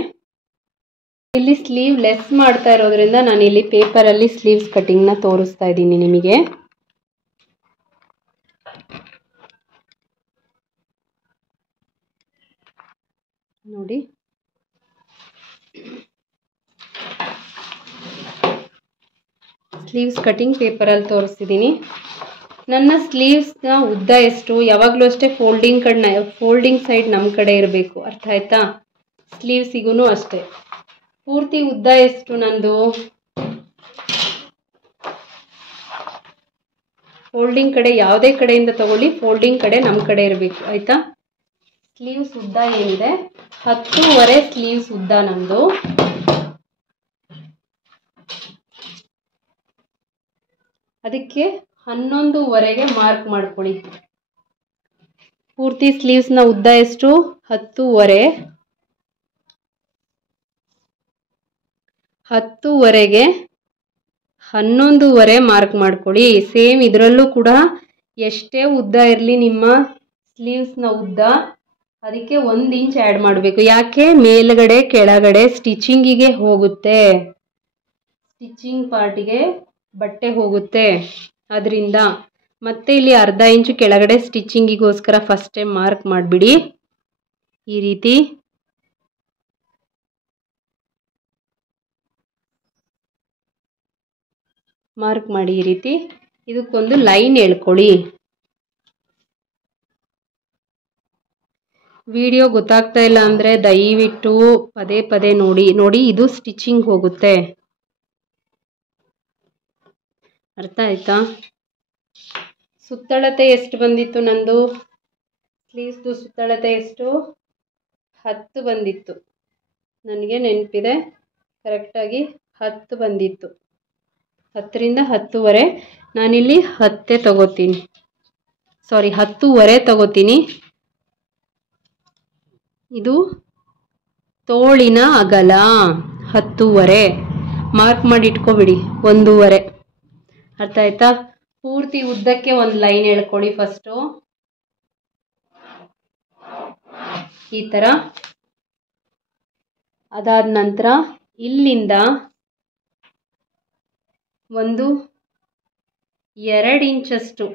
ಇಲ್ಲಿ ಸ್ಲೀವ್ ಲೆಸ್ ಮಾಡ್ತಾ ಇರೋದ್ರಿಂದ ನಾನು ಇಲ್ಲಿ ಪೇಪರಲ್ಲಿ ಸ್ಲೀವ್ಸ್ ಕಟ್ಟಿಂಗ್ನ ತೋರಿಸ್ತಾ ಇದ್ದೀನಿ ನಿಮಗೆ. ನೋಡಿ, ಸ್ಲೀವ್ಸ್ ಕಟ್ಟಿಂಗ್ ಪೇಪರಲ್ಲಿ ತೋರಿಸ್ತಿದ್ದೀನಿ. ನನ್ನ ಸ್ಲೀವ್ಸ್ನ ಉದ್ದ ಎಷ್ಟು, ಯಾವಾಗಲೂ ಅಷ್ಟೇ ಫೋಲ್ಡಿಂಗ್ ಸೈಡ್ ನಮ್ಮ ಕಡೆ ಇರಬೇಕು. ಅರ್ಥ ಆಯ್ತಾ? ಸ್ಲೀವ್ಸಿಗೂ ಅಷ್ಟೇ. ಪೂರ್ತಿ ಉದ್ದ ಎಷ್ಟು ನಂದು, ಫೋಲ್ಡಿಂಗ್ ಕಡೆ ಯಾವುದೇ ಕಡೆಯಿಂದ ತಗೊಳ್ಳಿ, ಫೋಲ್ಡಿಂಗ್ ಕಡೆ ನಮ್ಮ ಕಡೆ ಇರಬೇಕು. ಆಯಿತಾ? ಸ್ಲೀವ್ಸ್ ಉದ್ದ ಏನಿದೆ 10.5 ಸ್ಲೀವ್ಸ್ ಉದ್ದ ನಮ್ಮದು. ಅದಕ್ಕೆ 11.5ಗೆ ಮಾರ್ಕ್ ಮಾಡ್ಕೊಳ್ಳಿ. ಪೂರ್ತಿ ಸ್ಲೀವ್ಸ್ನ ಉದ್ದ ಎಷ್ಟು? 10.5. 10.5ಗೆ 11.5 ಮಾರ್ಕ್ ಮಾಡ್ಕೊಳ್ಳಿ. ಸೇಮ್ ಇದರಲ್ಲೂ ಕೂಡ ಎಷ್ಟೇ ಉದ್ದ ಇರಲಿ ನಿಮ್ಮ ಸ್ಲೀವ್ಸ್ನ ಉದ್ದ ಅದಕ್ಕೆ 1 ಇಂಚ್ ಆ್ಯಡ್ ಮಾಡಬೇಕು. ಯಾಕೆ? ಮೇಲ್ಗಡೆ ಕೆಳಗಡೆ ಸ್ಟಿಚಿಂಗಿಗೆ ಹೋಗುತ್ತೆ, ಸ್ಟಿಚಿಂಗ್ ಪಾರ್ಟಿಗೆ ಬಟ್ಟೆ ಹೋಗುತ್ತೆ, ಅದರಿಂದ ಮತ್ತೆ ಇಲ್ಲಿ ಅರ್ಧ ಇಂಚು ಕೆಳಗಡೆ ಸ್ಟಿಚಿಂಗಿಗೋಸ್ಕರ ಫಸ್ಟೇ ಮಾರ್ಕ್ ಮಾಡಿಬಿಡಿ. ಈ ರೀತಿ ಮಾರ್ಕ್ ಮಾಡಿ. ಈ ರೀತಿ ಇದಕ್ಕೊಂದು ಲೈನ್ ಎಳ್ಕೊಳ್ಳಿ. ವಿಡಿಯೋ ಗೊತ್ತಾಗ್ತಾ ಇಲ್ಲ ಅಂದರೆ ದಯವಿಟ್ಟು ಪದೇ ಪದೇ ನೋಡಿ. ಇದು ಸ್ಟಿಚಿಂಗ್ ಹೋಗುತ್ತೆ, ಅರ್ಥ ಆಯ್ತಾ? ಸುತ್ತಳತೆ ಎಷ್ಟು ಬಂದಿತ್ತು ನಂದು? ಸ್ಲೀವ್ಸ್ದು ಸುತ್ತಳತೆ ಎಷ್ಟು? 10 ಬಂದಿತ್ತು. ನನಗೆ ನೆನಪಿದೆ, ಕರೆಕ್ಟಾಗಿ 10 ಬಂದಿತ್ತು. 10ರಿಂದ 10ವರೆ. ನಾನಿಲ್ಲಿ 10 ತಗೋತೀನಿ, 10ವರೆ ತಗೋತೀನಿ. ಇದು ತೋಳಿನ ಅಗಲ 10ವರೆ. ಮಾರ್ಕ್ ಮಾಡಿ ಇಟ್ಕೊಬಿಡಿ, 1ವರೆ. ಅರ್ಥ ಆಯ್ತಾ? ಪೂರ್ತಿ ಉದ್ದಕ್ಕೆ ಒಂದು ಲೈನ್ ಎಳ್ಕೊಳ್ಳಿ ಫಸ್ಟು, ಈ ಥರ. ಅದಾದ ನಂತರ ಇಲ್ಲಿಂದ ಒಂದು 2 ಇಂಚಷ್ಟು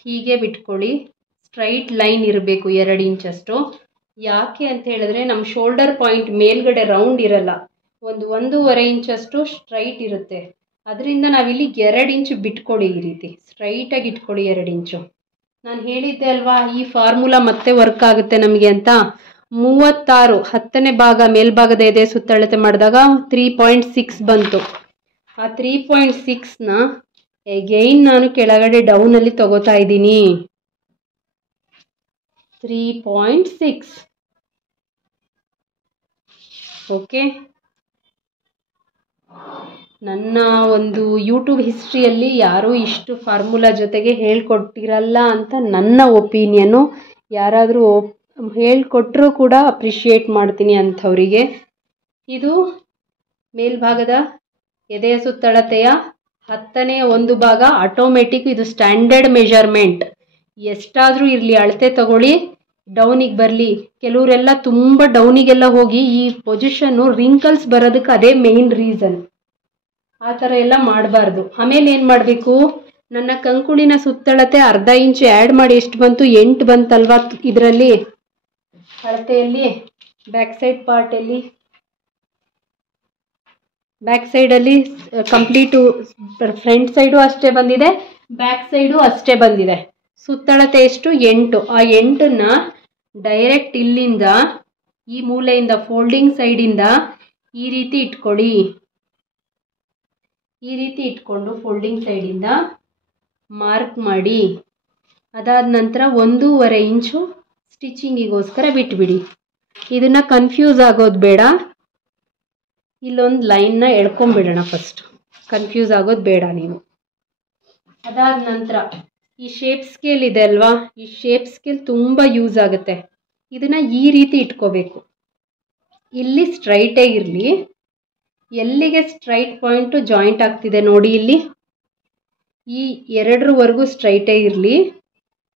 ಹೀಗೆ ಬಿಟ್ಕೊಳ್ಳಿ. ಸ್ಟ್ರೈಟ್ ಲೈನ್ ಇರಬೇಕು 2 ಇಂಚಷ್ಟು. ಯಾಕೆ ಅಂತ ಹೇಳಿದ್ರೆ ನಮ್ಮ ಶೋಲ್ಡರ್ ಪಾಯಿಂಟ್ ಮೇಲ್ಗಡೆ ರೌಂಡ್ ಇರಲ್ಲ, 1.5 ಇಂಚಷ್ಟು ಸ್ಟ್ರೈಟ್ ಇರುತ್ತೆ. ಅದರಿಂದ ನಾವಿಲ್ಲಿ 2 ಇಂಚು ಬಿಟ್ಕೊಳ್ಳಿ. ಈ ರೀತಿ ಸ್ಟ್ರೈಟಾಗಿ ಇಟ್ಕೊಳ್ಳಿ 2 ಇಂಚು. ನಾನು ಹೇಳಿದ್ದೆ ಅಲ್ವಾ, ಈ ಫಾರ್ಮುಲಾ ಮತ್ತೆ ವರ್ಕ್ ಆಗುತ್ತೆ ನಮಗೆ ಅಂತ. 36 10ನೇ ಭಾಗ ಮೇಲ್ಭಾಗದ ಎದೆ ಸುತ್ತಳತೆ ಮಾಡಿದಾಗ 3.6 ಬಂತು. ಆ 3.6ನ ಎಗೈನ್ ನಾನು ಕೆಳಗಡೆ ಡೌನಲ್ಲಿ ತಗೋತಾ ಇದ್ದೀನಿ. 3.6. ಓಕೆ. ನನ್ನ ಒಂದು ಯೂಟ್ಯೂಬ್ ಹಿಸ್ಟ್ರಿಯಲ್ಲಿ ಯಾರೂ ಇಷ್ಟು ಫಾರ್ಮುಲಾ ಜೊತೆಗೆ ಹೇಳ್ಕೊಟ್ಟಿರಲ್ಲ ಅಂತ ನನ್ನ ಒಪಿನಿಯನ್ನು. ಯಾರಾದರೂ ಹೇಳ್ಕೊಟ್ರೂ ಕೂಡ ಅಪ್ರಿಷಿಯೇಟ್ ಮಾಡ್ತೀನಿ ಅಂಥವರಿಗೆ. ಇದು ಮೇಲ್ಭಾಗದ ಎದೆಯ ಸುತ್ತಳತೆಯ 10ನೇ 1 ಭಾಗ ಆಟೋಮೆಟಿಕ್. ಇದು ಸ್ಟ್ಯಾಂಡರ್ಡ್ ಮೆಜರ್ಮೆಂಟ್. ಎಷ್ಟಾದರೂ ಇರಲಿ ಅಳತೆ ತಗೊಳ್ಳಿ, ಡೌನಿಗೆ ಬರಲಿ. ಕೆಲವರೆಲ್ಲ ತುಂಬ ಡೌನಿಗೆಲ್ಲ ಹೋಗಿ ಈ ಪೊಸಿಷನ್ನು ರಿಂಕಲ್ಸ್ ಬರೋದಕ್ಕೆ ಅದೇ ಮೇಯ್ನ್ ರೀಸನ್. ಆ ಥರ ಎಲ್ಲ ಮಾಡಬಾರ್ದು. ಆಮೇಲೆ ಏನು ಮಾಡಬೇಕು, ನನ್ನ ಕಂಕುಳಿನ ಸುತ್ತಳತೆ ಅರ್ಧ ಇಂಚು ಆ್ಯಡ್ ಮಾಡಿ ಎಷ್ಟು ಬಂತು? 8 ಬಂತಲ್ವಾ ಇದರಲ್ಲಿ ಅಳತೆಯಲ್ಲಿ. ಬ್ಯಾಕ್ ಸೈಡ್ ಪಾರ್ಟಲ್ಲಿ, ಬ್ಯಾಕ್ ಸೈಡಲ್ಲಿ ಕಂಪ್ಲೀಟು ಫ್ರಂಟ್ ಸೈಡು ಅಷ್ಟೇ ಬಂದಿದೆ, ಬ್ಯಾಕ್ ಸೈಡು ಅಷ್ಟೇ ಬಂದಿದೆ. ಸುತ್ತಳತೆ ಎಷ್ಟು? 8. ಆ 8ನ್ನ ಡೈರೆಕ್ಟ್ ಇಲ್ಲಿಂದ ಈ ಮೂಲೆಯಿಂದ ಫೋಲ್ಡಿಂಗ್ ಸೈಡಿಂದ ಈ ರೀತಿ ಇಟ್ಕೊಳ್ಳಿ. ಈ ರೀತಿ ಇಟ್ಕೊಂಡು ಫೋಲ್ಡಿಂಗ್ ಸೈಡಿಂದ ಮಾರ್ಕ್ ಮಾಡಿ. ಅದಾದ ನಂತರ 1.5 ಇಂಚು ಸ್ಟಿಚಿಂಗಿಗೋಸ್ಕರ ಬಿಟ್ಬಿಡಿ. ಇದನ್ನು ಕನ್ಫ್ಯೂಸ್ ಆಗೋದು ಬೇಡ. ಇಲ್ಲೊಂದು ಲೈನ್ನ ಎಳ್ಕೊಂಬಿಡೋಣ ಫಸ್ಟ್, ಕನ್ಫ್ಯೂಸ್ ಆಗೋದು ಬೇಡ ನೀವು. ಅದಾದ ನಂತರ ಈ ಶೇಪ್ ಸ್ಕೇಲ್ ಇದೆ ಅಲ್ವಾ, ಈ ಶೇಪ್ ಸ್ಕೇಲ್ ತುಂಬ ಯೂಸ್ ಆಗುತ್ತೆ. ಇದನ್ನು ಈ ರೀತಿ ಇಟ್ಕೋಬೇಕು. ಇಲ್ಲಿ ಸ್ಟ್ರೈಟೇ ಇರಲಿ. ಎಲ್ಲಿಗೆ ಸ್ಟ್ರೈಟ್ ಪಾಯಿಂಟು ಜಾಯಿಂಟ್ ಆಗ್ತಿದೆ ನೋಡಿ, ಇಲ್ಲಿ ಈ 2ರವರೆಗೂ ಸ್ಟ್ರೈಟೇ ಇರಲಿ.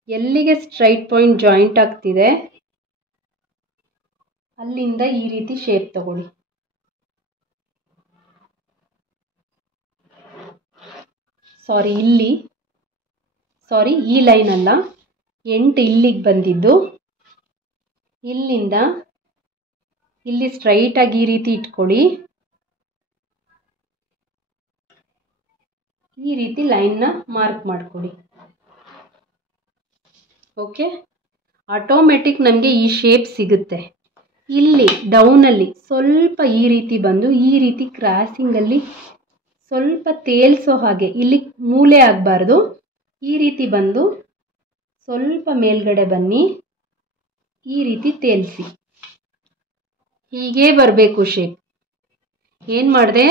ಎಲ್ಲಿಗೆ ಸ್ಟ್ರೈಟ್ ಪಾಯಿಂಟ್ ಜಾಯಿಂಟ್ ಆಗ್ತಿದೆ ಅಲ್ಲಿಂದ ಈ ರೀತಿ ಶೇಪ್ ತಗೊಳ್ಳಿ. ಈ ಲೈನ್ ಅಲ್ಲ, 8 ಇಲ್ಲಿಗೆ ಬಂದಿದ್ದು. ಇಲ್ಲಿಂದ ಇಲ್ಲಿ ಸ್ಟ್ರೈಟಾಗಿ ಈ ರೀತಿ ಇಟ್ಕೊಳ್ಳಿ. ಈ ರೀತಿ ಲೈನ್ನ ಮಾರ್ಕ್ ಮಾಡ್ಕೊಳ್ಳಿ. ಓಕೆ. ಆಟೋಮೆಟಿಕ್ ನಮಗೆ ಈ ಶೇಪ್ ಸಿಗುತ್ತೆ. ಇಲ್ಲಿ ಡೌನಲ್ಲಿ ಸ್ವಲ್ಪ ಈ ರೀತಿ ಬಂದು ಈ ರೀತಿ ಕ್ರಾಸಿಂಗಲ್ಲಿ ಸ್ವಲ್ಪ ತೇಲ್ಸೋ ಹಾಗೆ, ಇಲ್ಲಿ ಮೂಲೆ ಆಗಬಾರ್ದು. ಈ ರೀತಿ ಬಂದು ಸ್ವಲ್ಪ ಮೇಲ್ಗಡೆ ಬನ್ನಿ, ಈ ರೀತಿ ತೇಲ್ಸಿ. ಹೀಗೇ ಬರಬೇಕು ಶೇಪ್. ಏನು ಮಾಡಿದೆ,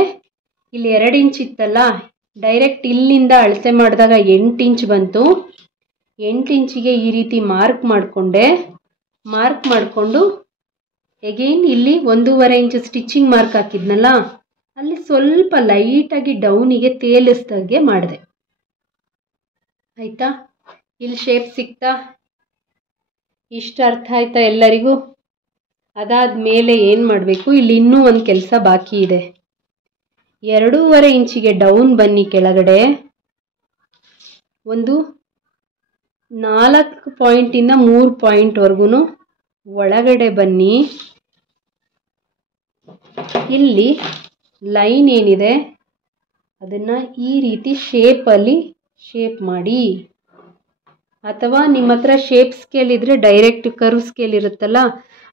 ಇಲ್ಲಿ 2 ಇಂಚ್ ಇತ್ತಲ್ಲ, ಡೈರೆಕ್ಟ್ ಇಲ್ಲಿಂದ ಅಳತೆ ಮಾಡಿದಾಗ 8 ಇಂಚ್ ಬಂತು. 8 ಇಂಚಿಗೆ ಈ ರೀತಿ ಮಾರ್ಕ್ ಮಾಡಿಕೊಂಡೆ. ಮಾರ್ಕ್ ಮಾಡಿಕೊಂಡು ಎಗೈನ್ ಇಲ್ಲಿ 1.5 ಇಂಚ್ ಸ್ಟಿಚಿಂಗ್ ಮಾರ್ಕ್ ಹಾಕಿದ್ನಲ್ಲ, ಅಲ್ಲಿ ಸ್ವಲ್ಪ ಲೈಟಾಗಿ ಡೌನಿಗೆ ತೇಲಿಸ್ದಾಗೆ ಮಾಡಿದೆ. ಆಯಿತಾ? ಇಲ್ಲಿ ಶೇಪ್ ಸಿಕ್ತಾ? ಇಷ್ಟು ಅರ್ಥ ಆಯ್ತಾ ಎಲ್ಲರಿಗೂ? ಅದಾದಮೇಲೆ ಏನು ಮಾಡಬೇಕು, ಇಲ್ಲಿ ಇನ್ನೂ ಒಂದು ಕೆಲಸ ಬಾಕಿ ಇದೆ. 2.5 ಇಂಚಿಗೆ ಡೌನ್ ಬನ್ನಿ ಕೆಳಗಡೆ. ಒಂದು 4 ಪಾಯಿಂಟಿಂದ 3 ಪಾಯಿಂಟ್ವರೆಗೂ ಒಳಗಡೆ ಬನ್ನಿ. ಇಲ್ಲಿ ಲೈನ್ ಏನಿದೆ ಅದನ್ನು ಈ ರೀತಿ ಶೇಪಲ್ಲಿ ಶೇಪ್ ಮಾಡಿ, ಅಥವಾ ನಿಮ್ಮ ಹತ್ರ ಶೇಪ್ ಸ್ಕೇಲ್ ಇದ್ದರೆ ಡೈರೆಕ್ಟ್ ಕರ್ವ್ ಸ್ಕೇಲ್ ಇರುತ್ತಲ್ಲ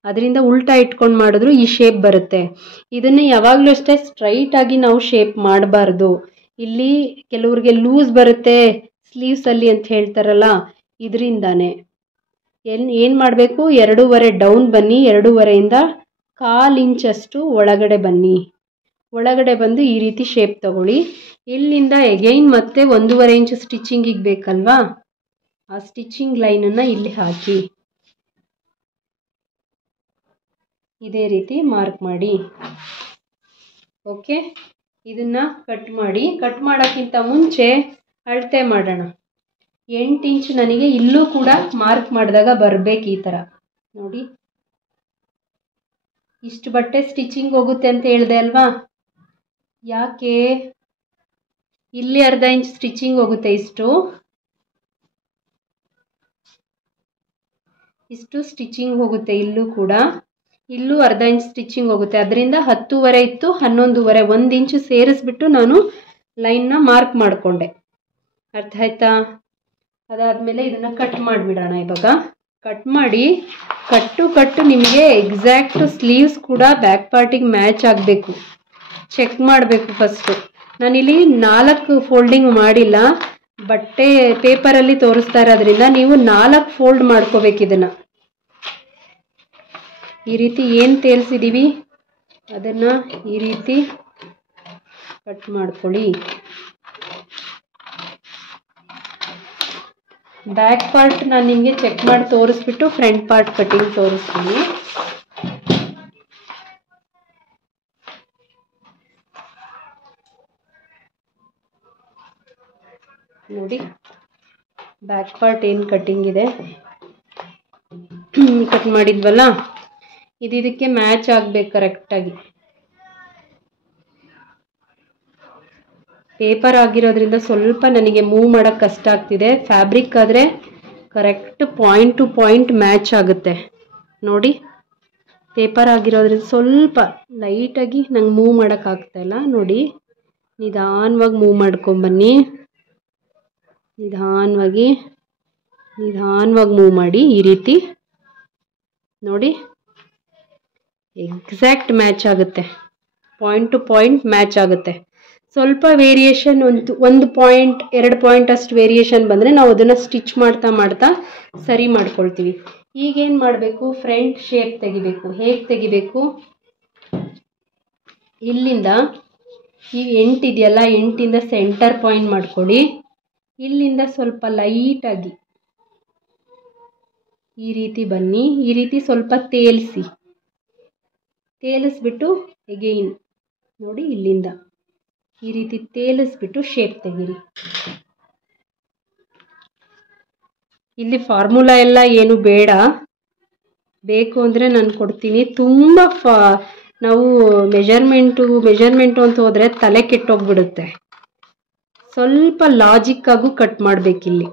ಅದರಿಂದ ಉಲ್ಟಾ ಇಟ್ಕೊಂಡು ಮಾಡಿದ್ರು ಈ ಶೇಪ್ ಬರುತ್ತೆ. ಇದನ್ನು ಯಾವಾಗಲೂ ಅಷ್ಟೇ ಸ್ಟ್ರೈಟಾಗಿ ನಾವು ಶೇಪ್ ಮಾಡಬಾರ್ದು. ಇಲ್ಲಿ ಕೆಲವ್ರಿಗೆ ಲೂಸ್ ಬರುತ್ತೆ ಸ್ಲೀವ್ಸಲ್ಲಿ ಅಂತ ಹೇಳ್ತಾರಲ್ಲ, ಇದರಿಂದಾನೆ ಏನು ಮಾಡಬೇಕು, 2.5 ಡೌನ್ ಬನ್ನಿ, 2.5ಇಂದ 1/4 ಇಂಚಷ್ಟು ಒಳಗಡೆ ಬನ್ನಿ. ಒಳಗಡೆ ಬಂದು ಈ ರೀತಿ ಶೇಪ್ ತಗೊಳ್ಳಿ. ಇಲ್ಲಿಂದ ಎಗೈನ್ ಮತ್ತೆ 1.5 ಇಂಚು ಸ್ಟಿಚಿಂಗಿಗೆ ಬೇಕಲ್ವಾ, ಆ ಸ್ಟಿಚಿಂಗ್ ಲೈನನ್ನು ಇಲ್ಲಿ ಹಾಕಿ ಇದೇ ರೀತಿ ಮಾರ್ಕ್ ಮಾಡಿ. ಓಕೆ, ಇದನ್ನು ಕಟ್ ಮಾಡಿ. ಕಟ್ ಮಾಡೋಕ್ಕಿಂತ ಮುಂಚೆ ಅಳತೆ ಮಾಡೋಣ. 8 ಇಂಚ್ ನನಗೆ ಇಲ್ಲೂ ಕೂಡ ಮಾರ್ಕ್ ಮಾಡಿದಾಗ ಬರಬೇಕು ಈ ಥರ ನೋಡಿ. ಇಷ್ಟು ಬಟ್ಟೆ ಸ್ಟಿಚಿಂಗ್ ಹೋಗುತ್ತೆ ಅಂತ ಹೇಳಿದೆ ಅಲ್ವಾ, ಯಾಕೆ? ಇಲ್ಲಿ 1/2 ಇಂಚ್ ಸ್ಟಿಚಿಂಗ್ ಹೋಗುತ್ತೆ, ಇಷ್ಟು ಸ್ಟಿಚಿಂಗ್ ಹೋಗುತ್ತೆ. ಇಲ್ಲೂ ಕೂಡ ಇಲ್ಲೂ 1/2 ಇಂಚ್ ಸ್ಟಿಚಿಂಗ್ ಹೋಗುತ್ತೆ. ಅದರಿಂದ 10.5 ಇತ್ತು, 11.5, 1 ಇಂಚು ಸೇರಿಸ್ಬಿಟ್ಟು ನಾನು ಲೈನ್ನ ಮಾರ್ಕ್ ಮಾಡಿಕೊಂಡೆ. ಅರ್ಥ ಆಯ್ತಾ? ಅದಾದಮೇಲೆ ಇದನ್ನು ಕಟ್ ಮಾಡಿಬಿಡೋಣ. ಇವಾಗ ಕಟ್ ಮಾಡಿ, ಕಟ್ಟು ನಿಮಗೆ ಎಕ್ಸಾಕ್ಟ್ ಸ್ಲೀವ್ಸ್ ಕೂಡ ಬ್ಯಾಕ್ ಪಾರ್ಟಿಗೆ ಮ್ಯಾಚ್ ಆಗಬೇಕು. ಚೆಕ್ ಮಾಡಬೇಕು ಫಸ್ಟು. ನಾನಿಲ್ಲಿ 4 ಫೋಲ್ಡಿಂಗ್ ಮಾಡಿಲ್ಲ, ಬಟ್ಟೆ ಪೇಪರಲ್ಲಿ ತೋರಿಸ್ತಾ ಇರೋದ್ರಿಂದ ನೀವು 4 ಫೋಲ್ಡ್ ಮಾಡ್ಕೋಬೇಕು. ಇದನ್ನು ಈ ರೀತಿ ಏನು ತೇಲ್ಸಿದ್ದೀವಿ ಅದನ್ನು ಈ ರೀತಿ ಕಟ್ ಮಾಡ್ಕೊಳ್ಳಿ. ಬ್ಯಾಕ್ ಪಾರ್ಟ್ ನಾನು ನಿಮಗೆ ಚೆಕ್ ಮಾಡಿ ತೋರಿಸ್ಬಿಟ್ಟು ಫ್ರಂಟ್ ಪಾರ್ಟ್ ಕಟಿಂಗ್ ತೋರಿಸ್ತೀನಿ. ನೋಡಿ ಬ್ಯಾಕ್ ಪಾರ್ಟ್ ಏನು ಕಟಿಂಗ್ ಇದೆ ಕಟ್ ಮಾಡಿದ್ವಲ್ಲ, ಇದಕ್ಕೆ ಮ್ಯಾಚ್ ಆಗಬೇಕು ಕರೆಕ್ಟಾಗಿ. ಪೇಪರ್ ಆಗಿರೋದ್ರಿಂದ ಸ್ವಲ್ಪ ನನಗೆ ಮೂವ್ ಮಾಡೋಕ್ಕೆ ಕಷ್ಟ ಆಗ್ತಿದೆ. ಫ್ಯಾಬ್ರಿಕ್ ಆದರೆ correct point to point match ಆಗುತ್ತೆ ನೋಡಿ. ಪೇಪರ್ ಆಗಿರೋದ್ರಿಂದ ಸ್ವಲ್ಪ ಲೈಟಾಗಿ ನಂಗೆ ಮೂವ್ ಮಾಡೋಕ್ಕಾಗ್ತಾಯಿಲ್ಲ ನೋಡಿ. ನಿಧಾನವಾಗಿ ಮೂವ್ ಮಾಡ್ಕೊಂಬನ್ನಿ, ನಿಧಾನವಾಗಿ ಮೂವ್ ಮಾಡಿ. ಈ ರೀತಿ ನೋಡಿ, ಎಕ್ಸಾಕ್ಟ್ ಮ್ಯಾಚ್ ಆಗುತ್ತೆ, ಪಾಯಿಂಟ್ ಟು ಪಾಯಿಂಟ್ ಮ್ಯಾಚ್ ಆಗುತ್ತೆ. ಸ್ವಲ್ಪ ವೇರಿಯೇಷನ್, 1 ಪಾಯಿಂಟ್ 2 ಪಾಯಿಂಟ್ ಅಷ್ಟು ವೇರಿಯೇಷನ್ ಬಂದರೆ ನಾವು ಅದನ್ನು ಸ್ಟಿಚ್ ಮಾಡ್ತಾ ಸರಿ ಮಾಡ್ಕೊಳ್ತೀವಿ. ಈಗೇನು ಮಾಡಬೇಕು, ಫ್ರಂಟ್ ಶೇಪ್ ತೆಗಿಬೇಕು. ಹೇಗೆ ತೆಗಿಬೇಕು, ಇಲ್ಲಿಂದ ಈ 8 ಇದೆಯಲ್ಲ, 8ಇಂದ ಸೆಂಟರ್ ಪಾಯಿಂಟ್ ಮಾಡ್ಕೊಳ್ಳಿ. ಇಲ್ಲಿಂದ ಸ್ವಲ್ಪ ಲೈಟಾಗಿ ಈ ರೀತಿ ಬನ್ನಿ. ಈ ರೀತಿ ಸ್ವಲ್ಪ ತೇಲಿಸ್ಬಿಟ್ಟು ಎಗೈನ್ ನೋಡಿ, ಇಲ್ಲಿಂದ ಈ ರೀತಿ ತೇಲಿಸ್ಬಿಟ್ಟು ಶೇಪ್ ತೆಗೀರಿ. ಇಲ್ಲಿ ಫಾರ್ಮುಲಾ ಎಲ್ಲ ಏನು ಬೇಡ, ಬೇಕು ಅಂದರೆ ನಾನು ಕೊಡ್ತೀನಿ. ತುಂಬ ನಾವು ಮೆಜರ್ಮೆಂಟು ಅಂತ ಹೋದರೆ ತಲೆ ಕೆಟ್ಟೋಗ್ಬಿಡುತ್ತೆ. ಸ್ವಲ್ಪ ಲಾಜಿಕ್ಕಾಗೂ ಕಟ್ ಮಾಡಬೇಕಿಲ್ಲಿ.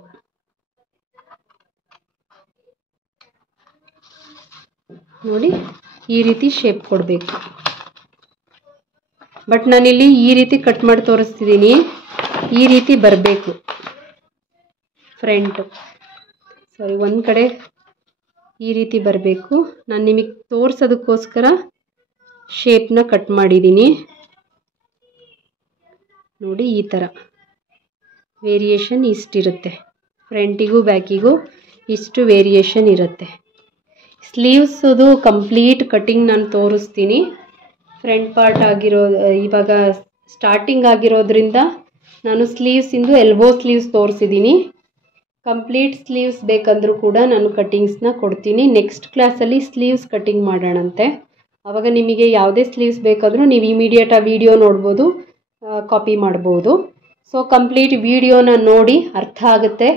ನೋಡಿ ಈ ರೀತಿ ಶೇಪ್ ಕೊಡಬೇಕು. ಬಟ್ ನಾನಿಲ್ಲಿ ಈ ರೀತಿ ಕಟ್ ಮಾಡಿ ತೋರಿಸ್ತಿದ್ದೀನಿ, ಈ ರೀತಿ ಬರಬೇಕು ಫ್ರಂಟು. ಒಂದು ಕಡೆ ಈ ರೀತಿ ಬರಬೇಕು. ನಾನು ನಿಮಗೆ ತೋರಿಸೋದಕ್ಕೋಸ್ಕರ ಶೇಪ್ನ ಕಟ್ ಮಾಡಿದ್ದೀನಿ ನೋಡಿ. ಈ ಥರ ವೇರಿಯೇಷನ್ ಇಷ್ಟಿರುತ್ತೆ, ಫ್ರಂಟಿಗೂ ಬ್ಯಾಕಿಗೂ ಇಷ್ಟು ವೇರಿಯೇಷನ್ ಇರುತ್ತೆ. ಸ್ಲೀವ್ಸದು ಕಂಪ್ಲೀಟ್ ಕಟಿಂಗ್ ನಾನು ತೋರಿಸ್ತೀನಿ. ಫ್ರಂಟ್ ಪಾರ್ಟ್ ಇವಾಗ ಸ್ಟಾರ್ಟಿಂಗ್ ಆಗಿರೋದ್ರಿಂದ ನಾನು ಸ್ಲೀವ್ಸಿಂದು ಎಲ್ಬೋ ಸ್ಲೀವ್ಸ್ ತೋರಿಸಿದ್ದೀನಿ. ಕಂಪ್ಲೀಟ್ ಸ್ಲೀವ್ಸ್ ಬೇಕಂದ್ರೂ ಕೂಡ ನಾನು ಕಟಿಂಗ್ಸ್ನ ಕೊಡ್ತೀನಿ. ನೆಕ್ಸ್ಟ್ ಕ್ಲಾಸಲ್ಲಿ ಸ್ಲೀವ್ಸ್ ಕಟಿಂಗ್ ಮಾಡೋಣಂತೆ. ಆವಾಗ ನಿಮಗೆ ಯಾವುದೇ ಸ್ಲೀವ್ಸ್ ಬೇಕಾದರೂ ನೀವು ಇಮಿಡಿಯೇಟ್ ಆ ವಿಡಿಯೋ ನೋಡ್ಬೋದು, ಕಾಪಿ ಮಾಡ್ಬೋದು. ಸೊ ಕಂಪ್ಲೀಟ್ ವಿಡಿಯೋನ ನೋಡಿ ಅರ್ಥ ಆಗುತ್ತೆ.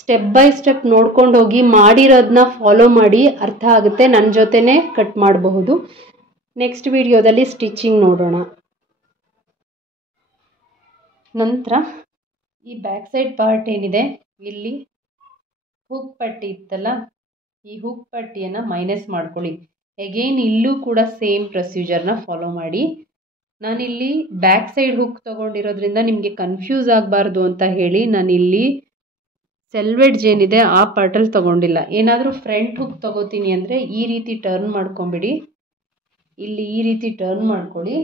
ಸ್ಟೆಪ್ ಬೈ ಸ್ಟೆಪ್ ನೋಡ್ಕೊಂಡು ಹೋಗಿ, ಮಾಡಿರೋದನ್ನ ಫಾಲೋ ಮಾಡಿ, ಅರ್ಥ ಆಗುತ್ತೆ. ನನ್ನ ಜೊತೆನೇ ಕಟ್ ಮಾಡಬಹುದು. ನೆಕ್ಸ್ಟ್ ವಿಡಿಯೋದಲ್ಲಿ ಸ್ಟಿಚಿಂಗ್ ನೋಡೋಣ. ನಂತರ ಈ ಬ್ಯಾಕ್ ಸೈಡ್ ಪಾರ್ಟ್ ಏನಿದೆ, ಇಲ್ಲಿ ಹುಕ್ ಪಟ್ಟಿ ಇತ್ತಲ್ಲ, ಈ ಹುಕ್ ಪಟ್ಟಿಯನ್ನು ಮೈನಸ್ ಮಾಡ್ಕೊಳ್ಳಿ. ಎಗೇನ್ ಇಲ್ಲೂ ಕೂಡ ಸೇಮ್ ಪ್ರೊಸೀಜರ್ನ ಫಾಲೋ ಮಾಡಿ. ನಾನಿಲ್ಲಿ ಬ್ಯಾಕ್ ಸೈಡ್ ಹುಕ್ ತೊಗೊಂಡಿರೋದ್ರಿಂದ ನಿಮಗೆ ಕನ್ಫ್ಯೂಸ್ ಆಗಬಾರ್ದು ಅಂತ ಹೇಳಿ ನಾನಿಲ್ಲಿ ಸೆಲ್ವೆಡ್ಜ್ ಏನಿದೆ ಆ ಪಾರ್ಟಲ್ಲಿ ತೊಗೊಂಡಿಲ್ಲ. ಏನಾದರೂ ಫ್ರಂಟ್ ಹುಕ್ ತೊಗೋತೀನಿ ಅಂದರೆ ಈ ರೀತಿ ಟರ್ನ್ ಮಾಡ್ಕೊಂಬಿಡಿ. ಇಲ್ಲಿ ಈ ರೀತಿ ಟರ್ನ್ ಮಾಡ್ಕೊಳ್ಳಿ.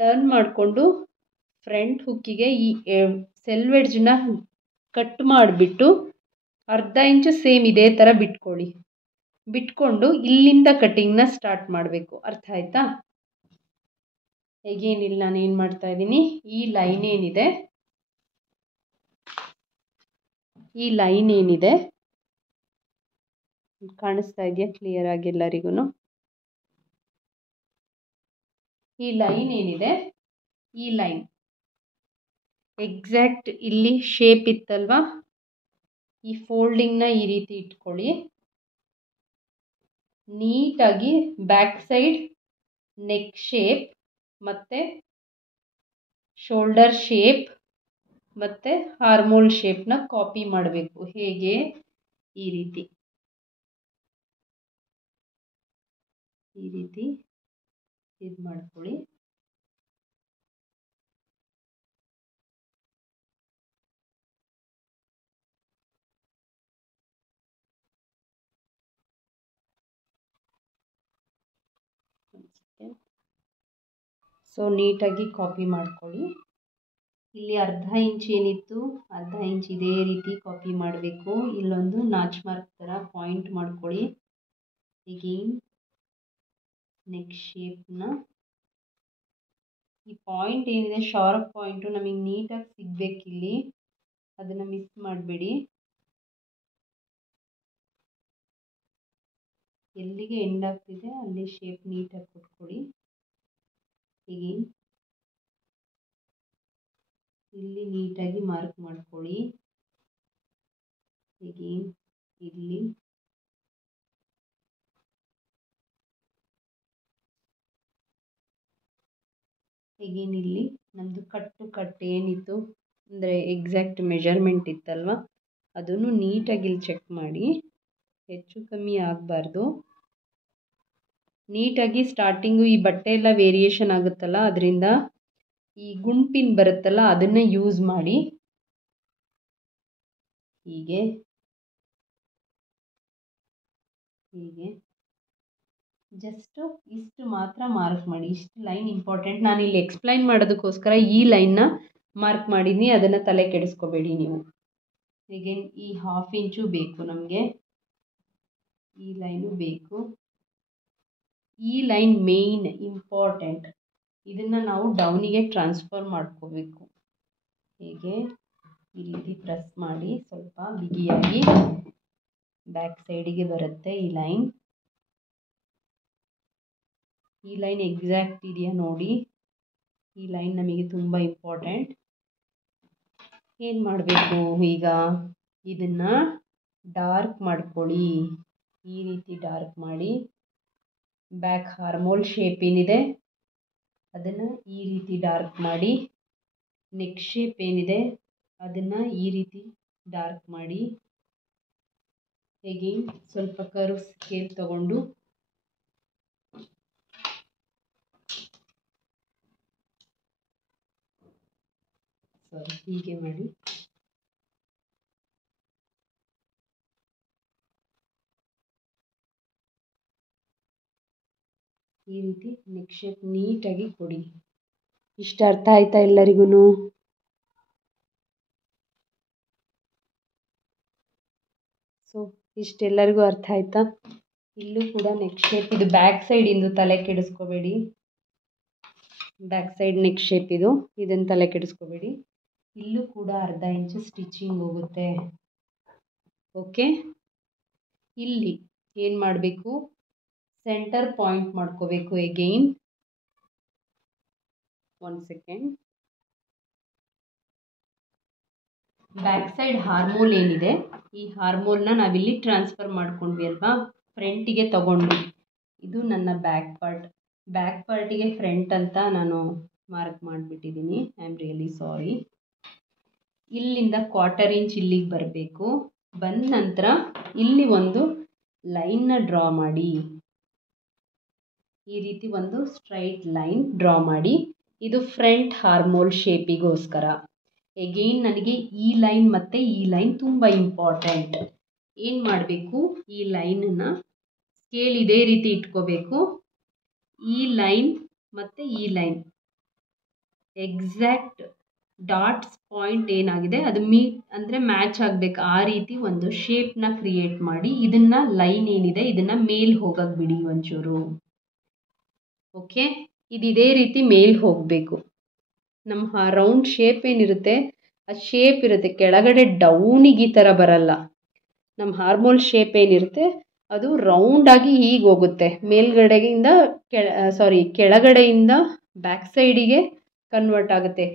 ಟರ್ನ್ ಮಾಡಿಕೊಂಡು ಫ್ರಂಟ್ ಹುಕ್ಕಿಗೆ ಈ ಸೆಲ್ವೆಡ್ಜ್ನ ಕಟ್ ಮಾಡಿಬಿಟ್ಟು ಅರ್ಧ ಇಂಚು ಸೇಮ್ ಇದೇ ಥರ ಬಿಟ್ಕೊಳ್ಳಿ. ಬಿಟ್ಕೊಂಡು ಇಲ್ಲಿಂದ ಕಟ್ಟಿಂಗ್ನ ಸ್ಟಾರ್ಟ್ ಮಾಡಬೇಕು. ಅರ್ಥ ಆಯ್ತಾ? ಹೇಗೇನಿಲ್ಲ, ನಾನು ಏನು ಮಾಡ್ತಾ ಇದ್ದೀನಿ, ಈ ಲೈನ್ ಏನಿದೆ ಕಾಣಿಸ್ತಾ ಇದೆಯಾ ಕ್ಲಿಯರ್ ಆಗಿ ಎಲ್ಲರಿಗೂ? ಈ ಲೈನ್ ಏನಿದೆ, ಈ ಲೈನ್ ಎಕ್ಸಾಕ್ಟ್ ಇಲ್ಲಿ ಶೇಪ್ ಇತ್ತಲ್ವಾ, ಈ ಫೋಲ್ಡಿಂಗ್ನ ಈ ರೀತಿ ಇಟ್ಕೊಳ್ಳಿ. ನೀಟಾಗಿ ಬ್ಯಾಕ್ ಸೈಡ್ ನೆಕ್ ಶೇಪ್ ಮತ್ತು ಶೋಲ್ಡರ್ ಶೇಪ್ ಮತ್ತು ಆರ್ಮೋಲ್ ಶೇಪ್ನ ಕಾಪಿ ಮಾಡಬೇಕು. ಹೇಗೆ? ಈ ರೀತಿ ಇದು ಮಾಡ್ಕೊಳ್ಳಿ. ಸೊ ನೀಟಾಗಿ ಕಾಪಿ ಮಾಡ್ಕೊಳ್ಳಿ. ಇಲ್ಲಿ ಅರ್ಧ ಇಂಚ್ ಏನಿತ್ತು, ಅರ್ಧ ಇಂಚ್ ಇದೇ ರೀತಿ ಕಾಪಿ ಮಾಡಬೇಕು. ಇಲ್ಲೊಂದು ನಾಚ್ ಮಾರ್ಕ್ ಥರ ಪಾಯಿಂಟ್ ಮಾಡ್ಕೊಳ್ಳಿ. ಅಗೇನ್ ನೆಕ್ ಶೇಪ್ನ ಈ ಪಾಯಿಂಟ್ ಏನಿದೆ, ಶಾರ್ಪ್ ಪಾಯಿಂಟು ನಮಗೆ ನೀಟಾಗಿ ಸಿಗಬೇಕಿಲ್ಲಿ, ಅದನ್ನು ಮಿಸ್ ಮಾಡಬೇಡಿ. ಎಲ್ಲಿಗೆ ಎಂಡ್ ಆಗ್ತಿದೆ ಅಲ್ಲಿ ಶೇಪ್ ನೀಟಾಗಿ ಕೊಟ್ಕೊಳ್ಳಿ. ಅಗೇನ್ ಇಲ್ಲಿ ನೀಟಾಗಿ ಮಾರ್ಕ್ ಮಾಡ್ಕೊಳ್ಳಿ. ಅಗೇನ್ ಇಲ್ಲಿ ಅಗೇನ್ ಇಲ್ಲಿ ನಮ್ಮದು ಕಟ್ ಏನಿತ್ತು ಅಂದರೆ ಎಕ್ಸಾಕ್ಟ್ ಮೆಜರ್ಮೆಂಟ್ ಇತ್ತಲ್ವ, ಅದನ್ನು ನೀಟಾಗಿ ಇಲ್ಲಿ ಚೆಕ್ ಮಾಡಿ. ಹೆಚ್ಚು ಕಮ್ಮಿ ಆಗಬಾರ್ದು. ನೀಟಾಗಿ ಸ್ಟಾರ್ಟಿಂಗು ಈ ಬಟ್ಟೆ ಎಲ್ಲ ವೇರಿಯೇಷನ್ ಆಗುತ್ತಲ್ಲ, ಅದರಿಂದ ಈ ಗುಂಪಿನ್ ಬರುತ್ತಲ್ಲ ಅದನ್ನು ಯೂಸ್ ಮಾಡಿ. ಹೀಗೆ ಜಸ್ಟು ಇಷ್ಟು ಮಾತ್ರ ಮಾರ್ಕ್ ಮಾಡಿ. ಇಷ್ಟು ಲೈನ್ ಇಂಪಾರ್ಟೆಂಟ್. ನಾನಿಲ್ಲಿ ಎಕ್ಸ್ಪ್ಲೈನ್ ಮಾಡೋದಕ್ಕೋಸ್ಕರ ಈ ಲೈನ್ನ ಮಾರ್ಕ್ ಮಾಡಿದ್ದೀನಿ, ಅದನ್ನು ತಲೆ ಕೆಡಿಸ್ಕೋಬೇಡಿ ನೀವು. ಈಗೇನು ಈ 1/2 ಇಂಚು ಬೇಕು ನಮಗೆ, ಈ ಲೈನು ಬೇಕು. ಈ ಲೈನ್ ಮೇಯ್ನ್ ಇಂಪಾರ್ಟೆಂಟ್. ಇದನ್ನು ನಾವು ಡೌನಿಗೆ ಟ್ರಾನ್ಸ್ಫರ್ ಮಾಡ್ಕೋಬೇಕು. ಹೀಗೆ ಈ ರೀತಿ ಪ್ರೆಸ್ ಮಾಡಿ ಸ್ವಲ್ಪ ಬಿಗಿಯಾಗಿ ಬ್ಯಾಕ್ ಸೈಡಿಗೆ ಬರುತ್ತೆ ಈ ಲೈನ್. ಈ ಲೈನ್ ಎಕ್ಸಾಕ್ಟ್ ಇದೆಯಾ ನೋಡಿ. ಈ ಲೈನ್ ನಮಗೆ ತುಂಬ ಇಂಪಾರ್ಟೆಂಟ್. ಏನು ಮಾಡಬೇಕು ಈಗ, ಇದನ್ನು ಡಾರ್ಕ್ ಮಾಡ್ಕೊಳ್ಳಿ. ಈ ರೀತಿ ಡಾರ್ಕ್ ಮಾಡಿ ಬ್ಯಾಕ್ ಆರ್ಮೋಲ್ ಶೇಪ್ ಏನಿದೆ ಅದನ್ನು ಈ ರೀತಿ ಡಾರ್ಕ್ ಮಾಡಿ. ನೆಕ್ ಶೇಪ್ ಏನಿದೆ ಅದನ್ನು ಈ ರೀತಿ ಡಾರ್ಕ್ ಮಾಡಿ. ಹೇಗೆ ಸ್ವಲ್ಪ ಕರ್ವ್ ಸ್ಕೇಲ್ ತಗೊಂಡು ಹೀಗೆ ಮಾಡಿ. ಈ ರೀತಿ ನೆಕ್ ಶೇಪ್ ನೀಟಾಗಿ ಕೊಡಿ. ಇಷ್ಟ ಅರ್ಥ ಆಯ್ತಾ ಎಲ್ಲರಿಗೂ? ಸೊ ಇಷ್ಟೆಲ್ಲರಿಗೂ ಅರ್ಥ ಆಯ್ತಾ? ಇಲ್ಲೂ ಕೂಡ ನೆಕ್ ಶೇಪ್ ಇದು ಬ್ಯಾಕ್ ಸೈಡ್ ಇಂದು ತಲೆ ಕೆಡಿಸ್ಕೋಬೇಡಿ. ಬ್ಯಾಕ್ ಸೈಡ್ ನೆಕ್ ಶೇಪ್ ಇದು, ಇದನ್ನು ತಲೆ ಕೆಡಿಸ್ಕೋಬೇಡಿ. ಇಲ್ಲೂ ಕೂಡ ಅರ್ಧ ಇಂಚು ಸ್ಟಿಚಿಂಗ್ ಹೋಗುತ್ತೆ. ಓಕೆ, ಇಲ್ಲಿ ಏನು ಮಾಡಬೇಕು, ಸೆಂಟರ್ ಪಾಯಿಂಟ್ ಮಾಡ್ಕೋಬೇಕು. Again 1 second. ಬ್ಯಾಕ್ ಸೈಡ್ ಹಾರ್ಮೋಲ್ ಏನಿದೆ, ಈ ಹಾರ್ಮೋಲ್ನ ನಾವಿಲ್ಲಿ ಟ್ರಾನ್ಸ್ಫರ್ ಮಾಡ್ಕೊಂಡ್ವಿ ಅಲ್ವಾ, ಫ್ರಂಟಿಗೆ ತಗೊಂಡ್ವಿ. ಇದು ನನ್ನ ಬ್ಯಾಕ್ ಪಾರ್ಟಿಗೆ ಫ್ರಂಟ್ ಅಂತ ನಾನು ಮಾರ್ಕ್ ಮಾಡಿಬಿಟ್ಟಿದ್ದೀನಿ. I am really sorry. ಇಲ್ಲಿಂದ 1/4 ಇಂಚ್ ಇಲ್ಲಿಗೆ ಬರಬೇಕು. ಬಂದ ನಂತರ ಇಲ್ಲಿ ಒಂದು ಲೈನ್ನ ಡ್ರಾ ಮಾಡಿ, ಈ ರೀತಿ ಒಂದು ಸ್ಟ್ರೈಟ್ ಲೈನ್ ಡ್ರಾ ಮಾಡಿ. ಇದು ಫ್ರಂಟ್ ಹಾರ್ಮೋಲ್ ಶೇಪಿಗೋಸ್ಕರ. ಎಗೈನ್ ನನಗೆ ಈ ಲೈನ್ ಮತ್ತು ಈ ಲೈನ್ ತುಂಬ ಇಂಪಾರ್ಟೆಂಟ್. ಏನು ಮಾಡಬೇಕು, ಈ ಲೈನನ್ನು ಸ್ಕೇಲ್ ಇದೇ ರೀತಿ ಇಟ್ಕೋಬೇಕು. ಈ ಲೈನ್ ಮತ್ತು ಈ ಲೈನ್ ಎಕ್ಸಾಕ್ಟ್ ಡಾಟ್ಸ್ ಪಾಯಿಂಟ್ ಏನಾಗಿದೆ ಅದು ಅಂದರೆ ಮ್ಯಾಚ್ ಆಗಬೇಕು. ಆ ರೀತಿ ಒಂದು ಶೇಪ್ನ ಕ್ರಿಯೇಟ್ ಮಾಡಿ ಇದನ್ನು ಲೈನ್ ಏನಿದೆ ಇದನ್ನು ಮೇಲ್ ಹೋಗಕ್ಕೆ ಬಿಡಿ ಒಂಚೂರು. ಓಕೆ, ಇದೇ ರೀತಿ ಮೇಲ್ ಹೋಗಬೇಕು. ನಮ್ಮ ರೌಂಡ್ ಶೇಪ್ ಏನಿರುತ್ತೆ ಆ ಶೇಪ್ ಇರುತ್ತೆ, ಕೆಳಗಡೆ ಡೌನಿಗೆ ಈ ಥರ ಬರಲ್ಲ. ನಮ್ಮ ಹಾರ್ಮೋಲ್ ಶೇಪ್ ಏನಿರುತ್ತೆ ಅದು ರೌಂಡಾಗಿ ಹೀಗೆ ಹೋಗುತ್ತೆ, ಮೇಲ್ಗಡೆಯಿಂದ ಕೆಳಗಡೆಯಿಂದ ಬ್ಯಾಕ್ ಸೈಡಿಗೆ ಕನ್ವರ್ಟ್ ಆಗುತ್ತೆ.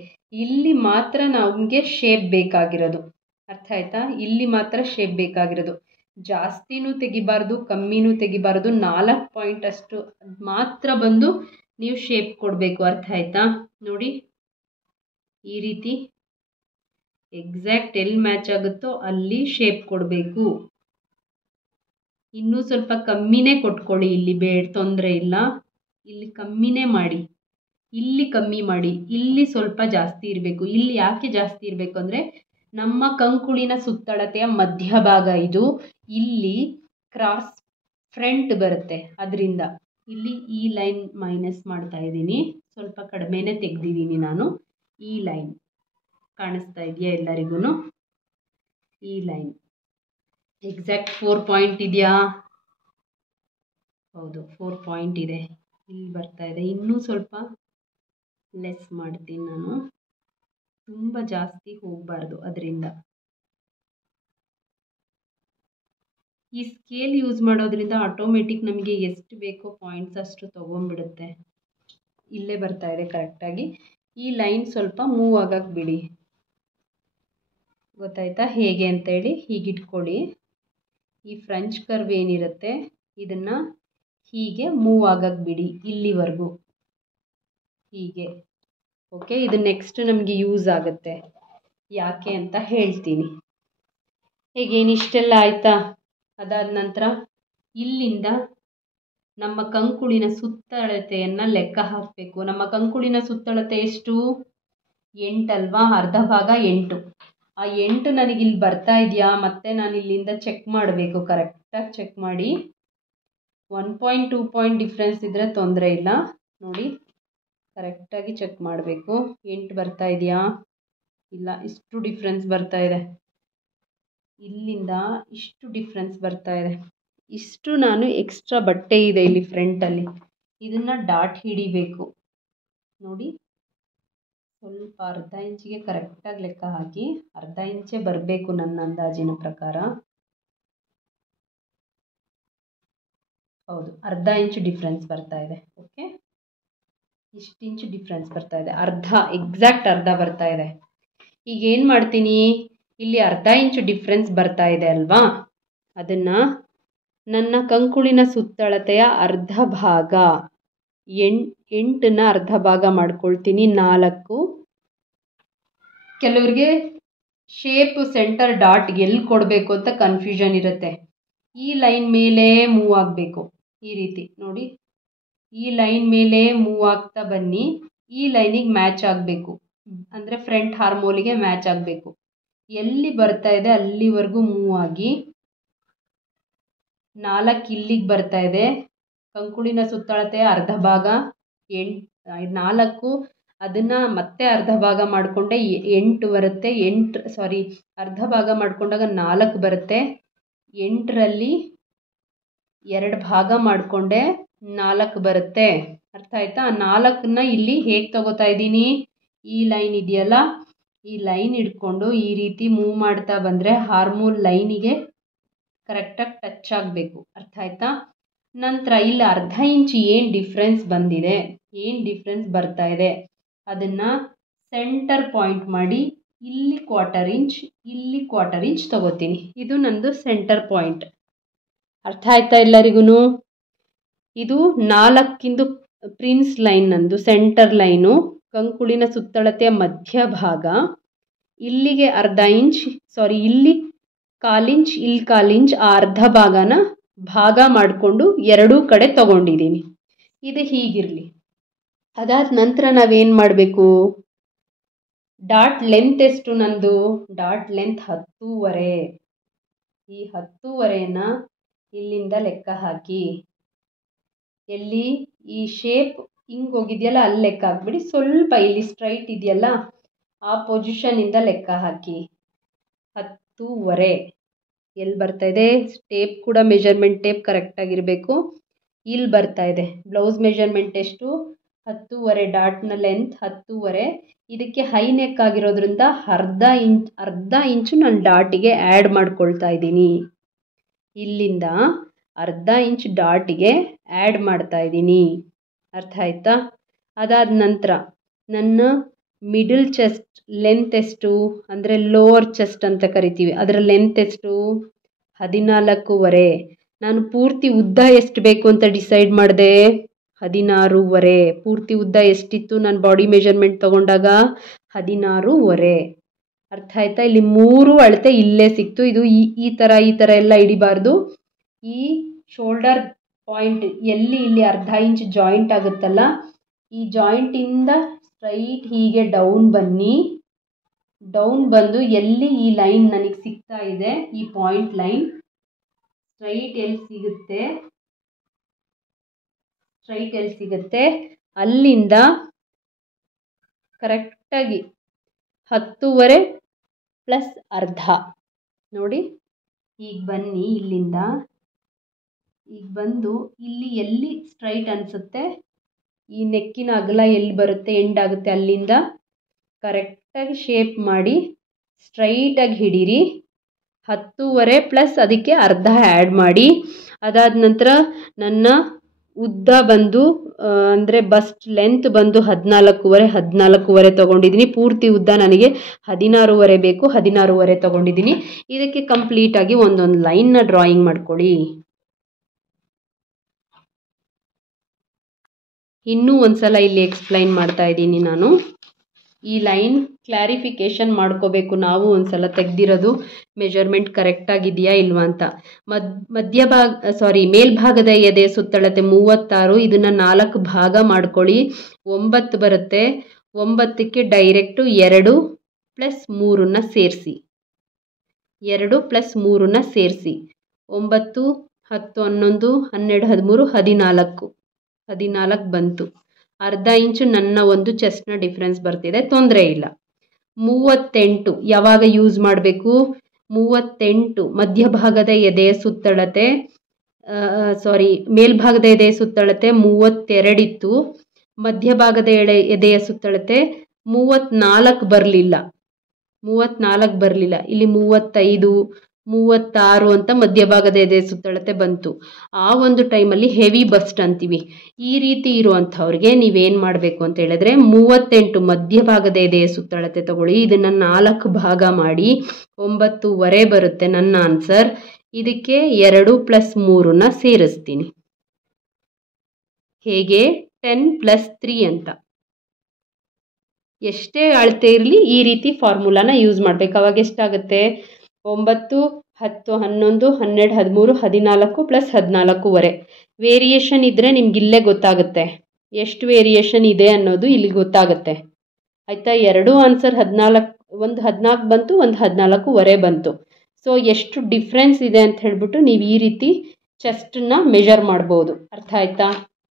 ಇಲ್ಲಿ ಮಾತ್ರ ನಮಗೆ ಶೇಪ್ ಬೇಕಾಗಿರೋದು, ಅರ್ಥ ಆಯ್ತಾ? ಇಲ್ಲಿ ಮಾತ್ರ ಶೇಪ್ ಬೇಕಾಗಿರೋದು. ಜಾಸ್ತಿನೂ ತೆಗಿಬಾರ್ದು, ಕಮ್ಮಿನೂ ತೆಗಿಬಾರ್ದು. 4 ಪಾಯಿಂಟ್ ಅಷ್ಟು ಮಾತ್ರ ಬಂದು ನೀವು ಶೇಪ್ ಕೊಡಬೇಕು, ಅರ್ಥ ಆಯ್ತಾ? ನೋಡಿ, ಈ ರೀತಿ ಎಕ್ಸಾಕ್ಟ್ ಎಲ್ಲಿ ಮ್ಯಾಚ್ ಆಗುತ್ತೋ ಅಲ್ಲಿ ಶೇಪ್ ಕೊಡಬೇಕು. ಇನ್ನೂ ಸ್ವಲ್ಪ ಕಮ್ಮಿನೇ ಕೊಟ್ಕೊಳ್ಳಿ, ಇಲ್ಲಿ ತೊಂದರೆ ಇಲ್ಲ. ಇಲ್ಲಿ ಕಮ್ಮಿನೇ ಮಾಡಿ, ಇಲ್ಲಿ ಕಮ್ಮಿ ಮಾಡಿ, ಇಲ್ಲಿ ಸ್ವಲ್ಪ ಜಾಸ್ತಿ ಇರಬೇಕು. ಇಲ್ಲಿ ಯಾಕೆ ಜಾಸ್ತಿ ಇರಬೇಕು ಅಂದರೆ ನಮ್ಮ ಕಂಕುಳಿನ ಸುತ್ತಳತೆಯ ಮಧ್ಯಭಾಗ ಇದು. ಇಲ್ಲಿ ಕ್ರಾಸ್ ಫ್ರಂಟ್ ಬರುತ್ತೆ, ಅದರಿಂದ ಇಲ್ಲಿ ಈ ಲೈನ್ ಮೈನಸ್ ಮಾಡ್ತಾ ಇದ್ದೀನಿ. ಸ್ವಲ್ಪ ಕಡಿಮೆನೇ ತೆಗೆದಿದ್ದೀನಿ ನಾನು. ಈ ಲೈನ್ ಕಾಣಿಸ್ತಾ ಇದೆಯಾ ಎಲ್ಲರಿಗೂ? ಈ ಲೈನ್ ಎಕ್ಸಾಕ್ಟ್ 4 ಪಾಯಿಂಟ್ ಇದೆಯಾ? ಹೌದು, 4 ಪಾಯಿಂಟ್ ಇದೆ. ಇಲ್ಲಿ ಬರ್ತಾ ಇದೆ. ಇನ್ನೂ ಸ್ವಲ್ಪ ಲೆಸ್ ಮಾಡ್ತೀನಿ ನಾನು, ತುಂಬ ಜಾಸ್ತಿ ಹೋಗಬಾರ್ದು. ಅದರಿಂದ ಈ ಸ್ಕೇಲ್ ಯೂಸ್ ಮಾಡೋದ್ರಿಂದ ಆಟೋಮೆಟಿಕ್ ನಮಗೆ ಎಷ್ಟು ಬೇಕೋ ಪಾಯಿಂಟ್ಸ್ ಅಷ್ಟು ತೊಗೊಂಡ್ಬಿಡುತ್ತೆ. ಇಲ್ಲೇ ಬರ್ತಾ ಇದೆ ಕರೆಕ್ಟಾಗಿ. ಈ ಲೈನ್ ಸ್ವಲ್ಪ ಮೂವ್ ಆಗಕ್ಕೆ ಬಿಡಿ, ಗೊತ್ತಾಯ್ತಾ ಹೇಗೆ ಅಂತೇಳಿ? ಹೀಗಿಟ್ಕೊಳ್ಳಿ. ಈ ಫ್ರಂಚ್ ಕರ್ವ್ ಏನಿರುತ್ತೆ ಇದನ್ನು ಹೀಗೆ ಮೂವ್ ಆಗಕ್ಕೆ ಬಿಡಿ ಇಲ್ಲಿವರೆಗೂ, ಹೀಗೆ. ಓಕೆ, ಇದು ನೆಕ್ಸ್ಟ್ ನಮಗೆ ಯೂಸ್ ಆಗುತ್ತೆ. ಯಾಕೆ ಅಂತ ಹೇಳ್ತೀನಿ. ಹೇಗೇನಿಷ್ಟೆಲ್ಲ ಆಯಿತಾ? ಅದಾದ ನಂತರ ಇಲ್ಲಿಂದ ನಮ್ಮ ಕಂಕುಳಿನ ಸುತ್ತಳತೆಯನ್ನು ಲೆಕ್ಕ ಹಾಕಬೇಕು. ನಮ್ಮ ಕಂಕುಳಿನ ಸುತ್ತಳತೆ ಎಷ್ಟು? 8 ಅಲ್ವಾ? ಅರ್ಧ ಭಾಗ 8. ಆ 8 ನನಗಿಲ್ಲಿ ಬರ್ತಾ ಇದೆಯಾ? ಮತ್ತೆ ನಾನು ಇಲ್ಲಿಂದ ಚೆಕ್ ಮಾಡಬೇಕು, ಕರೆಕ್ಟಾಗಿ ಚೆಕ್ ಮಾಡಿ. 1.2 ಪಾಯಿಂಟ್ ಡಿಫ್ರೆನ್ಸ್ ಇದ್ದರೆ ತೊಂದರೆ ಇಲ್ಲ. ನೋಡಿ, ಕರೆಕ್ಟಾಗಿ ಚೆಕ್ ಮಾಡಬೇಕು. 8 ಬರ್ತಾ ಇದೆಯಾ? ಇಲ್ಲ, ಇಷ್ಟು ಡಿಫ್ರೆನ್ಸ್ ಬರ್ತಾ ಇದೆ. ಇಲ್ಲಿಂದ ಇಷ್ಟು ಡಿಫ್ರೆನ್ಸ್ ಬರ್ತಾ ಇದೆ. ಇಷ್ಟು ನಾನು ಎಕ್ಸ್ಟ್ರಾ ಬಟ್ಟೆ ಇದೆ ಇಲ್ಲಿ ಫ್ರಂಟಲ್ಲಿ, ಇದನ್ನು ಡಾಟ್ ಹಿಡಿಬೇಕು. ನೋಡಿ, ಸ್ವಲ್ಪ ಅರ್ಧ ಇಂಚಿಗೆ ಕರೆಕ್ಟಾಗಿ ಲೆಕ್ಕ ಹಾಕಿ. ಅರ್ಧ ಇಂಚೇ ಬರಬೇಕು ನನ್ನ ಅಂದಾಜಿನ ಪ್ರಕಾರ. ಹೌದು, ಅರ್ಧ ಇಂಚು ಡಿಫ್ರೆನ್ಸ್ ಬರ್ತಾ ಇದೆ. ಓಕೆ, ಇಷ್ಟು ಇಂಚು ಡಿಫ್ರೆನ್ಸ್ ಬರ್ತಾ ಇದೆ. ಎಕ್ಸಾಕ್ಟ್ ಅರ್ಧ ಬರ್ತಾ ಇದೆ. ಈಗ ಏನು ಮಾಡ್ತೀನಿ, ಇಲ್ಲಿ ಅರ್ಧ ಇಂಚು ಡಿಫ್ರೆನ್ಸ್ ಬರ್ತಾ ಇದೆ ಅಲ್ವಾ, ಅದನ್ನು ನನ್ನ ಕಂಕುಳಿನ ಸುತ್ತಳತೆಯ ಅರ್ಧ ಭಾಗ 8ನ ಅರ್ಧ ಭಾಗ ಮಾಡ್ಕೊಳ್ತೀನಿ 4. ಕೆಲವ್ರಿಗೆ ಶೇಪ್ ಸೆಂಟರ್ ಡಾಟ್ ಎಲ್ಲಿ ಕೊಡಬೇಕು ಅಂತ ಕನ್ಫ್ಯೂಷನ್ ಇರುತ್ತೆ. ಈ ಲೈನ್ ಮೇಲೆ ಮೂವ್ ಆಗಬೇಕು, ಈ ರೀತಿ ನೋಡಿ. ಈ ಲೈನ್ ಮೇಲೆ ಮೂವ್ ಆಗ್ತಾ ಬನ್ನಿ. ಈ ಲೈನಿಗೆ ಮ್ಯಾಚ್ ಆಗಬೇಕು, ಅಂದರೆ ಫ್ರಂಟ್ ಹಾರ್ಮೋಲಿಗೆ ಮ್ಯಾಚ್ ಆಗಬೇಕು. ಎಲ್ಲಿ ಬರ್ತಾ ಇದೆ ಅಲ್ಲಿವರೆಗೂ ಮೂವ್ ಆಗಿ 4 ಇಲ್ಲಿಗೆ ಬರ್ತಾ ಇದೆ. ಕಂಕುಳಿನ ಸುತ್ತಳತೆಯ ಅರ್ಧ ಭಾಗ 4, ಅದನ್ನು ಮತ್ತೆ ಅರ್ಧ ಭಾಗ ಮಾಡಿಕೊಂಡೆ 8 ಬರುತ್ತೆ. ಅರ್ಧ ಭಾಗ ಮಾಡಿಕೊಂಡಾಗ 4 ಬರುತ್ತೆ. 8ರಲ್ಲಿ 2 ಭಾಗ ಮಾಡಿಕೊಂಡೆ 4 ಬರುತ್ತೆ. ಅರ್ಥ ಆಯ್ತಾ? 4ನ್ನ ಇಲ್ಲಿ ಹೇಗೆ ತಗೋತಾ ಇದ್ದೀನಿ, ಈ ಲೈನ್ ಇದೆಯಲ್ಲ, ಈ ಲೈನ್ ಹಿಡ್ಕೊಂಡು ಈ ರೀತಿ ಮೂವ್ ಮಾಡ್ತಾ ಬಂದರೆ ಹಾರ್ಮೋಲ್ ಲೈನಿಗೆ ಕರೆಕ್ಟಾಗಿ ಟಚ್ ಆಗಬೇಕು. ಅರ್ಥ ಆಯ್ತಾ? ನಂತರ ಇಲ್ಲಿ ಅರ್ಧ ಇಂಚ್ ಏನು ಡಿಫ್ರೆನ್ಸ್ ಬಂದಿದೆ, ಏನು ಡಿಫ್ರೆನ್ಸ್ ಬರ್ತಾ ಇದೆ, ಅದನ್ನು ಸೆಂಟರ್ ಪಾಯಿಂಟ್ ಮಾಡಿ ಇಲ್ಲಿ ಕ್ವಾರ್ಟರ್ ಇಂಚ್, ಇಲ್ಲಿ ಕ್ವಾರ್ಟರ್ ಇಂಚ್ ತಗೋತೀನಿ. ಇದು ನಂದು ಸೆಂಟರ್ ಪಾಯಿಂಟ್. ಅರ್ಥ ಆಯ್ತಾ ಎಲ್ಲರಿಗೂ? ಇದು 4 ಪ್ರಿನ್ಸ್ ಲೈನ್, ನಂದು ಸೆಂಟರ್ ಲೈನು, ಕಂಕುಳಿನ ಸುತ್ತಳತೆಯ ಮಧ್ಯಭಾಗ. ಇಲ್ಲಿಗೆ ಅರ್ಧ ಇಂಚ್, ಇಲ್ಲಿ 1/4 ಇಂಚ್, ಇಲ್ಲಿ 1/4 ಇಂಚ್, ಆ ಅರ್ಧ ಭಾಗನ ಭಾಗ ಮಾಡಿಕೊಂಡು ಎರಡೂ ಕಡೆ ತಗೊಂಡಿದ್ದೀನಿ. ಇದು ಹೀಗಿರಲಿ. ಅದಾದ ನಂತರ ನಾವೇನು ಮಾಡಬೇಕು? ಡಾಟ್ ಲೆಂತ್ ಎಷ್ಟು ನಂದು? Dot length 10.5. ಈ 10.5ನ ಇಲ್ಲಿಂದ ಲೆಕ್ಕ ಹಾಕಿ. ಎಲ್ಲಿ ಈ ಶೇಪ್ ಹಿಂಗೆ ಹೋಗಿದೆಯಲ್ಲ ಅಲ್ಲಿ ಲೆಕ್ಕ ಹಾಕ್ಬಿಡಿ. ಸ್ವಲ್ಪ ಇಲ್ಲಿ ಸ್ಟ್ರೈಟ್ ಇದೆಯಲ್ಲ ಆ ಪೊಸಿಷನಿಂದ ಲೆಕ್ಕ ಹಾಕಿ. 10.5 ಎಲ್ಲಿ ಬರ್ತಾ ಇದೆ? ಟೇಪ್ ಕೂಡ ಮೆಜರ್ಮೆಂಟ್ ಟೇಪ್ ಕರೆಕ್ಟಾಗಿರಬೇಕು. ಇಲ್ಲಿ ಬರ್ತಾ ಇದೆ. ಬ್ಲೌಸ್ ಮೆಜರ್ಮೆಂಟ್ ಎಷ್ಟು? 10.5. ಡಾಟ್ನ ಲೆಂತ್ 10.5. ಇದಕ್ಕೆ ಹೈ ನೆಕ್ ಆಗಿರೋದ್ರಿಂದ ಅರ್ಧ ಇಂಚು ನಾನು ಡಾಟಿಗೆ ಆ್ಯಡ್ ಮಾಡ್ಕೊಳ್ತಾ ಇದ್ದೀನಿ. ಇಲ್ಲಿಂದ ಅರ್ಧ ಇಂಚ್ ಡಾಟಿಗೆ ಆ್ಯಡ್ ಮಾಡ್ತಾ ಇದ್ದೀನಿ. ಅರ್ಥ ಆಯ್ತಾ? ಅದಾದ ನಂತರ ನನ್ನ ಮಿಡಲ್ ಚೆಸ್ಟ್ ಲೆಂತ್ ಎಷ್ಟು ಅಂದರೆ ಲೋವರ್ ಚೆಸ್ಟ್ ಅಂತ ಕರಿತೀವಿ, ಅದರ ಲೆಂತ್ ಎಷ್ಟು? 14.5. ನಾನು ಪೂರ್ತಿ ಉದ್ದ ಎಷ್ಟು ಬೇಕು ಅಂತ ಡಿಸೈಡ್ ಮಾಡಿದೆ? 16.5. ಪೂರ್ತಿ ಉದ್ದ ಎಷ್ಟಿತ್ತು ನಾನು ಬಾಡಿ ಮೆಜರ್ಮೆಂಟ್ ತಗೊಂಡಾಗ? 16.5. ಅರ್ಥ ಆಯ್ತಾ? ಇಲ್ಲಿ 3 ಅಳತೆ ಇಲ್ಲೇ ಸಿಕ್ತು. ಇದು ಈ ಥರ ಎಲ್ಲ ಹಿಡಿಬಾರ್ದು. ಈ ಶೋಲ್ಡರ್ ಪಾಯಿಂಟ್ ಇಲ್ಲಿ ಅರ್ಧ ಇಂಚ್ ಜಾಯಿಂಟ್ ಆಗುತ್ತಲ್ಲ, ಈ ಜಾಯಿಂಟಿಂದ ಸ್ಟ್ರೈಟ್ ಹೀಗೆ ಡೌನ್ ಬಂದು ಎಲ್ಲಿ ಈ ಲೈನ್ ನನಗೆ ಸಿಗ್ತಾ ಇದೆ, ಈ ಪಾಯಿಂಟ್ ಲೈನ್ ಸ್ಟ್ರೈಟ್ ಎಲ್ಲಿ ಸಿಗುತ್ತೆ ಅಲ್ಲಿಂದ ಕರೆಕ್ಟಾಗಿ 10.5 ಪ್ಲಸ್ ಅರ್ಧ ನೋಡಿ. ಈಗ ಬನ್ನಿ, ಇಲ್ಲಿಂದ ಈಗ ಬಂದು ಇಲ್ಲಿ ಎಲ್ಲಿ ಸ್ಟ್ರೈಟ್ ಅನಿಸುತ್ತೆ, ಈ ನೆಕ್ಕಿನ ಅಗಲ ಎಲ್ಲಿ ಬರುತ್ತೆ ಎಂಡ್ ಆಗುತ್ತೆ ಅಲ್ಲಿಂದ ಕರೆಕ್ಟಾಗಿ ಶೇಪ್ ಮಾಡಿ ಸ್ಟ್ರೈಟಾಗಿ ಹಿಡೀರಿ. 10.5 ಪ್ಲಸ್ ಅದಕ್ಕೆ ಅರ್ಧ ಆ್ಯಡ್ ಮಾಡಿ. ಅದಾದ ನಂತರ ನನ್ನ ಉದ್ದ ಬಂದು ಅಂದರೆ ಬಸ್ಟ್ ಲೆಂತ್ ಬಂದು 14.5 ತೊಗೊಂಡಿದ್ದೀನಿ. ಪೂರ್ತಿ ಉದ್ದ ನನಗೆ 16.5 ಬೇಕು, 16.5 ತೊಗೊಂಡಿದ್ದೀನಿ. ಇದಕ್ಕೆ ಕಂಪ್ಲೀಟಾಗಿ ಒಂದೊಂದು ಲೈನ್ನ ಡ್ರಾಯಿಂಗ್ ಮಾಡ್ಕೊಳ್ಳಿ. ಇನ್ನೂ ಒಂದ್ಸಲ ಇಲ್ಲಿ ಎಕ್ಸ್ಪ್ಲೈನ್ ಮಾಡ್ತಾ ಇದ್ದೀನಿ ನಾನು. ಈ ಲೈನ್ ಕ್ಲಾರಿಫಿಕೇಷನ್ ಮಾಡ್ಕೋಬೇಕು ನಾವು ಒಂದ್ಸಲ ತೆಗೆದಿರೋದು ಮೆಜರ್ಮೆಂಟ್ ಕರೆಕ್ಟಾಗಿದೆಯಾ ಇಲ್ವಾ ಅಂತ. ಮೇಲ್ಭಾಗದ ಎದೆ ಸುತ್ತಳತೆ 36. ಇದನ್ನು 4 ಭಾಗ ಮಾಡ್ಕೊಳ್ಳಿ. 9 ಬರುತ್ತೆ. 9ಕ್ಕೆ ಡೈರೆಕ್ಟು 2 + 3ನ್ನ ಸೇರಿಸಿ. 2 + 3ನ್ನ ಸೇರಿಸಿ. 9, 10, 11, 12, 13, 14 ಬಂತು. ಅರ್ಧ ಇಂಚು ನನ್ನ ಒಂದು ಚೆಸ್ಟ್ನ ಡಿಫ್ರೆನ್ಸ್ ಬರ್ತಿದೆ, ತೊಂದರೆ ಇಲ್ಲ. 38 ಯಾವಾಗ ಯೂಸ್ ಮಾಡಬೇಕು? 38 ಮಧ್ಯಭಾಗದ ಎದೆಯ ಸುತ್ತಳತೆ ಮೇಲ್ಭಾಗದ ಎದೆಯ ಸುತ್ತಳತೆ 32 ಇತ್ತು. ಮಧ್ಯಭಾಗದ ಎದೆಯ ಸುತ್ತಳತೆ 34 ಬರಲಿಲ್ಲ. ಇಲ್ಲಿ 35, 36 ಅಂತ ಮಧ್ಯಭಾಗದ ಎದೆ ಸುತ್ತಳತೆ ಬಂತು. ಆ ಒಂದು ಟೈಮಲ್ಲಿ ಹೆವಿ ಬಸ್ಟ್ ಅಂತೀವಿ. ಈ ರೀತಿ ಇರುವಂಥವ್ರಿಗೆ ನೀವೇನು ಮಾಡಬೇಕು ಅಂತ ಹೇಳಿದ್ರೆ 38 ಮಧ್ಯಭಾಗದ ಎದೆಯ ಸುತ್ತಳತೆ ತಗೊಳ್ಳಿ. ಇದನ್ನು 4 ಭಾಗ ಮಾಡಿ 9.5 ಬರುತ್ತೆ ನನ್ನ ಆನ್ಸರ್. ಇದಕ್ಕೆ 2 + 3ನ್ನ ಸೇರಿಸ್ತೀನಿ. ಹೇಗೆ? 10 + 3 ಅಂತ. ಎಷ್ಟೇ ಅಳತೆ ಇರಲಿ ಈ ರೀತಿ ಫಾರ್ಮುಲಾನ ಯೂಸ್ ಮಾಡಬೇಕು. ಅವಾಗ ಎಷ್ಟಾಗುತ್ತೆ? 9, 10, 11, 12, 13, 14 + 14.5. ವೇರಿಯೇಷನ್ ಇದ್ದರೆ ನಿಮ್ಗೆ ಇಲ್ಲೇ ಗೊತ್ತಾಗುತ್ತೆ ಎಷ್ಟು ವೇರಿಯೇಷನ್ ಇದೆ ಅನ್ನೋದು ಇಲ್ಲಿ ಗೊತ್ತಾಗುತ್ತೆ. ಆಯಿತಾ? ಎರಡೂ ಆನ್ಸರ್ 14, ಒಂದು 14 ಬಂತು, ಒಂದು 14.5 ಬಂತು. ಸೊ ಎಷ್ಟು ಡಿಫ್ರೆನ್ಸ್ ಇದೆ ಅಂತ ಹೇಳ್ಬಿಟ್ಟು ನೀವು ಈ ರೀತಿ ಚೆಸ್ಟನ್ನ ಮೆಜರ್ ಮಾಡ್ಬೋದು. ಅರ್ಥ ಆಯ್ತಾ?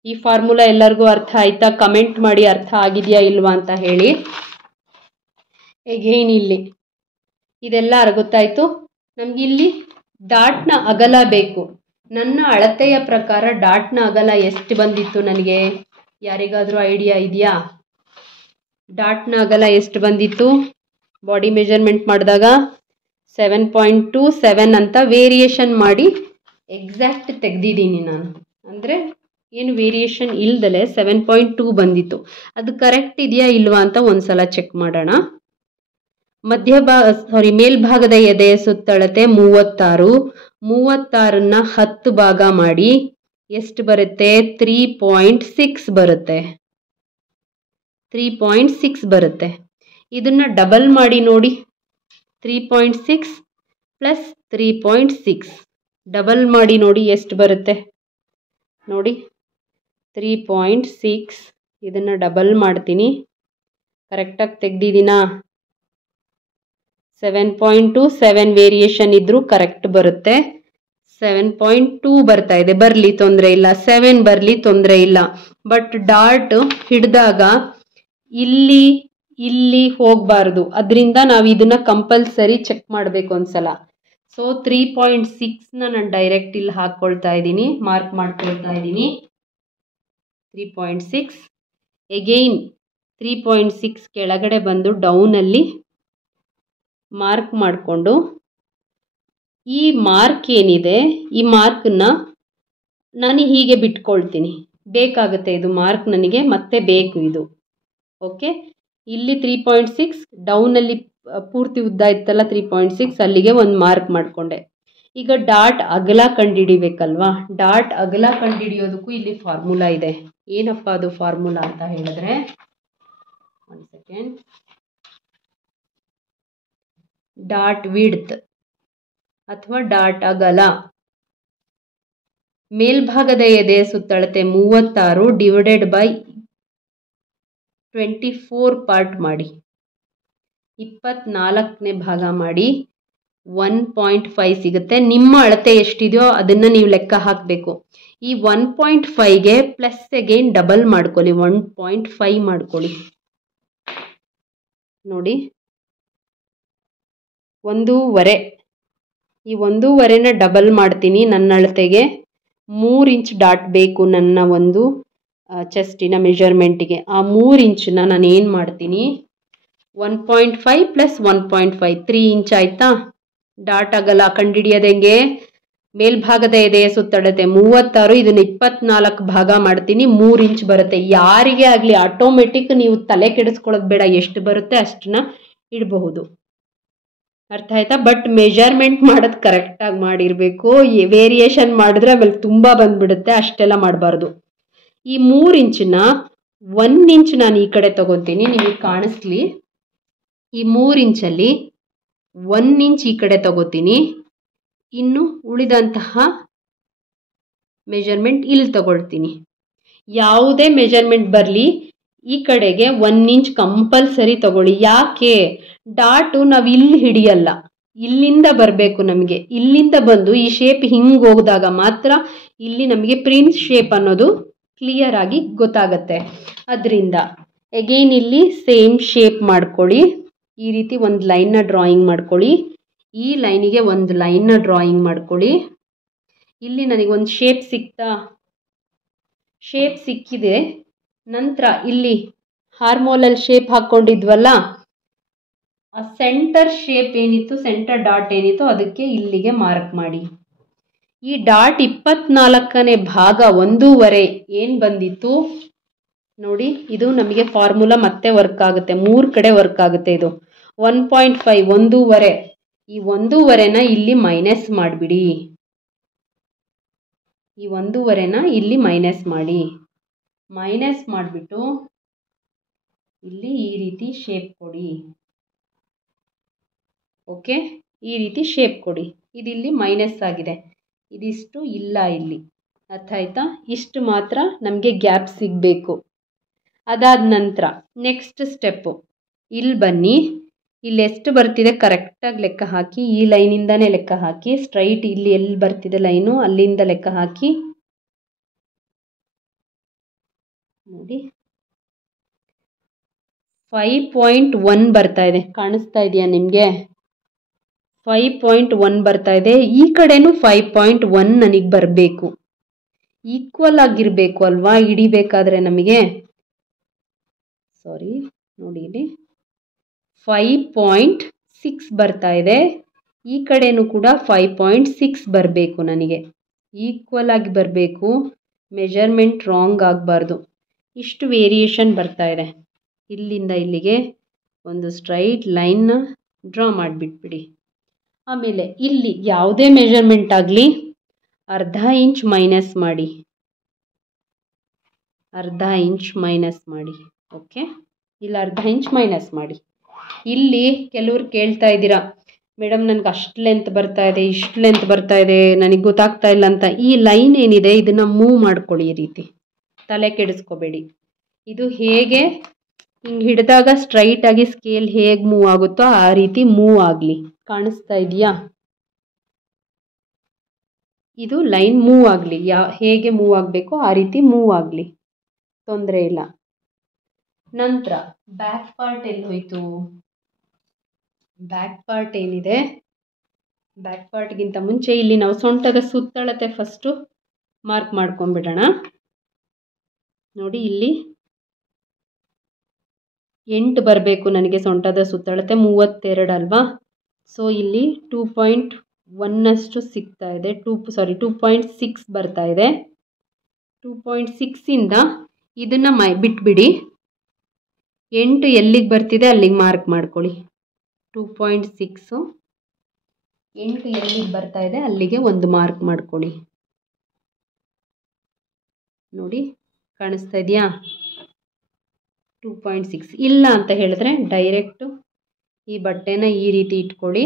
ಈ ಫಾರ್ಮುಲಾ ಎಲ್ಲರಿಗೂ ಅರ್ಥ ಆಯ್ತಾ? ಕಮೆಂಟ್ ಮಾಡಿ ಅರ್ಥ ಆಗಿದೆಯಾ ಇಲ್ವಾ ಅಂತ ಹೇಳಿ. ಎಗೇನ್ ಇಲ್ಲಿ ಇದೆಲ್ಲ ಗೊತ್ತಾಯಿತು. ನಮಗಿಲ್ಲಿ ಡಾಟ್ನ ಅಗಲ ಬೇಕು. ನನ್ನ ಅಳತೆಯ ಪ್ರಕಾರ ಡಾಟ್ನ ಅಗಲ ಎಷ್ಟು ಬಂದಿತ್ತು ನನಗೆ? ಯಾರಿಗಾದರೂ ಐಡಿಯಾ ಇದೆಯಾ? ಡಾಟ್ನ ಅಗಲ ಎಷ್ಟು ಬಂದಿತ್ತು ಬಾಡಿ ಮೆಜರ್ಮೆಂಟ್ ಮಾಡಿದಾಗ? 7.27 ಅಂತ ವೇರಿಯೇಷನ್ ಮಾಡಿ ಎಕ್ಸಾಕ್ಟ್ ತೆಗೆದಿದ್ದೀನಿ ನಾನು. ಅಂದರೆ ಏನು ವೇರಿಯೇಷನ್ ಇಲ್ದಲೆ 7.2 ಬಂದಿತ್ತು. ಅದು ಕರೆಕ್ಟ್ ಇದೆಯಾ ಇಲ್ವಾ ಅಂತ ಒಂದು ಸಲ ಚೆಕ್ ಮಾಡೋಣ. ಮೇಲ್ಭಾಗದ ಎದೆಯ ಸುತ್ತಳತೆ 36. 36ನ್ನ 10 ಭಾಗ ಮಾಡಿ ಎಷ್ಟು ಬರುತ್ತೆ? 3.6 ಬರುತ್ತೆ. 3.6 ಬರುತ್ತೆ. ಇದನ್ನ ಡಬಲ್ ಮಾಡಿ ನೋಡಿ. 3.6 ಪ್ಲಸ್ 3.6 ಡಬಲ್ ಮಾಡಿ ನೋಡಿ ಎಷ್ಟು ಬರುತ್ತೆ ನೋಡಿ. 3.6 ಇದನ್ನು ಡಬಲ್ ಮಾಡ್ತೀನಿ. ಕರೆಕ್ಟಾಗಿ ತೆಗ್ದಿದ್ದೀನಾ? 7.2 7 ವೇರಿಯೇಷನ್ ಇದ್ರೂ ಕರೆಕ್ಟ್ ಬರುತ್ತೆ. 7.2 ಬರ್ತಾ ಇದೆ, ಬರಲಿ ತೊಂದರೆ ಇಲ್ಲ. 7 ಬರಲಿ ತೊಂದರೆ ಇಲ್ಲ. ಬಟ್ ಡಾಟ್ ಹಿಡಿದಾಗ ಇಲ್ಲಿ ಹೋಗಬಾರ್ದು. ಅದರಿಂದ ನಾವು ಇದನ್ನ ಕಂಪಲ್ಸರಿ ಚೆಕ್ ಮಾಡಬೇಕು ಒಂದ್ಸಲ. ಸೊ 3.6ನ ನಾನು ಡೈರೆಕ್ಟ್ ಇಲ್ಲಿ ಹಾಕ್ಕೊಳ್ತಾ ಇದ್ದೀನಿ, ಮಾರ್ಕ್ ಮಾಡ್ಕೊಳ್ತಾ ಇದ್ದೀನಿ. 3.6 ಎಗೈನ್ 3.6 ಕೆಳಗಡೆ ಬಂದು ಡೌನಲ್ಲಿ ಮಾರ್ಕ್ ಮಾಡಿಕೊಂಡು, ಈ ಮಾರ್ಕ್ ಏನಿದೆ ಈ ಮಾರ್ಕನ್ನ ನಾನು ಹೀಗೆ ಬಿಟ್ಕೊಳ್ತೀನಿ. ಬೇಕಾಗುತ್ತೆ ಇದು ಮಾರ್ಕ್ ನನಗೆ, ಮತ್ತೆ ಬೇಕು ಇದು. ಓಕೆ, ಇಲ್ಲಿ 3.6 ಡೌನಲ್ಲಿ ಪೂರ್ತಿ ಉದ್ದ ಇತ್ತಲ್ಲ 3.6, ಅಲ್ಲಿಗೆ ಒಂದು ಮಾರ್ಕ್ ಮಾಡಿಕೊಂಡೆ. ಈಗ ಡಾಟ್ ಅಗಲ ಕಂಡುಹಿಡಿಬೇಕಲ್ವಾ? ಡಾಟ್ ಅಗಲ ಕಂಡುಹಿಡಿಯೋದಕ್ಕೂ ಇಲ್ಲಿ ಫಾರ್ಮುಲಾ ಇದೆ. ಏನಪ್ಪ ಅದು ಫಾರ್ಮುಲಾ ಅಂತ ಹೇಳಿದ್ರೆ, 1 ಸೆಕೆಂಡ್. ಡಾಟ್ ವಿಡ್ತ್ ಅಥವಾ ಡಾಟ್ ಅಗಲ, ಮೇಲ್ಭಾಗದ ಎದೆಯ ಸುತ್ತಳತೆ 36 ಡಿವೈಡೆಡ್ ಬೈ 24 ಪಾರ್ಟ್ ಮಾಡಿ, 24ನೇ ಭಾಗ ಮಾಡಿ 1.5 ಸಿಗುತ್ತೆ. ನಿಮ್ಮ ಅಳತೆ ಎಷ್ಟಿದೆಯೋ ಅದನ್ನು ನೀವು ಲೆಕ್ಕ ಹಾಕಬೇಕು. ಈ 1.5ಗೆ ಪ್ಲಸ್ ಅಗೇನ್ ಡಬಲ್ ಮಾಡ್ಕೊಳ್ಳಿ, 1.5 ಮಾಡ್ಕೊಳ್ಳಿ ನೋಡಿ. 1.5 ಈ 1.5ನ ಡಬಲ್ ಮಾಡ್ತೀನಿ. ನನ್ನ ಅಳತೆಗೆ 3 ಇಂಚ್ ಡಾಟ್ ಬೇಕು ನನ್ನ ಒಂದು ಚೆಸ್ಟಿನ ಮೆಜರ್ಮೆಂಟಿಗೆ. ಆ 3 ಇಂಚನ್ನ ನಾನು ಏನು ಮಾಡ್ತೀನಿ, 1.5 ಪ್ಲಸ್ 1.5 3 ಇಂಚ್ ಆಯ್ತಾ? ಡಾಟ್ ಅಗಲ ಕಂಡುಹಿಡಿಯೋದು ಹೆಂಗೆ? ಮೇಲ್ಭಾಗದ ಎದೆಯ ಸುತ್ತಳತೆ 36, ಇದನ್ನು 24 ಭಾಗ ಮಾಡ್ತೀನಿ, 3 ಇಂಚ್ ಬರುತ್ತೆ. ಯಾರಿಗೆ ಆಗಲಿ ಆಟೋಮೆಟಿಕ್ ನೀವು ತಲೆ ಕೆಡಿಸ್ಕೊಳ್ಳೋದು ಬೇಡ, ಎಷ್ಟು ಬರುತ್ತೆ ಅಷ್ಟನ್ನ ಇಡಬಹುದು. ಅರ್ಥ ಆಯ್ತಾ? ಬಟ್ ಮೆಜರ್ಮೆಂಟ್ ಮಾಡೋದು ಕರೆಕ್ಟಾಗಿ ಮಾಡಿರಬೇಕು. ವೇರಿಯೇಷನ್ ಮಾಡಿದ್ರೆ ಆಮೇಲೆ ತುಂಬ ಬಂದ್ಬಿಡುತ್ತೆ, ಅಷ್ಟೆಲ್ಲ ಮಾಡಬಾರ್ದು. ಈ 3 ಇಂಚನ್ನ 1 ಇಂಚ್ ನಾನು ಈ ಕಡೆ ತಗೋತೀನಿ, ನಿಮಗೆ ಕಾಣಿಸ್ಲಿ. ಈ 3 ಇಂಚಲ್ಲಿ 1 ಇಂಚ್ ಈ ಕಡೆ ತಗೋತೀನಿ, ಇನ್ನು ಉಳಿದಂತಹ ಮೆಜರ್ಮೆಂಟ್ ಇಲ್ಲಿ ತಗೊಳ್ತೀನಿ. ಯಾವುದೇ ಮೆಜರ್ಮೆಂಟ್ ಬರಲಿ ಈ ಕಡೆಗೆ 1 ಇಂಚ್ ಕಂಪಲ್ಸರಿ ತಗೊಳ್ಳಿ. ಯಾಕೆ? ಡಾಟು ನಾವು ಇಲ್ಲಿ ಹಿಡಿಯಲ್ಲ, ಇಲ್ಲಿಂದ ಬರಬೇಕು ನಮಗೆ. ಇಲ್ಲಿಂದ ಬಂದು ಈ ಶೇಪ್ ಹಿಂಗೆ ಹೋಗಿದಾಗ ಮಾತ್ರ ಇಲ್ಲಿ ನಮಗೆ ಪ್ರಿನ್ಸ್ ಶೇಪ್ ಅನ್ನೋದು ಕ್ಲಿಯರ್ ಆಗಿ ಗೊತ್ತಾಗತ್ತೆ. ಅದರಿಂದ ಎಗೈನ್ ಇಲ್ಲಿ ಸೇಮ್ ಶೇಪ್ ಮಾಡ್ಕೊಳ್ಳಿ. ಈ ರೀತಿ ಒಂದು ಲೈನ್ನ ಡ್ರಾಯಿಂಗ್ ಮಾಡ್ಕೊಳ್ಳಿ. ಈ ಲೈನಿಗೆ ಒಂದು ಲೈನ್ನ ಡ್ರಾಯಿಂಗ್ ಮಾಡ್ಕೊಳ್ಳಿ. ಇಲ್ಲಿ ನನಗೆ ಒಂದು ಶೇಪ್ ಸಿಕ್ತಾ? ಶೇಪ್ ಸಿಕ್ಕಿದೆ. ನಂತರ ಇಲ್ಲಿ ಹಾರ್ಮೋನಲ್ ಶೇಪ್ ಹಾಕ್ಕೊಂಡಿದ್ವಲ್ಲ, ಆ ಸೆಂಟರ್ ಶೇಪ್ ಏನಿತ್ತು, ಸೆಂಟರ್ ಡಾಟ್ ಏನಿತ್ತು, ಅದಕ್ಕೆ ಇಲ್ಲಿಗೆ ಮಾರ್ಕ್ ಮಾಡಿ. ಈ ಡಾಟ್ 24ನೇ ಭಾಗ 1.5 ಏನು ಬಂದಿತ್ತು ನೋಡಿ. ಇದು ನಮಗೆ ಫಾರ್ಮುಲಾ ಮತ್ತೆ ವರ್ಕ್ ಆಗುತ್ತೆ, 3 ಕಡೆ ವರ್ಕ್ ಆಗುತ್ತೆ. ಇದು 1.5 1.5, ಈ 1.5ನ ಇಲ್ಲಿ ಮೈನಸ್ ಮಾಡಿಬಿಡಿ. ಈ 1.5ನ ಇಲ್ಲಿ ಮೈನಸ್ ಮಾಡಿ. ಮೈನಸ್ ಮಾಡಿಬಿಟ್ಟು ಇಲ್ಲಿ ಈ ರೀತಿ ಶೇಪ್ ಕೊಡಿ. ಓಕೆ, ಈ ರೀತಿ ಶೇಪ್ ಕೊಡಿ. ಇದಿಲ್ಲಿ ಮೈನಸ್ ಆಗಿದೆ, ಇದಿಷ್ಟು ಇಲ್ಲ ಇಲ್ಲಿ. ಅರ್ಥ ಆಯ್ತಾ? ಇಷ್ಟು ಮಾತ್ರ ನಮಗೆ ಗ್ಯಾಪ್ ಸಿಗಬೇಕು. ಅದಾದ ನಂತರ ನೆಕ್ಸ್ಟ್ ಸ್ಟೆಪ್ಪು, ಇಲ್ಲಿ ಬನ್ನಿ. ಇಲ್ಲಿ ಎಷ್ಟು ಬರ್ತಿದೆ ಕರೆಕ್ಟಾಗಿ ಲೆಕ್ಕ ಹಾಕಿ. ಈ ಲೈನಿಂದಾನೇ ಲೆಕ್ಕ ಹಾಕಿ. ಸ್ಟ್ರೈಟ್ ಇಲ್ಲಿ ಎಲ್ಲಿ ಬರ್ತಿದೆ ಲೈನು ಅಲ್ಲಿಂದ ಲೆಕ್ಕ ಹಾಕಿ ನೋಡಿ. 5.1 ಬರ್ತಾ ಇದೆ, ಕಾಣಿಸ್ತಾ ಇದೆಯಾ ನಿಮಗೆ? 5.1 ಬರ್ತಾ ಇದೆ. ಈ ಕಡೆನೂ 5.1 ನನಗೆ ಬರಬೇಕು. ಈಕ್ವಲ್ ಆಗಿರಬೇಕು ಅಲ್ವಾ ಹಿಡಿಬೇಕಾದ್ರೆ ನಮಗೆ. ಸಾರಿ ನೋಡಿ, ಇಲ್ಲಿ 5.6 ಬರ್ತಾ ಇದೆ. ಈ ಕಡೆನೂ ಕೂಡ 5.6 ಬರಬೇಕು ನನಗೆ. ಈಕ್ವಲ್ ಆಗಿ ಬರಬೇಕು, ಮೆಜರ್ಮೆಂಟ್ ರಾಂಗ್ ಆಗಬಾರ್ದು. ಇಷ್ಟು ವೇರಿಯೇಷನ್ ಬರ್ತಾ ಇದೆ. ಇಲ್ಲಿಂದ ಇಲ್ಲಿಗೆ ಒಂದು ಸ್ಟ್ರೈಟ್ ಲೈನ್ನ ಡ್ರಾ ಮಾಡಿಬಿಟ್ಬಿಡಿ. ಆಮೇಲೆ ಇಲ್ಲಿ ಯಾವುದೇ ಮೆಜರ್ಮೆಂಟ್ ಆಗಲಿ ಅರ್ಧ ಇಂಚ್ ಮೈನಸ್ ಮಾಡಿ, ಅರ್ಧ ಇಂಚ್ ಮೈನಸ್ ಮಾಡಿ. ಓಕೆ, ಇಲ್ಲಿ ಅರ್ಧ ಇಂಚ್ ಮೈನಸ್ ಮಾಡಿ. ಇಲ್ಲಿ ಕೆಲವ್ರು ಕೇಳ್ತಾ ಇದ್ದೀರಾ, ಮೇಡಮ್ ನನಗೆ ಅಷ್ಟು ಲೆಂತ್ ಬರ್ತಾ ಇದೆ, ಇಷ್ಟು ಲೆಂತ್ ಬರ್ತಾ ಇದೆ, ನನಗೆ ಗೊತ್ತಾಗ್ತಾ ಇಲ್ಲ ಅಂತ. ಈ ಲೈನ್ ಏನಿದೆ ಇದನ್ನು ಮೂವ್ ಮಾಡ್ಕೊಳ್ಳಿ. ಈ ರೀತಿ ತಲೆ ಕೆಡಿಸ್ಕೋಬೇಡಿ. ಇದು ಹೇಗೆ ಹಿಂಗೆ ಹಿಡಿದಾಗ ಸ್ಟ್ರೈಟಾಗಿ ಸ್ಕೇಲ್ ಹೇಗೆ ಮೂವ್ ಆಗುತ್ತೋ ಆ ರೀತಿ ಮೂವ್ ಆಗಲಿ. ಕಾಣಿಸ್ತಾ ಇದೆಯಾ? ಇದು ಲೈನ್ ಮೂವ್ ಆಗಲಿ, ಹೇಗೆ ಮೂವ್ ಆಗಬೇಕೋ ಆ ರೀತಿ ಮೂವ್ ಆಗಲಿ, ತೊಂದರೆ ಇಲ್ಲ. ನಂತರ ಬ್ಯಾಕ್ ಪಾರ್ಟ್ ಎಲ್ಲಿ ಹೋಯಿತು? ಬ್ಯಾಕ್ ಪಾರ್ಟ್ ಏನಿದೆ, ಬ್ಯಾಕ್ ಪಾರ್ಟ್ಗಿಂತ ಮುಂಚೆ ಇಲ್ಲಿ ನಾವು ಸೊಂಟದ ಸುತ್ತಳತೆ ಫಸ್ಟು ಮಾರ್ಕ್ ಮಾಡ್ಕೊಂಡ್ಬಿಡೋಣ. ನೋಡಿ, ಇಲ್ಲಿ 8 ಬರಬೇಕು ನನಗೆ ಸೊಂಟದ ಸುತ್ತಳತೆ, 32 ಅಲ್ವಾ? ಸೊ ಇಲ್ಲಿ 2.1 ಸಿಗ್ತಾ ಇದೆ, 2.6 ಬರ್ತಾ ಇದೆ. 2.6ಇಂದ ಇದನ್ನು ಬಿಟ್ಬಿಡಿ. 8 ಎಲ್ಲಿಗೆ ಬರ್ತಿದೆ ಅಲ್ಲಿಗೆ ಮಾರ್ಕ್ ಮಾಡ್ಕೊಳ್ಳಿ. 2.6 8 ಎಲ್ಲಿಗೆ ಬರ್ತಾ ಇದೆ ಅಲ್ಲಿಗೆ ಒಂದು ಮಾರ್ಕ್ ಮಾಡ್ಕೊಳ್ಳಿ. ನೋಡಿ, ಕಾಣಿಸ್ತಾ ಇದೆಯಾ? 2.6 ಇಲ್ಲ ಅಂತ ಹೇಳಿದ್ರೆ ಡೈರೆಕ್ಟು ಈ ಬಟ್ಟೆನ ಈ ರೀತಿ ಇಟ್ಕೊಳ್ಳಿ.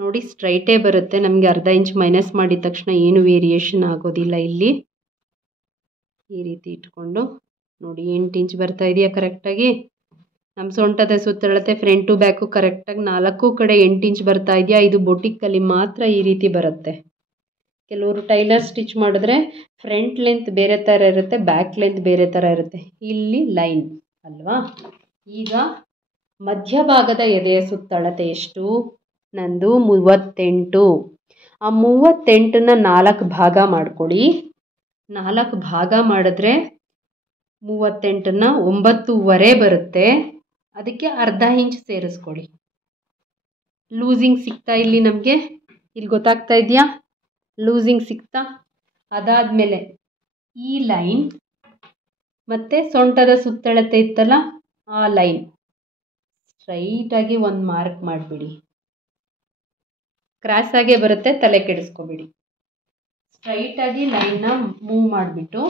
ನೋಡಿ, ಸ್ಟ್ರೈಟೇ ಬರುತ್ತೆ ನಮಗೆ. ಅರ್ಧ ಇಂಚ್ ಮೈನಸ್ ಮಾಡಿದ ತಕ್ಷಣ ಏನು ವೇರಿಯೇಷನ್ ಆಗೋದಿಲ್ಲ. ಇಲ್ಲಿ ಈ ರೀತಿ ಇಟ್ಕೊಂಡು ನೋಡಿ, 8 ಇಂಚ್ ಬರ್ತಾ ಇದೆಯಾ ಕರೆಕ್ಟಾಗಿ? ನಮ್ಮ ಸೊಂಟದ ಸುತ್ತಳತೆ ಫ್ರಂಟ್ ಟು ಬ್ಯಾಕು ಕರೆಕ್ಟಾಗಿ 4 ಕಡೆ 8 ಇಂಚ್ ಬರ್ತಾ ಇದೆಯಾ? ಇದು ಬೊಟಿಕ್ಕಲ್ಲಿ ಮಾತ್ರ ಈ ರೀತಿ ಬರುತ್ತೆ. ಕೆಲವರು ಟೈಲರ್ ಸ್ಟಿಚ್ ಮಾಡಿದ್ರೆ ಫ್ರಂಟ್ ಲೆಂತ್ ಬೇರೆ ಥರ ಇರುತ್ತೆ, ಬ್ಯಾಕ್ ಲೆಂತ್ ಬೇರೆ ಥರ ಇರುತ್ತೆ. ಇಲ್ಲಿ ಲೈನ್ ಅಲ್ವಾ? ಈಗ ಮಧ್ಯಭಾಗದ ಎದೆಯ ಸುತ್ತಳತೆ ಎಷ್ಟು? ನಂದು 38. ಆ 38ನ 4 ಭಾಗ ಮಾಡ್ಕೊಳ್ಳಿ. 4 ಭಾಗ ಮಾಡಿದ್ರೆ 38ನ 9.25 ಬರುತ್ತೆ. ಅದಕ್ಕೆ ಅರ್ಧ ಇಂಚ್ ಸೇರಿಸ್ಕೊಳ್ಳಿ. ಲೂಸಿಂಗ್ ಸಿಗ್ತಾ ಇಲ್ಲಿ ನಮಗೆ? ಇಲ್ಲಿ ಗೊತ್ತಾಗ್ತಾ ಇದೆಯಾ? ಲೂಸಿಂಗ್ ಸಿಗ್ತಾ? ಅದಾದಮೇಲೆ ಈ ಲೈನ್ ಮತ್ತು ಸೊಂಟದ ಸುತ್ತಳತೆ ಇತ್ತಲ್ಲ ಆ ಲೈನ್ ಸ್ಟ್ರೈಟಾಗಿ ಒಂದು ಮಾರ್ಕ್ ಮಾಡಿಬಿಡಿ. ಕ್ರಾಸಾಗೇ ಬರುತ್ತೆ, ತಲೆ ಕೆಡಿಸ್ಕೋಬೇಡಿ. ಸ್ಟ್ರೈಟಾಗಿ ಲೈನ್ನ ಮೂವ್ ಮಾಡಿಬಿಟ್ಟು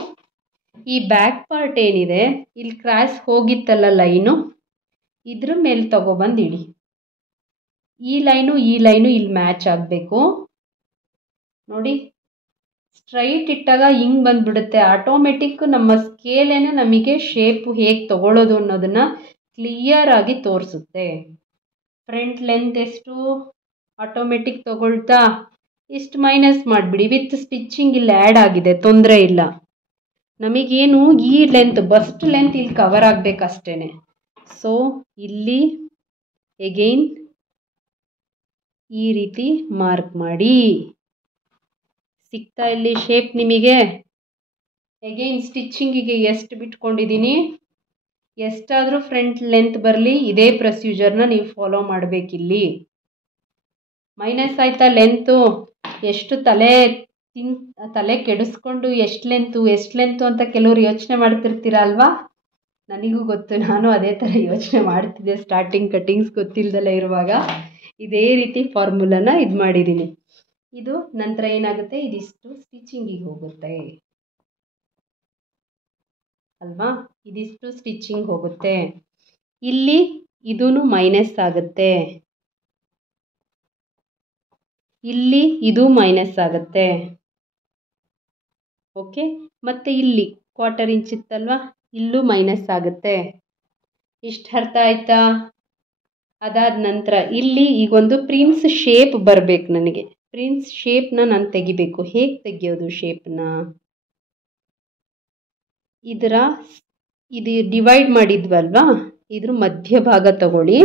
ಈ ಬ್ಯಾಕ್ ಪಾರ್ಟ್ ಏನಿದೆ ಇಲ್ಲಿ ಕ್ರಾಸ್ ಹೋಗಿತ್ತಲ್ಲ ಲೈನು, ಇದ್ರ ಮೇಲೆ ತಗೊಬಂದಿಡಿ. ಈ ಲೈನು ಇಲ್ಲಿ ಮ್ಯಾಚ್ ಆಗಬೇಕು. ನೋಡಿ, ಸ್ಟ್ರೈಟ್ ಇಟ್ಟಾಗ ಹಿಂಗೆ ಬಂದುಬಿಡುತ್ತೆ. ಆಟೋಮೆಟಿಕ್ ನಮ್ಮ ಸ್ಕೇಲೇನೆ ನಮಗೆ ಶೇಪ್ ಹೇಗೆ ತಗೊಳ್ಳೋದು ಅನ್ನೋದನ್ನು ಕ್ಲಿಯರಾಗಿ ತೋರಿಸುತ್ತೆ. ಫ್ರಂಟ್ ಲೆಂತ್ ಎಷ್ಟು ಆಟೋಮೆಟಿಕ್ ತಗೊಳ್ತಾ ಇಷ್ಟು ಮೈನಸ್ ಮಾಡಿಬಿಡಿ. ವಿತ್ ಸ್ಟಿಚ್ಚಿಂಗ್ ಇಲ್ಲಿ ಆ್ಯಡ್ ಆಗಿದೆ, ತೊಂದರೆ ಇಲ್ಲ. ನಮಗೇನು ಈ ಲೆಂತ್ ಬಸ್ಟ್ ಲೆಂತ್ ಇಲ್ಲಿ ಕವರ್ ಆಗಬೇಕಷ್ಟೇ. ಸೊ ಇಲ್ಲಿ ಎಗೈನ್ ಈ ರೀತಿ ಮಾರ್ಕ್ ಮಾಡಿ. ಸಿಗ್ತಾ ಇಲ್ಲಿ ಶೇಪ್ ನಿಮಗೆ? ಎಗೈನ್ ಸ್ಟಿಚ್ಚಿಂಗಿಗೆ ಎಷ್ಟು ಬಿಟ್ಕೊಂಡಿದ್ದೀನಿ, ಎಷ್ಟಾದರೂ ಫ್ರಂಟ್ ಲೆಂತ್ ಬರಲಿ, ಇದೇ ಪ್ರೊಸೀಜರ್ನ ನೀವು ಫಾಲೋ ಮಾಡಬೇಕಿಲ್ಲಿ. ಮೈನಸ್ ಆಯಿತಾ ಲೆಂತು? ಎಷ್ಟು ತಲೆ ಕೆಡಿಸ್ಕೊಂಡು ಎಷ್ಟು ಲೆಂತು ಅಂತ ಕೆಲವರು ಯೋಚನೆ ಮಾಡ್ತಿರ್ತೀರ ಅಲ್ವಾ? ನನಗೂ ಗೊತ್ತು, ನಾನು ಅದೇ ಥರ ಯೋಚನೆ ಮಾಡ್ತಿದ್ದೆ ಸ್ಟಾರ್ಟಿಂಗ್ ಕಟ್ಟಿಂಗ್ಸ್ ಗೊತ್ತಿಲ್ಲದಲ್ಲೇ ಇರುವಾಗ. ಇದೇ ರೀತಿ ಫಾರ್ಮುಲಾನ ಇದು ಮಾಡಿದ್ದೀನಿ. ಇದು ನಂತರ ಏನಾಗುತ್ತೆ, ಇದಿಷ್ಟು ಸ್ಟಿಚಿಂಗಿಗೆ ಹೋಗುತ್ತೆ ಅಲ್ವಾ? ಇದಿಷ್ಟು ಸ್ಟಿಚಿಂಗ್ ಹೋಗುತ್ತೆ. ಇಲ್ಲಿ ಇದೂ ಮೈನಸ್ ಆಗುತ್ತೆ, ಇಲ್ಲಿ ಇದು ಮೈನಸ್ ಆಗುತ್ತೆ. ಓಕೆ, ಮತ್ತು ಇಲ್ಲಿ 1/4 ಇಂಚ್ ಇತ್ತಲ್ವ, ಇಲ್ಲೂ ಮೈನಸ್ ಆಗುತ್ತೆ. ಇಷ್ಟು ಅರ್ಥ ಆಯ್ತಾ? ಅದಾದ ನಂತರ ಇಲ್ಲಿ ಈಗೊಂದು ಪ್ರಿನ್ಸ್ ಶೇಪ್ ಬರಬೇಕು ನನಗೆ. ಪ್ರಿನ್ಸ್ ಶೇಪ್ನ ನಾನು ತೆಗಿಬೇಕು. ಹೇಗೆ ತೆಗಿಯೋದು ಶೇಪ್ನ? ಇದು ಡಿವೈಡ್ ಮಾಡಿದ್ವಲ್ವಾ, ಇದ್ರ ಮಧ್ಯಭಾಗ ತಗೊಳ್ಳಿ,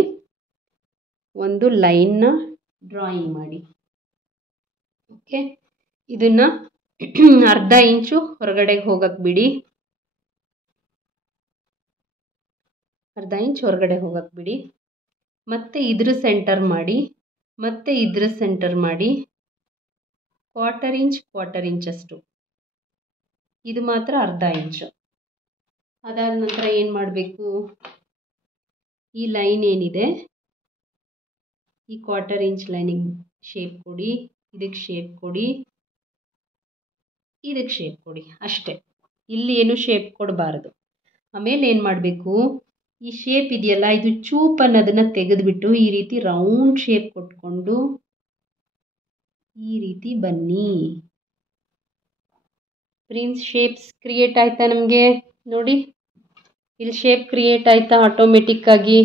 ಒಂದು ಲೈನ್ನ ಡ್ರಾಯಿಂಗ್ ಮಾಡಿ. ಓಕೆ, ಇದನ್ನು ಅರ್ಧ ಇಂಚು ಹೊರಗಡೆಗೆ ಹೋಗಕ್ಕೆ ಬಿಡಿ. ಅರ್ಧ ಇಂಚ್ ಹೊರಗಡೆ ಹೋಗಕ್ಕೆ ಬಿಡಿ. ಮತ್ತು ಇದ್ರ ಸೆಂಟರ್ ಮಾಡಿ, ಮತ್ತು ಇದ್ರ ಸೆಂಟರ್ ಮಾಡಿ. 1/4 ಇಂಚಷ್ಟು, ಇದು ಮಾತ್ರ ಅರ್ಧ ಇಂಚು. ಅದಾದ ನಂತರ ಏನು ಮಾಡಬೇಕು, ಈ ಲೈನ್ ಏನಿದೆ ಈ 1/4 ಇಂಚ್ ಲೈನಿಂಗ್ ಶೇಪ್ ಕೊಡಿ, ಇದಕ್ಕೆ ಶೇಪ್ ಕೊಡಿ, ಇದಕ್ಕೆ ಶೇಪ್ ಕೊಡಿ, ಅಷ್ಟೇ. ಇಲ್ಲಿ ಏನು ಶೇಪ್ ಕೊಡಬಾರ್ದು. ಆಮೇಲೆ ಏನು ಮಾಡಬೇಕು, ಈ ಶೇಪ್ ಇದೆಯಲ್ಲ, ಇದು ಚೂಪ್ ಅನ್ನೋದನ್ನು ತೆಗೆದುಬಿಟ್ಟು ಈ ರೀತಿ ರೌಂಡ್ ಶೇಪ್ ಕೊಟ್ಕೊಂಡು ಈ ರೀತಿ ಬನ್ನಿ. ಪ್ರಿನ್ಸ್ ಶೇಪ್ಸ್ ಕ್ರಿಯೇಟ್ ಆಯ್ತಾ ನಮಗೆ? ನೋಡಿ, ಇಲ್ಲಿ ಶೇಪ್ ಕ್ರಿಯೇಟ್ ಆಯ್ತಾ ಆಟೋಮೆಟಿಕ್ಕಾಗಿ?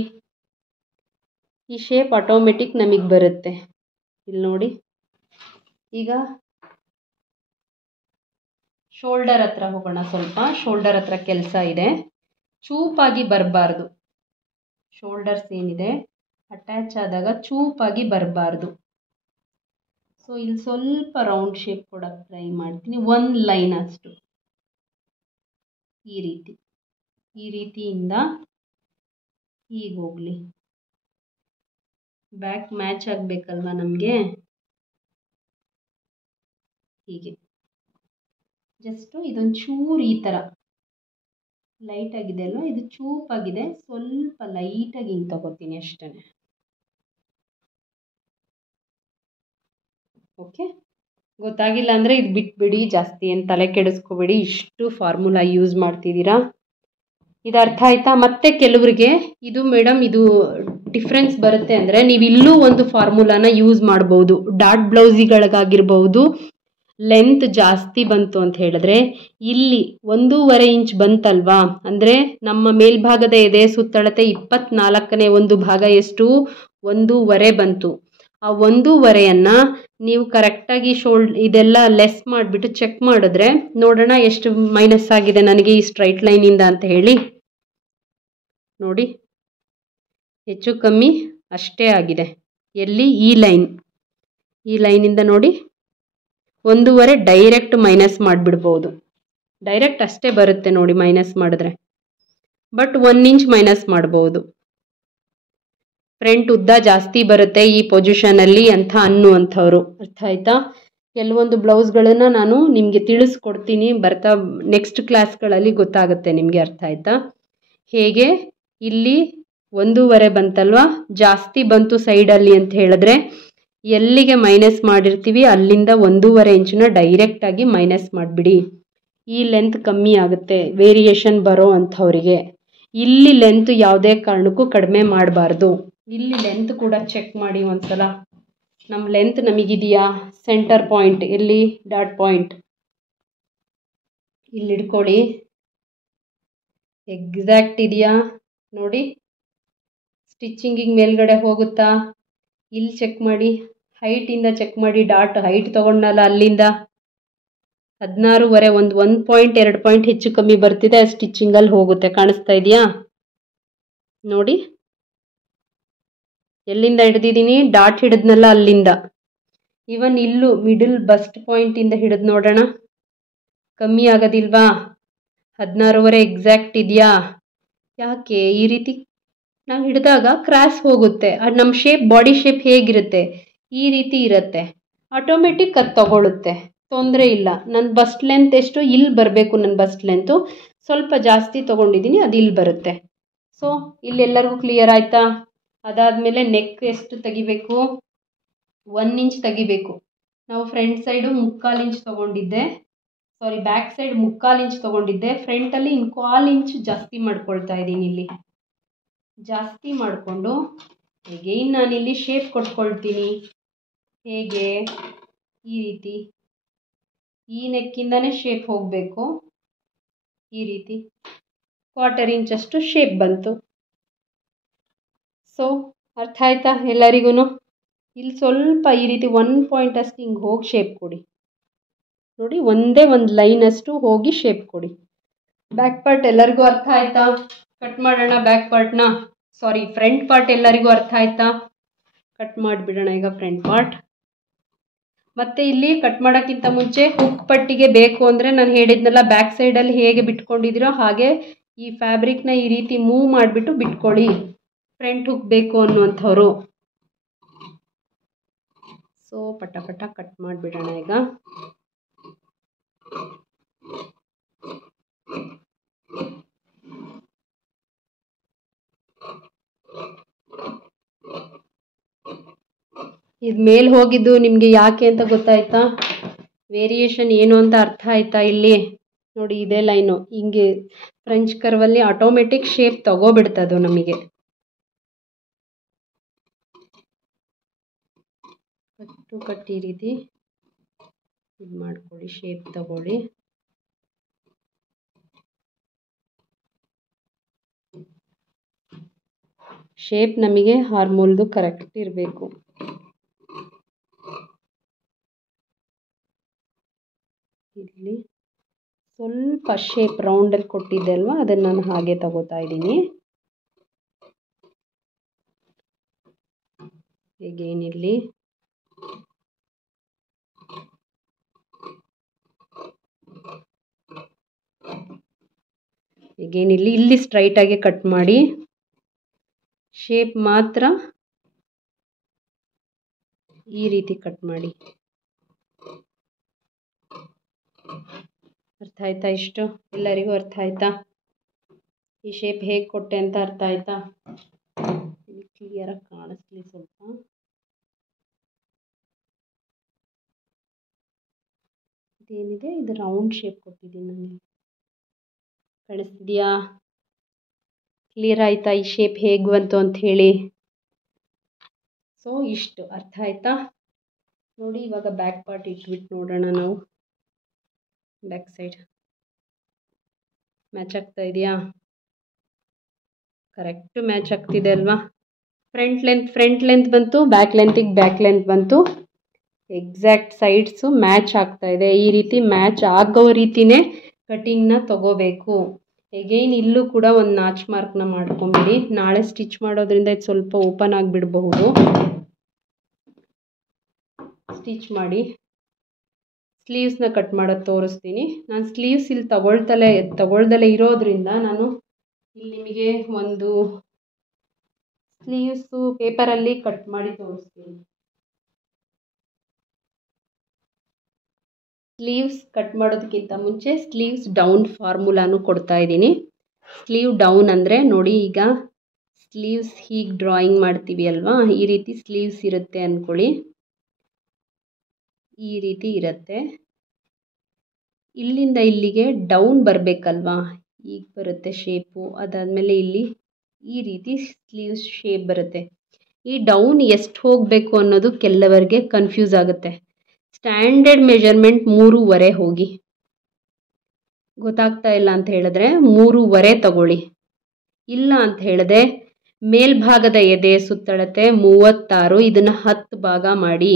ಈ ಶೇಪ್ ಆಟೋಮೆಟಿಕ್ ನಮಗೆ ಬರುತ್ತೆ. ಇಲ್ಲಿ ನೋಡಿ, ಈಗ ಶೋಲ್ಡರ್ ಹತ್ರ ಹೋಗೋಣ. ಸ್ವಲ್ಪ ಶೋಲ್ಡರ್ ಹತ್ರ ಕೆಲಸ ಇದೆ. ಚೂಪಾಗಿ ಬರಬಾರ್ದು. ಶೋಲ್ಡರ್ಸ್ ಏನಿದೆ ಅಟ್ಯಾಚ್ ಆದಾಗ ಚೂಪಾಗಿ ಬರಬಾರ್ದು. ಸೊ ಇಲ್ಲಿ ಸ್ವಲ್ಪ ರೌಂಡ್ ಶೇಪ್ ಕೊಡೋಕ್ಕೆ ಟ್ರೈ ಮಾಡ್ತೀನಿ. 1 ಲೈನ್ ಅಷ್ಟು ಈ ರೀತಿ, ಈ ರೀತಿಯಿಂದ ಹೀಗೆ ಹೋಗಲಿ. ಬ್ಯಾಕ್ ಮ್ಯಾಚ್ ಆಗಬೇಕಲ್ವ ನಮಗೆ, ಹೀಗೆ ಜಸ್ಟು ಇದೊಂದು ಚೂರು ಈ ಥರ ಲೈಟ್ ಆಗಿದೆ ಅಲ್ವಾ, ಇದು ಚೂಪಾಗಿದೆ, ಸ್ವಲ್ಪ ಲೈಟಾಗಿ ಹಿಂಗೆ ತಗೋತೀನಿ ಅಷ್ಟೇ. ಓಕೆ, ಗೊತ್ತಾಗಿಲ್ಲ ಅಂದರೆ ಇದು ಬಿಟ್ಬಿಡಿ, ಜಾಸ್ತಿ ಏನು ತಲೆ ಕೆಡಿಸ್ಕೋಬೇಡಿ. ಇಷ್ಟು ಫಾರ್ಮುಲಾ ಯೂಸ್ ಮಾಡ್ತಿದ್ದೀರಾ, ಇದು ಅರ್ಥ ಆಯ್ತಾ? ಮತ್ತೆ ಕೆಲವರಿಗೆ ಇದು ಮೇಡಮ್ ಇದು ಡಿಫ್ರೆನ್ಸ್ ಬರುತ್ತೆ ಅಂದರೆ ನೀವು ಇಲ್ಲೂ ಒಂದು ಫಾರ್ಮುಲಾನ ಯೂಸ್ ಮಾಡ್ಬೋದು. ಡಾಟ್ ಬ್ಲೌಸಿಗಳಿಗಾಗಿರ್ಬೋದು, ಲೆಂತ್ ಜಾಸ್ತಿ ಬಂತು ಅಂತ ಹೇಳಿದ್ರೆ ಇಲ್ಲಿ 1.5 ಇಂಚ್ ಬಂತಲ್ವಾ, ಅಂದರೆ ನಮ್ಮ ಮೇಲ್ಭಾಗದ ಎದೆ ಸುತ್ತಳತೆ 24ನೇ ಒಂದು ಭಾಗ ಎಷ್ಟು 1.5 ಬಂತು. ಆ 1.5ಯನ್ನು ನೀವು ಕರೆಕ್ಟಾಗಿ ಇದೆಲ್ಲ ಲೆಸ್ ಮಾಡಿಬಿಟ್ಟು ಚೆಕ್ ಮಾಡಿದ್ರೆ ನೋಡೋಣ ಎಷ್ಟು ಮೈನಸ್ ಆಗಿದೆ ನನಗೆ ಈ ಸ್ಟ್ರೈಟ್ ಲೈನಿಂದ ಅಂತ ಹೇಳಿ. ನೋಡಿ, ಹೆಚ್ಚು ಕಮ್ಮಿ ಅಷ್ಟೇ ಆಗಿದೆ. ಎಲ್ಲಿ? ಈ ಲೈನಿಂದ ನೋಡಿ 1.5 ಡೈರೆಕ್ಟ್ ಮೈನಸ್ ಮಾಡಿಬಿಡ್ಬೋದು. ಡೈರೆಕ್ಟ್ ಅಷ್ಟೇ ಬರುತ್ತೆ ನೋಡಿ ಮೈನಸ್ ಮಾಡಿದ್ರೆ, ಬಟ್ 1 ಇಂಚ್ ಮೈನಸ್ ಮಾಡ್ಬೋದು. ಫ್ರಂಟ್ ಉದ್ದ ಜಾಸ್ತಿ ಬರುತ್ತೆ ಈ ಪೊಸಿಷನಲ್ಲಿ ಅಂತ ಅನ್ನುವಂಥವ್ರು. ಅರ್ಥ ಆಯ್ತಾ? ಕೆಲವೊಂದು ಬ್ಲೌಸ್ಗಳನ್ನು ನಾನು ನಿಮಗೆ ತಿಳಿಸ್ಕೊಡ್ತೀನಿ, ಬರ್ತಾ ನೆಕ್ಸ್ಟ್ ಕ್ಲಾಸ್ಗಳಲ್ಲಿ ಗೊತ್ತಾಗುತ್ತೆ ನಿಮಗೆ. ಅರ್ಥ ಆಯ್ತಾ? ಹೇಗೆ ಇಲ್ಲಿ 1.5 ಬಂತಲ್ವಾ, ಜಾಸ್ತಿ ಬಂತು ಸೈಡಲ್ಲಿ ಅಂತ ಹೇಳಿದ್ರೆ ಎಲ್ಲಿಗೆ ಮೈನಸ್ ಮಾಡಿರ್ತೀವಿ ಅಲ್ಲಿಂದ 1.5 ಇಂಚನ್ನ ಡೈರೆಕ್ಟಾಗಿ ಮೈನಸ್ ಮಾಡಿಬಿಡಿ. ಈ ಲೆಂತ್ ಕಮ್ಮಿ ಆಗುತ್ತೆ ವೇರಿಯೇಷನ್ ಬರೋ ಅಂಥವರಿಗೆ. ಇಲ್ಲಿ ಲೆಂತ್ ಯಾವುದೇ ಕಾರಣಕ್ಕೂ ಕಡಿಮೆ ಮಾಡಬಾರ್ದು. ಇಲ್ಲಿ ಲೆಂತ್ ಕೂಡ ಚೆಕ್ ಮಾಡಿ ಒಂದ್ಸಲ. ನಮ್ಮ ಲೆಂತ್ ನಮಗಿದೆಯಾ? ಸೆಂಟರ್ ಪಾಯಿಂಟ್ ಎಲ್ಲಿ? ಡಾಟ್ ಪಾಯಿಂಟ್ ಇಲ್ಲಿ ಇಟ್ಕೊಳ್ಳಿ. ಎಕ್ಸಾಕ್ಟ್ ಇದೆಯಾ ನೋಡಿ. ಸ್ಟಿಚಿಂಗಿಗೆ ಮೇಲ್ಗಡೆ ಹೋಗುತ್ತಾ? ಇಲ್ಲಿ ಚೆಕ್ ಮಾಡಿ. ಹೈಟಿಂದ ಚೆಕ್ ಮಾಡಿ. ಡಾಟ್ ಹೈಟ್ ತೊಗೊಂಡಲ್ಲ ಅಲ್ಲಿಂದ 16.5, 1 ಪಾಯಿಂಟ್ 2 ಪಾಯಿಂಟ್ ಹೆಚ್ಚು ಕಮ್ಮಿ ಬರ್ತಿದೆ, ಸ್ಟಿಚಿಂಗಲ್ಲಿ ಹೋಗುತ್ತೆ. ಕಾಣಿಸ್ತಾ ಇದೆಯಾ ನೋಡಿ? ಎಲ್ಲಿಂದ ಹಿಡ್ದಿದ್ದೀನಿ? ಡಾಟ್ ಹಿಡಿದ್ನಲ್ಲ ಅಲ್ಲಿಂದ. ಇವನ್ ಇಲ್ಲೂ ಮಿಡಲ್ ಬಸ್ಟ್ ಪಾಯಿಂಟಿಂದ ಹಿಡಿದು ನೋಡೋಣ, ಕಮ್ಮಿ ಆಗೋದಿಲ್ವಾ? 16.5 ಎಕ್ಸಾಕ್ಟ್ ಇದೆಯಾ? ಯಾಕೆ ಈ ರೀತಿ ನಾವು ಹಿಡಿದಾಗ ಕ್ರಾಸ್ ಹೋಗುತ್ತೆ. ಅದು ನಮ್ಮ ಶೇಪ್, ಬಾಡಿ ಶೇಪ್ ಹೇಗಿರುತ್ತೆ? ಈ ರೀತಿ ಇರುತ್ತೆ. ಆಟೋಮೆಟಿಕ್ ಅದು ತಗೊಳುತ್ತೆ, ತೊಂದರೆ ಇಲ್ಲ. ನನ್ನ ಬಸ್ಟ್ ಲೆಂತ್ ಎಷ್ಟು? ಇಲ್ಲಿ ಬರಬೇಕು. ನನ್ನ ಬಸ್ಟ್ ಲೆಂತು ಸ್ವಲ್ಪ ಜಾಸ್ತಿ ತೊಗೊಂಡಿದ್ದೀನಿ, ಅದು ಇಲ್ಲಿ ಬರುತ್ತೆ. ಸೊ ಇಲ್ಲೆಲ್ಲರಿಗೂ ಕ್ಲಿಯರ್ ಆಯಿತಾ? ಅದಾದಮೇಲೆ ನೆಕ್ ಎಷ್ಟು ತೆಗಿಬೇಕು? 1 ಇಂಚ್ ತೆಗಿಬೇಕು. ನಾವು ಫ್ರಂಟ್ ಸೈಡು 3/4 ಇಂಚ್ ತೊಗೊಂಡಿದ್ದೆ, ಸಾರಿ ಬ್ಯಾಕ್ ಸೈಡ್ 3/4 ಇಂಚ್ ತೊಗೊಂಡಿದ್ದೆ. ಫ್ರಂಟಲ್ಲಿ 1/4 ಇಂಚ್ ಜಾಸ್ತಿ ಮಾಡ್ಕೊಳ್ತಾ ಇದ್ದೀನಿ. ಇಲ್ಲಿ ಜಾಸ್ತಿ ಮಾಡಿಕೊಂಡು ಎಗೈನ್ ನಾನಿಲ್ಲಿ ಶೇಪ್ ಕೊಟ್ಕೊಳ್ತೀನಿ. ಹೇಗೆ? ಈ ರೀತಿ ಈ ನೆಕ್ಕಿಂದನೇ ಶೇಪ್ ಹೋಗಬೇಕು. ಈ ರೀತಿ 1/4 ಇಂಚಷ್ಟು ಶೇಪ್ ಬಂತು. ಸೊ ಅರ್ಥ ಆಯ್ತಾ ಎಲ್ಲರಿಗೂ? ಇಲ್ಲಿ ಸ್ವಲ್ಪ ಈ ರೀತಿ 1 ಪಾಯಿಂಟ್ ಅಷ್ಟು ಹಿಂಗೆ ಹೋಗಿ ಶೇಪ್ ಕೊಡಿ. ನೋಡಿ, ಒಂದೇ ಒಂದು ಲೈನ್ ಅಷ್ಟು ಹೋಗಿ ಶೇಪ್ ಕೊಡಿ. ಬ್ಯಾಕ್ ಪಾರ್ಟ್ ಎಲ್ಲರಿಗೂ ಅರ್ಥ ಆಯ್ತಾ? ಕಟ್ ಮಾಡೋಣ ಬ್ಯಾಕ್ ಪಾರ್ಟ್ನ. ಸಾರಿ, ಫ್ರಂಟ್ ಪಾರ್ಟ್ ಎಲ್ಲರಿಗೂ ಅರ್ಥ ಆಯ್ತಾ? ಕಟ್ ಮಾಡಿಬಿಡೋಣ ಈಗ ಫ್ರಂಟ್ ಪಾರ್ಟ್. ಮತ್ತು ಇಲ್ಲಿ ಕಟ್ ಮಾಡೋಕ್ಕಿಂತ ಮುಂಚೆ ಹುಕ್ ಪಟ್ಟಿಗೆ ಬೇಕು ಅಂದರೆ ನಾನು ಹೇಳಿದ್ನಲ್ಲ, ಬ್ಯಾಕ್ ಸೈಡಲ್ಲಿ ಹೇಗೆ ಬಿಟ್ಕೊಂಡಿದ್ದೀರೋ ಹಾಗೆ ಈ ಫ್ಯಾಬ್ರಿಕ್ನ ಈ ರೀತಿ ಮೂವ್ ಮಾಡಿಬಿಟ್ಟು ಬಿಟ್ಕೊಳ್ಳಿ, ಫ್ರಂಟ್ ಹುಕ್ ಬೇಕು ಅನ್ನುವಂಥವ್ರು. ಸೊ ಪಟ ಪಟ ಕಟ್ ಮಾಡಿಬಿಡೋಣ ಈಗ. ಇದು ಮೇಲೆ ಹೋಗಿದ್ದು ನಿಮಗೆ ಯಾಕೆ ಅಂತ ಗೊತ್ತಾಯ್ತಾ? ವೇರಿಯೇಷನ್ ಏನು ಅಂತ ಅರ್ಥ ಆಯ್ತಾ? ಇಲ್ಲಿ ನೋಡಿ, ಇದೇ ಲೈನು ಹಿಂಗೆ ಫ್ರೆಂಚ್ ಕರ್ವಲ್ಲಿ ಆಟೋಮೆಟಿಕ್ ಶೇಪ್ ತಗೋಬಿಡ್ತದು ನಮಗೆ. ಕಟ್ ಈ ರೀತಿ ಇದು ಮಾಡ್ಕೊಳ್ಳಿ, ಶೇಪ್ ತಗೊಳ್ಳಿ. ಶೇಪ್ ನಮಗೆ ಹಾರ್ಮೋಲ್ದು ಕರೆಕ್ಟ್ ಇರಬೇಕು. ಇಲ್ಲಿ ಸ್ವಲ್ಪ ಶೇಪ್ ರೌಂಡಲ್ಲಿ ಕೊಟ್ಟಿದ್ದೆ ಅಲ್ವಾ, ಅದನ್ನು ನಾನು ಹಾಗೆ ತಗೋತಾ ಇದ್ದೀನಿ. ಹೇಗೇನಿಲ್ಲಿ ಇಲ್ಲಿ ಸ್ಟ್ರೈಟಾಗಿ ಕಟ್ ಮಾಡಿ, ಶೇಪ್ ಮಾತ್ರ ಈ ರೀತಿ ಕಟ್ ಮಾಡಿ. ಅರ್ಥ ಆಯ್ತಾ? ಇಷ್ಟು ಎಲ್ಲರಿಗೂ ಅರ್ಥ ಆಯ್ತಾ? ಈ ಶೇಪ್ ಹೇಗೆ ಕೊಟ್ಟೆ ಅಂತ ಅರ್ಥ ಆಯ್ತಾ? ಕ್ಲಿಯರಾಗಿ ಕಾಣಿಸ್ಲಿ ಸ್ವಲ್ಪ. ಇದೇನಿದೆ, ಇದು ರೌಂಡ್ ಶೇಪ್ ಕೊಟ್ಟಿದ್ದೀನಿ ನಾನು. ಕಾಣಿಸ್ತಿದೆಯಾ? ಕ್ಲಿಯರ್ ಆಯ್ತಾ ಈ ಶೇಪ್ ಹೇಗೆ ಬಂತು ಅಂತ ಹೇಳಿ? ಸೊ ಇಷ್ಟು ಅರ್ಥ ಆಯ್ತಾ? ನೋಡಿ, ಇವಾಗ ಬ್ಯಾಕ್ ಪಾರ್ಟ್ ಇಟ್ಬಿಟ್ಟು ನೋಡೋಣ ನಾವು. ಬ್ಯಾಕ್ ಸೈಡ್ ಮ್ಯಾಚ್ ಆಗ್ತಾ ಇದೆಯಾ? ಕರೆಕ್ಟ್ ಮ್ಯಾಚ್ ಆಗ್ತಿದೆ ಅಲ್ವಾ? ಫ್ರಂಟ್ ಲೆಂತ್ ಬಂತು, ಬ್ಯಾಕ್ ಲೆಂತ್ ಬಂತು. ಎಕ್ಸಾಕ್ಟ್ ಸೈಡ್ಸು ಮ್ಯಾಚ್ ಆಗ್ತಾ ಇದೆ. ಈ ರೀತಿ ಮ್ಯಾಚ್ ಆಗೋ ರೀತಿನೇ ಕಟಿಂಗ್ನ ತಗೋಬೇಕು. ಎಗೈನ್ ಇಲ್ಲೂ ಕೂಡ ಒಂದು ನಾಚ್ ಮಾರ್ಕ್ನ ಮಾಡ್ಕೊಂಬಿಡಿ. ನಾಳೆ ಸ್ಟಿಚ್ ಮಾಡೋದ್ರಿಂದ ಇದು ಸ್ವಲ್ಪ ಓಪನ್ ಆಗಿಬಿಡಬಹುದು. ಸ್ಟಿಚ್ ಮಾಡಿ ಸ್ಲೀವ್ಸ್ನ ಕಟ್ ಮಾಡೋದು ತೋರಿಸ್ತೀನಿ. ನಾನು ಸ್ಲೀವ್ಸ್ ಇಲ್ಲಿ ತಗೊಳ್ದಲೇ ಇರೋದ್ರಿಂದ ನಾನು ಇಲ್ಲಿ ನಿಮಗೆ ಒಂದು ಸ್ಲೀವ್ಸು ಪೇಪರಲ್ಲಿ ಕಟ್ ಮಾಡಿ ತೋರಿಸ್ತೀನಿ. ಸ್ಲೀವ್ಸ್ ಕಟ್ ಮಾಡೋದಕ್ಕಿಂತ ಮುಂಚೆ ಸ್ಲೀವ್ಸ್ ಡೌನ್ ಫಾರ್ಮುಲಾನು ಕೊಡ್ತಾ ಇದ್ದೀನಿ. ಸ್ಲೀವ್ ಡೌನ್ ಅಂದರೆ ನೋಡಿ, ಈಗ ಸ್ಲೀವ್ಸ್ ಹೀಗೆ ಡ್ರಾಯಿಂಗ್ ಮಾಡ್ತೀವಿ ಅಲ್ವಾ, ಈ ರೀತಿ ಸ್ಲೀವ್ಸ್ ಇರುತ್ತೆ ಅಂದ್ಕೊಳ್ಳಿ. ಈ ರೀತಿ ಇರುತ್ತೆ. ಇಲ್ಲಿಂದ ಇಲ್ಲಿಗೆ ಡೌನ್ ಬರಬೇಕಲ್ವಾ, ಈಗ ಬರುತ್ತೆ ಶೇಪು. ಅದಾದಮೇಲೆ ಇಲ್ಲಿ ಈ ರೀತಿ ಸ್ಲೀವ್ಸ್ ಶೇಪ್ ಬರುತ್ತೆ. ಈ ಡೌನ್ ಎಷ್ಟು ಹೋಗಬೇಕು ಅನ್ನೋದು ಕೆಲವರಿಗೆ ಕನ್ಫ್ಯೂಸ್ ಆಗುತ್ತೆ. ಸ್ಟ್ಯಾಂಡರ್ಡ್ ಮೆಜರ್ಮೆಂಟ್ 3.5 ಹೋಗಿ. ಗೊತ್ತಾಗ್ತಾ ಇಲ್ಲ ಅಂತ ಹೇಳಿದ್ರೆ 3.5 ತಗೊಳ್ಳಿ. ಇಲ್ಲ ಅಂತ ಹೇಳಿದ್ರೆ ಮೇಲ್ಭಾಗದ ಎದೆ ಸುತ್ತಳತೆ 36, ಇದನ್ನು 10 ಭಾಗ ಮಾಡಿ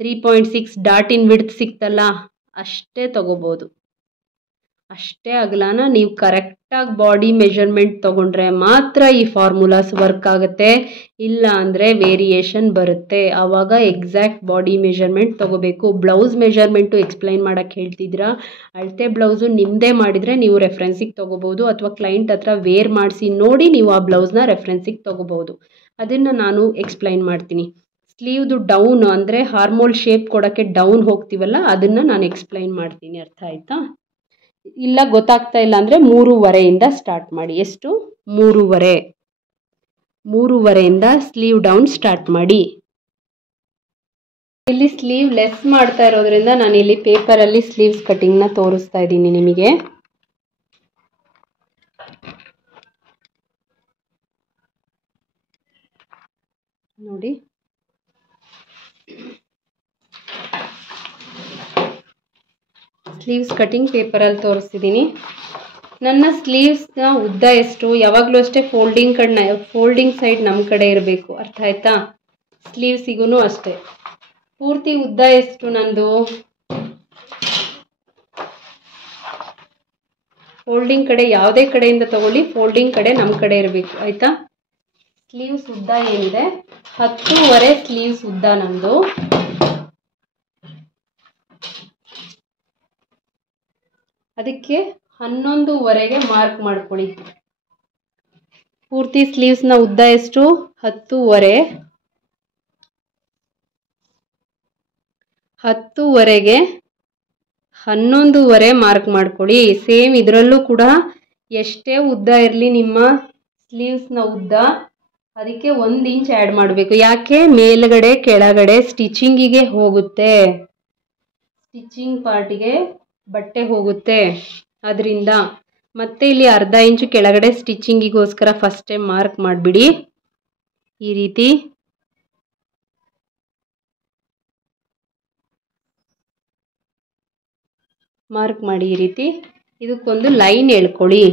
3.6 ಡಾಟ್ ಇನ್ ವಿಡ್ತ್ ಸಿಕ್ತಲ್ಲ, ಅಷ್ಟೇ ತಗೋಬೋದು. ಅಷ್ಟೇ ಅಗಲನ ನೀವು ಕರೆಕ್ಟಾಗಿ ಬಾಡಿ ಮೆಜರ್ಮೆಂಟ್ ತೊಗೊಂಡ್ರೆ ಮಾತ್ರ ಈ ಫಾರ್ಮುಲಾಸ್ ವರ್ಕ್ ಆಗುತ್ತೆ. ಇಲ್ಲ ಅಂದರೆ ವೇರಿಯೇಷನ್ ಬರುತ್ತೆ. ಆವಾಗ ಎಕ್ಸಾಕ್ಟ್ ಬಾಡಿ ಮೆಜರ್ಮೆಂಟ್ ತೊಗೋಬೇಕು. ಬ್ಲೌಸ್ ಮೆಜರ್ಮೆಂಟು ಎಕ್ಸ್ಪ್ಲೈನ್ ಮಾಡೋಕ್ಕೆ ಹೇಳ್ತಿದ್ದೀರಾ, ಅಳತೆ ಬ್ಲೌಸು ನಿಮ್ಮದೇ ಮಾಡಿದರೆ ನೀವು ರೆಫರೆನ್ಸಿಗೆ ತೊಗೋಬೋದು, ಅಥವಾ ಕ್ಲೈಂಟ್ ಹತ್ರ ವೇರ್ ಮಾಡಿಸಿ ನೋಡಿ ನೀವು ಆ ಬ್ಲೌಸ್ನ ರೆಫರೆನ್ಸಿಗೆ ತೊಗೋಬೋದು. ಅದನ್ನು ನಾನು ಎಕ್ಸ್ಪ್ಲೈನ್ ಮಾಡ್ತೀನಿ. ಸ್ಲೀವ್ದು ಡೌನ್ ಅಂದರೆ ಹಾರ್ಮೋಲ್ ಶೇಪ್ ಕೊಡೋಕ್ಕೆ ಡೌನ್ ಹೋಗ್ತೀವಲ್ಲ, ಅದನ್ನು ನಾನು ಎಕ್ಸ್ಪ್ಲೈನ್ ಮಾಡ್ತೀನಿ. ಅರ್ಥ ಆಯ್ತಾ? ಇಲ್ಲ ಗೊತ್ತಾಗ್ತಾ ಇಲ್ಲ ಅಂದರೆ 3.5 ಸ್ಟಾರ್ಟ್ ಮಾಡಿ. ಎಷ್ಟು? 3.5 ಸ್ಲೀವ್ ಡೌನ್ ಸ್ಟಾರ್ಟ್ ಮಾಡಿ. ಇಲ್ಲಿ ಸ್ಲೀವ್ ಲೆಸ್ ಮಾಡ್ತಾ ಇರೋದ್ರಿಂದ ನಾನು ಇಲ್ಲಿ ಪೇಪರಲ್ಲಿ ಸ್ಲೀವ್ಸ್ ಕಟಿಂಗ್ನ ತೋರಿಸ್ತಾ ಇದ್ದೀನಿ ನಿಮಗೆ. ನೋಡಿ, ಸ್ಲೀವ್ಸ್ ಕಟಿಂಗ್ ಪೇಪರಲ್ಲಿ ತೋರಿಸ್ತಿದ್ದೀನಿ. ನನ್ನ ಸ್ಲೀವ್ಸ್ನ ಉದ್ದ ಎಷ್ಟು? ಯಾವಾಗಲೂ ಅಷ್ಟೇ ಫೋಲ್ಡಿಂಗ್ ಸೈಡ್ ನಮ್ಮ ಕಡೆ ಇರಬೇಕು. ಅರ್ಥ ಆಯ್ತಾ? ಸ್ಲೀವ್ಸಿಗೂ ಅಷ್ಟೇ. ಪೂರ್ತಿ ಉದ್ದ ಎಷ್ಟು ನಂದು? ಫೋಲ್ಡಿಂಗ್ ಕಡೆ ಯಾವುದೇ ಕಡೆಯಿಂದ ತಗೊಳ್ಳಿ, ಫೋಲ್ಡಿಂಗ್ ಕಡೆ ನಮ್ಮ ಕಡೆ ಇರಬೇಕು. ಆಯಿತಾ? ಸ್ಲೀವ್ಸ್ ಉದ್ದ ಏನಿದೆ 10.5 ಸ್ಲೀವ್ಸ್ ಉದ್ದ ನಮ್ಮದು. ಅದಕ್ಕೆ 11.5ಗೆ ಮಾರ್ಕ್ ಮಾಡ್ಕೊಳ್ಳಿ. ಪೂರ್ತಿ ಸ್ಲೀವ್ಸ್ನ ಉದ್ದ ಎಷ್ಟು? 10.5. 10.5ಗೆ 11.5 ಮಾರ್ಕ್ ಮಾಡ್ಕೊಳ್ಳಿ. ಸೇಮ್ ಇದರಲ್ಲೂ ಕೂಡ ಎಷ್ಟೇ ಉದ್ದ ಇರಲಿ ನಿಮ್ಮ ಸ್ಲೀವ್ಸ್ನ ಉದ್ದ ಅದಕ್ಕೆ 1 ಇಂಚ್ ಆ್ಯಡ್ ಮಾಡಬೇಕು. ಯಾಕೆ? ಮೇಲ್ಗಡೆ ಕೆಳಗಡೆ ಸ್ಟಿಚಿಂಗಿಗೆ ಹೋಗುತ್ತೆ, ಸ್ಟಿಚಿಂಗ್ ಪಾರ್ಟಿಗೆ ಬಟ್ಟೆ ಹೋಗುತ್ತೆ, ಅದರಿಂದ ಮತ್ತೆ ಇಲ್ಲಿ ಅರ್ಧ ಇಂಚು ಕೆಳಗಡೆ ಸ್ಟಿಚಿಂಗಿಗೋಸ್ಕರ ಫಸ್ಟೇ ಮಾರ್ಕ್ ಮಾಡಿಬಿಡಿ. ಈ ರೀತಿ ಮಾರ್ಕ್ ಮಾಡಿ. ಈ ರೀತಿ ಇದಕ್ಕೊಂದು ಲೈನ್ ಎಳ್ಕೊಳ್ಳಿ.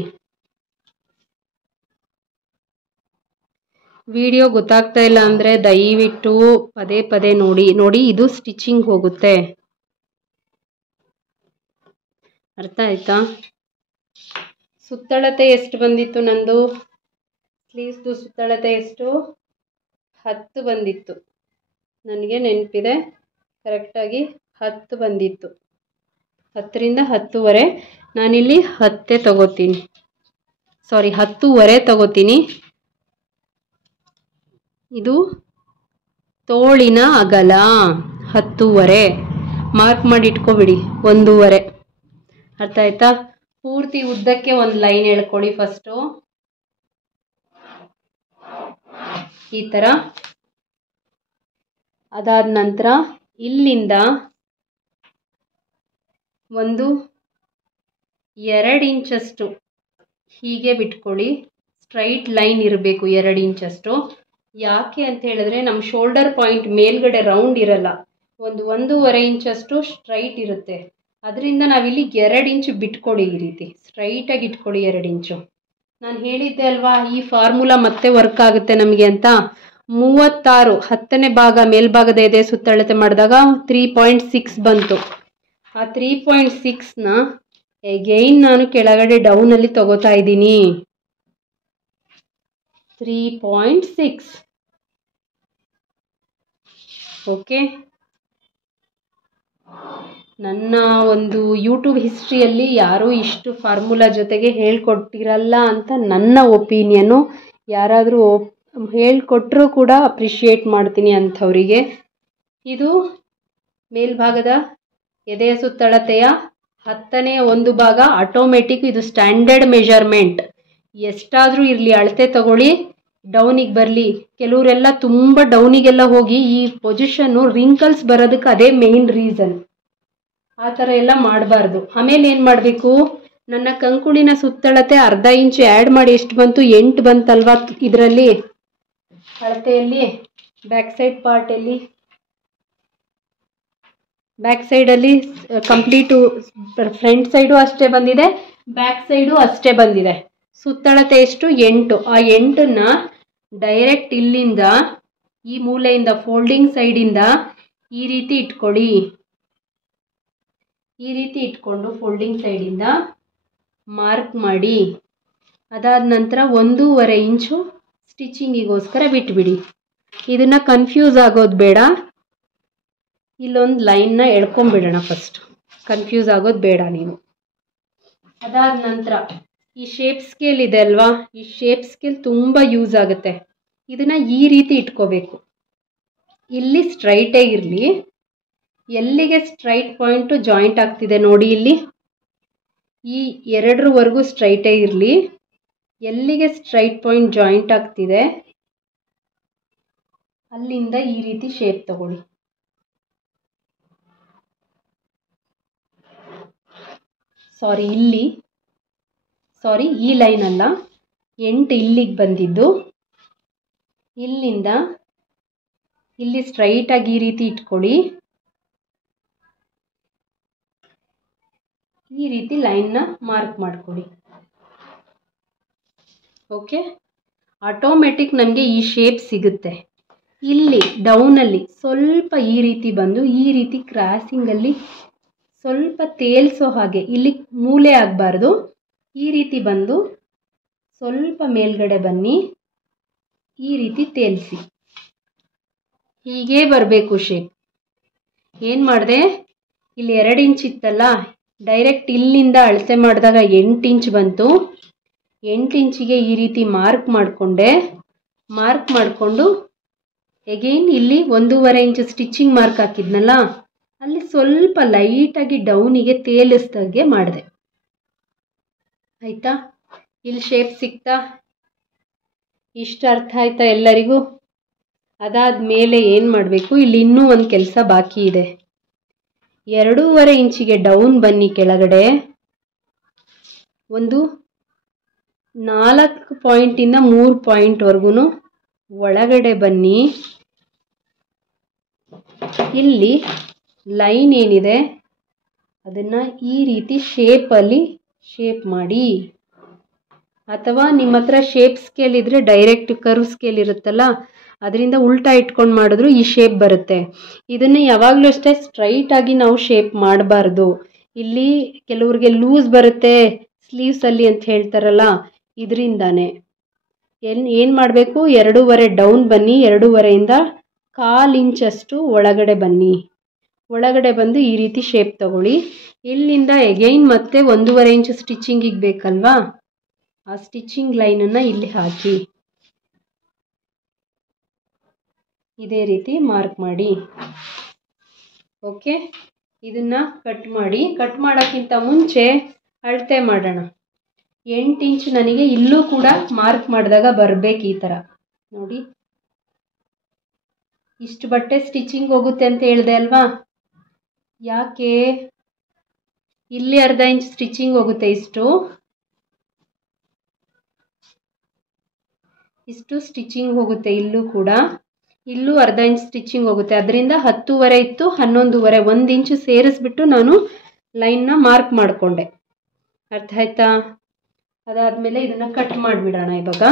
ವಿಡಿಯೋ ಗೊತ್ತಾಗ್ತಾ ಇಲ್ಲ ಅಂದರೆ ದಯವಿಟ್ಟು ಪದೇ ಪದೇ ನೋಡಿ. ಇದು ಸ್ಟಿಚಿಂಗ್ ಹೋಗುತ್ತೆ, ಅರ್ಥ ಆಯ್ತಾ? ಸುತ್ತಳತೆ ಎಷ್ಟು ಬಂದಿತ್ತು ನಂದು? ಸ್ಲೀವ್ಸ್ದು ಸುತ್ತಳತೆ ಎಷ್ಟು? 10 ಬಂದಿತ್ತು. ನನಗೆ ನೆನಪಿದೆ, ಕರೆಕ್ಟಾಗಿ 10 ಬಂದಿತ್ತು. 10ರಿಂದ 10ವರೆ. ನಾನಿಲ್ಲಿ 10 ತಗೋತೀನಿ, 10ವರೆ ತಗೋತೀನಿ. ಇದು ತೋಳಿನ ಅಗಲ 10ವರೆ. ಮಾರ್ಕ್ ಮಾಡಿ ಇಟ್ಕೊಬಿಡಿ, 1ವರೆ. ಅರ್ಥ ಆಯ್ತಾ? ಪೂರ್ತಿ ಉದ್ದಕ್ಕೆ ಒಂದು ಲೈನ್ ಎಳ್ಕೊಳ್ಳಿ ಫಸ್ಟು, ಈ ಥರ. ಅದಾದ ನಂತರ ಇಲ್ಲಿಂದ ಒಂದು 2 ಇಂಚಷ್ಟು ಹೀಗೆ ಬಿಟ್ಕೊಳ್ಳಿ. ಸ್ಟ್ರೈಟ್ ಲೈನ್ ಇರಬೇಕು 2 ಇಂಚಷ್ಟು. ಯಾಕೆ ಅಂತ ಹೇಳಿದ್ರೆ ನಮ್ಮ ಶೋಲ್ಡರ್ ಪಾಯಿಂಟ್ ಮೇಲ್ಗಡೆ ರೌಂಡ್ ಇರಲ್ಲ, 1.5 ಇಂಚಷ್ಟು ಸ್ಟ್ರೈಟ್ ಇರುತ್ತೆ. ಅದರಿಂದ ನಾವಿಲ್ಲಿ 2 ಇಂಚು ಬಿಟ್ಕೊಳ್ಳಿ. ಈ ರೀತಿ ಸ್ಟ್ರೈಟಾಗಿ ಇಟ್ಕೊಳ್ಳಿ 2 ಇಂಚು. ನಾನು ಹೇಳಿದ್ದೆ ಅಲ್ವಾ, ಈ ಫಾರ್ಮುಲಾ ಮತ್ತೆ ವರ್ಕ್ ಆಗುತ್ತೆ ನಮಗೆ ಅಂತ. 36 10ನೇ ಭಾಗ ಮೇಲ್ಭಾಗದ ಎದೆ ಸುತ್ತಳತೆ ಮಾಡಿದಾಗ 3.6 ಬಂತು. ಆ 3.6ನ ಎಗೈನ್ ನಾನು ಕೆಳಗಡೆ ಡೌನಲ್ಲಿ ತಗೋತಾ ಇದ್ದೀನಿ. 3.6. ಓಕೆ. ನನ್ನ ಒಂದು ಯೂಟ್ಯೂಬ್ ಹಿಸ್ಟ್ರಿಯಲ್ಲಿ ಯಾರೂ ಇಷ್ಟು ಫಾರ್ಮುಲಾ ಜೊತೆಗೆ ಹೇಳ್ಕೊಟ್ಟಿರಲ್ಲ ಅಂತ ನನ್ನ ಒಪಿನಿಯನ್ನು. ಯಾರಾದರೂ ಹೇಳ್ಕೊಟ್ರೂ ಕೂಡ ಅಪ್ರಿಷಿಯೇಟ್ ಮಾಡ್ತೀನಿ ಅಂಥವರಿಗೆ. ಇದು ಮೇಲ್ಭಾಗದ ಎದೆಯ ಸುತ್ತಳತೆಯ 10ನೇ 1 ಭಾಗ ಆಟೋಮೆಟಿಕ್. ಇದು ಸ್ಟ್ಯಾಂಡರ್ಡ್ ಮೆಜರ್ಮೆಂಟ್. ಎಷ್ಟಾದರೂ ಇರಲಿ ಅಳತೆ ತಗೊಳ್ಳಿ, ಡೌನಿಗೆ ಬರಲಿ. ಕೆಲವರೆಲ್ಲ ತುಂಬ ಡೌನಿಗೆಲ್ಲ ಹೋಗಿ ಈ ಪೊಸಿಷನ್ನು ರಿಂಕಲ್ಸ್ ಬರೋದಕ್ಕೆ ಅದೇ ಮೇನ್ ರೀಸನ್. ಆ ಥರ ಎಲ್ಲ ಮಾಡಬಾರ್ದು. ಆಮೇಲೆ ಏನು ಮಾಡಬೇಕು, ನನ್ನ ಕಂಕುಳಿನ ಸುತ್ತಳತೆ ಅರ್ಧ ಇಂಚು ಆ್ಯಡ್ ಮಾಡಿ ಎಷ್ಟು ಬಂತು? 8 ಬಂತಲ್ವಾ ಇದರಲ್ಲಿ ಅಳತೆಯಲ್ಲಿ. ಬ್ಯಾಕ್ ಸೈಡ್ ಪಾರ್ಟಲ್ಲಿ, ಬ್ಯಾಕ್ ಸೈಡಲ್ಲಿ ಕಂಪ್ಲೀಟು ಫ್ರಂಟ್ ಸೈಡು ಅಷ್ಟೇ ಬಂದಿದೆ, ಬ್ಯಾಕ್ ಸೈಡು ಅಷ್ಟೇ ಬಂದಿದೆ. ಸುತ್ತಳತೆ ಎಷ್ಟು? 8. ಆ 8ನ್ನ ಡೈರೆಕ್ಟ್ ಇಲ್ಲಿಂದ ಈ ಮೂಲೆಯಿಂದ ಫೋಲ್ಡಿಂಗ್ ಸೈಡಿಂದ ಈ ರೀತಿ ಇಟ್ಕೊಳ್ಳಿ. ಈ ರೀತಿ ಇಟ್ಕೊಂಡು ಫೋಲ್ಡಿಂಗ್ ಸೈಡಿಂದ ಮಾರ್ಕ್ ಮಾಡಿ. ಅದಾದ ನಂತರ 1.5 ಇಂಚು ಸ್ಟಿಚಿಂಗಿಗೋಸ್ಕರ ಬಿಟ್ಬಿಡಿ. ಇದನ್ನು ಕನ್ಫ್ಯೂಸ್ ಆಗೋದು ಬೇಡ. ಇಲ್ಲೊಂದು ಲೈನ್ನ ಎಳ್ಕೊಂಬಿಡೋಣ ಫಸ್ಟ್, ಕನ್ಫ್ಯೂಸ್ ಆಗೋದು ಬೇಡ ನೀವು. ಅದಾದ ನಂತರ ಈ ಶೇಪ್ ಸ್ಕೇಲ್ ಇದೆ ಅಲ್ವಾ, ಈ ಶೇಪ್ ಸ್ಕೇಲ್ ತುಂಬ ಯೂಸ್ ಆಗುತ್ತೆ. ಇದನ್ನು ಈ ರೀತಿ ಇಟ್ಕೋಬೇಕು. ಇಲ್ಲಿ ಸ್ಟ್ರೈಟೇ ಇರಲಿ. ಎಲ್ಲಿಗೆ ಸ್ಟ್ರೈಟ್ ಪಾಯಿಂಟು ಜಾಯಿಂಟ್ ಆಗ್ತಿದೆ ನೋಡಿ, ಇಲ್ಲಿ ಈ 2ರವರೆಗೂ ಸ್ಟ್ರೈಟೇ ಇರಲಿ. ಎಲ್ಲಿಗೆ ಸ್ಟ್ರೈಟ್ ಪಾಯಿಂಟ್ ಜಾಯಿಂಟ್ ಆಗ್ತಿದೆ ಅಲ್ಲಿಂದ ಈ ರೀತಿ ಶೇಪ್ ತಗೊಳ್ಳಿ. ಈ ಲೈನ್ ಅಲ್ಲ, 8 ಇಲ್ಲಿಗೆ ಬಂದಿದ್ದು. ಇಲ್ಲಿಂದ ಇಲ್ಲಿ ಸ್ಟ್ರೈಟಾಗಿ ಈ ರೀತಿ ಇಟ್ಕೊಳ್ಳಿ. ಈ ರೀತಿ ಲೈನ್ನ ಮಾರ್ಕ್ ಮಾಡ್ಕೊಳ್ಳಿ. ಓಕೆ. ಆಟೋಮೆಟಿಕ್ ನಮಗೆ ಈ ಶೇಪ್ ಸಿಗುತ್ತೆ. ಇಲ್ಲಿ ಡೌನಲ್ಲಿ ಸ್ವಲ್ಪ ಈ ರೀತಿ ಬಂದು ಈ ರೀತಿ ಕ್ರಾಸಿಂಗಲ್ಲಿ ಸ್ವಲ್ಪ ತೇಲ್ಸೋ ಹಾಗೆ, ಇಲ್ಲಿ ಮೂಲೆ ಆಗಬಾರ್ದು. ಈ ರೀತಿ ಬಂದು ಸ್ವಲ್ಪ ಮೇಲ್ಗಡೆ ಬನ್ನಿ, ಈ ರೀತಿ ತೇಲ್ಸಿ. ಹೀಗೇ ಬರಬೇಕು ಶೇಪ್. ಏನು ಮಾಡಿದೆ, ಇಲ್ಲಿ 2 ಇಂಚ್ ಇತ್ತಲ್ಲ, ಡೈರೆಕ್ಟ್ ಇಲ್ಲಿಂದ ಅಳತೆ ಮಾಡಿದಾಗ 8 ಇಂಚ್ ಬಂತು. 8 ಇಂಚಿಗೆ ಈ ರೀತಿ ಮಾರ್ಕ್ ಮಾಡಿಕೊಂಡೆ. ಮಾರ್ಕ್ ಮಾಡಿಕೊಂಡು ಎಗೈನ್ ಇಲ್ಲಿ 1.5 ಇಂಚ್ ಸ್ಟಿಚಿಂಗ್ ಮಾರ್ಕ್ ಹಾಕಿದ್ನಲ್ಲ, ಅಲ್ಲಿ ಸ್ವಲ್ಪ ಲೈಟಾಗಿ ಡೌನಿಗೆ ತೇಲಿಸ್ದಾಗೆ ಮಾಡಿದೆ. ಆಯಿತಾ? ಇಲ್ಲಿ ಶೇಪ್ ಸಿಕ್ತಾ? ಇಷ್ಟು ಅರ್ಥ ಆಯ್ತಾ ಎಲ್ಲರಿಗೂ? ಅದಾದಮೇಲೆ ಏನು ಮಾಡಬೇಕು, ಇಲ್ಲಿ ಇನ್ನೂ ಒಂದು ಕೆಲಸ ಬಾಕಿ ಇದೆ. 2.5 ಇಂಚಿಗೆ ಡೌನ್ ಬನ್ನಿ ಕೆಳಗಡೆ. ಒಂದು 4 ಪಾಯಿಂಟಿಂದ 3 ಪಾಯಿಂಟ್ವರೆಗೂ ಒಳಗಡೆ ಬನ್ನಿ. ಇಲ್ಲಿ ಲೈನ್ ಏನಿದೆ ಅದನ್ನು ಈ ರೀತಿ ಶೇಪಲ್ಲಿ ಶೇಪ್ ಮಾಡಿ, ಅಥವಾ ನಿಮ್ಮ ಹತ್ರ ಶೇಪ್ ಸ್ಕೇಲ್ ಇದ್ದರೆ ಡೈರೆಕ್ಟ್ ಕರ್ವ್ ಸ್ಕೇಲ್ ಇರುತ್ತಲ್ಲ ಅದರಿಂದ ಉಲ್ಟಾ ಇಟ್ಕೊಂಡು ಮಾಡಿದ್ರು ಈ ಶೇಪ್ ಬರುತ್ತೆ. ಇದನ್ನು ಯಾವಾಗಲೂ ಅಷ್ಟೇ ಸ್ಟ್ರೈಟಾಗಿ ನಾವು ಶೇಪ್ ಮಾಡಬಾರ್ದು. ಇಲ್ಲಿ ಕೆಲವ್ರಿಗೆ ಲೂಸ್ ಬರುತ್ತೆ ಸ್ಲೀವ್ಸಲ್ಲಿ ಅಂತ ಹೇಳ್ತಾರಲ್ಲ, ಇದರಿಂದಾನೆ ಏನು ಮಾಡಬೇಕು, 2.5 ಡೌನ್ ಬನ್ನಿ, 2.5ಇಂದ 1/4 ಇಂಚಷ್ಟು ಒಳಗಡೆ ಬನ್ನಿ. ಒಳಗಡೆ ಬಂದು ಈ ರೀತಿ ಶೇಪ್ ತಗೊಳ್ಳಿ. ಇಲ್ಲಿಂದ ಎಗೈನ್ ಮತ್ತೆ 1.5 ಇಂಚು ಸ್ಟಿಚಿಂಗಿಗೆ ಬೇಕಲ್ವಾ, ಆ ಸ್ಟಿಚಿಂಗ್ ಲೈನನ್ನು ಇಲ್ಲಿ ಹಾಕಿ ಇದೇ ರೀತಿ ಮಾರ್ಕ್ ಮಾಡಿ. ಓಕೆ, ಇದನ್ನು ಕಟ್ ಮಾಡಿ. ಕಟ್ ಮಾಡೋಕ್ಕಿಂತ ಮುಂಚೆ ಅಳತೆ ಮಾಡೋಣ. 8 ಇಂಚ್ ನನಗೆ ಇಲ್ಲೂ ಕೂಡ ಮಾರ್ಕ್ ಮಾಡಿದಾಗ ಬರಬೇಕು ಈ ಥರ ನೋಡಿ. ಇಷ್ಟು ಬಟ್ಟೆ ಸ್ಟಿಚಿಂಗ್ ಹೋಗುತ್ತೆ ಅಂತ ಹೇಳಿದೆ ಅಲ್ವಾ, ಯಾಕೆ? ಇಲ್ಲಿ 1/2 ಇಂಚ್ ಸ್ಟಿಚಿಂಗ್ ಹೋಗುತ್ತೆ, ಇಷ್ಟು ಸ್ಟಿಚಿಂಗ್ ಹೋಗುತ್ತೆ. ಇಲ್ಲೂ ಕೂಡ ಇಲ್ಲೂ 1/2 ಇಂಚ್ ಸ್ಟಿಚಿಂಗ್ ಹೋಗುತ್ತೆ. ಅದರಿಂದ 10.5 ಇತ್ತು, 11.5 1 ಇಂಚು ಸೇರಿಸ್ಬಿಟ್ಟು ನಾನು ಲೈನ್ನ ಮಾರ್ಕ್ ಮಾಡಿಕೊಂಡೆ. ಅರ್ಥ ಆಯ್ತಾ? ಅದಾದಮೇಲೆ ಇದನ್ನು ಕಟ್ ಮಾಡಿಬಿಡೋಣ. ಇವಾಗ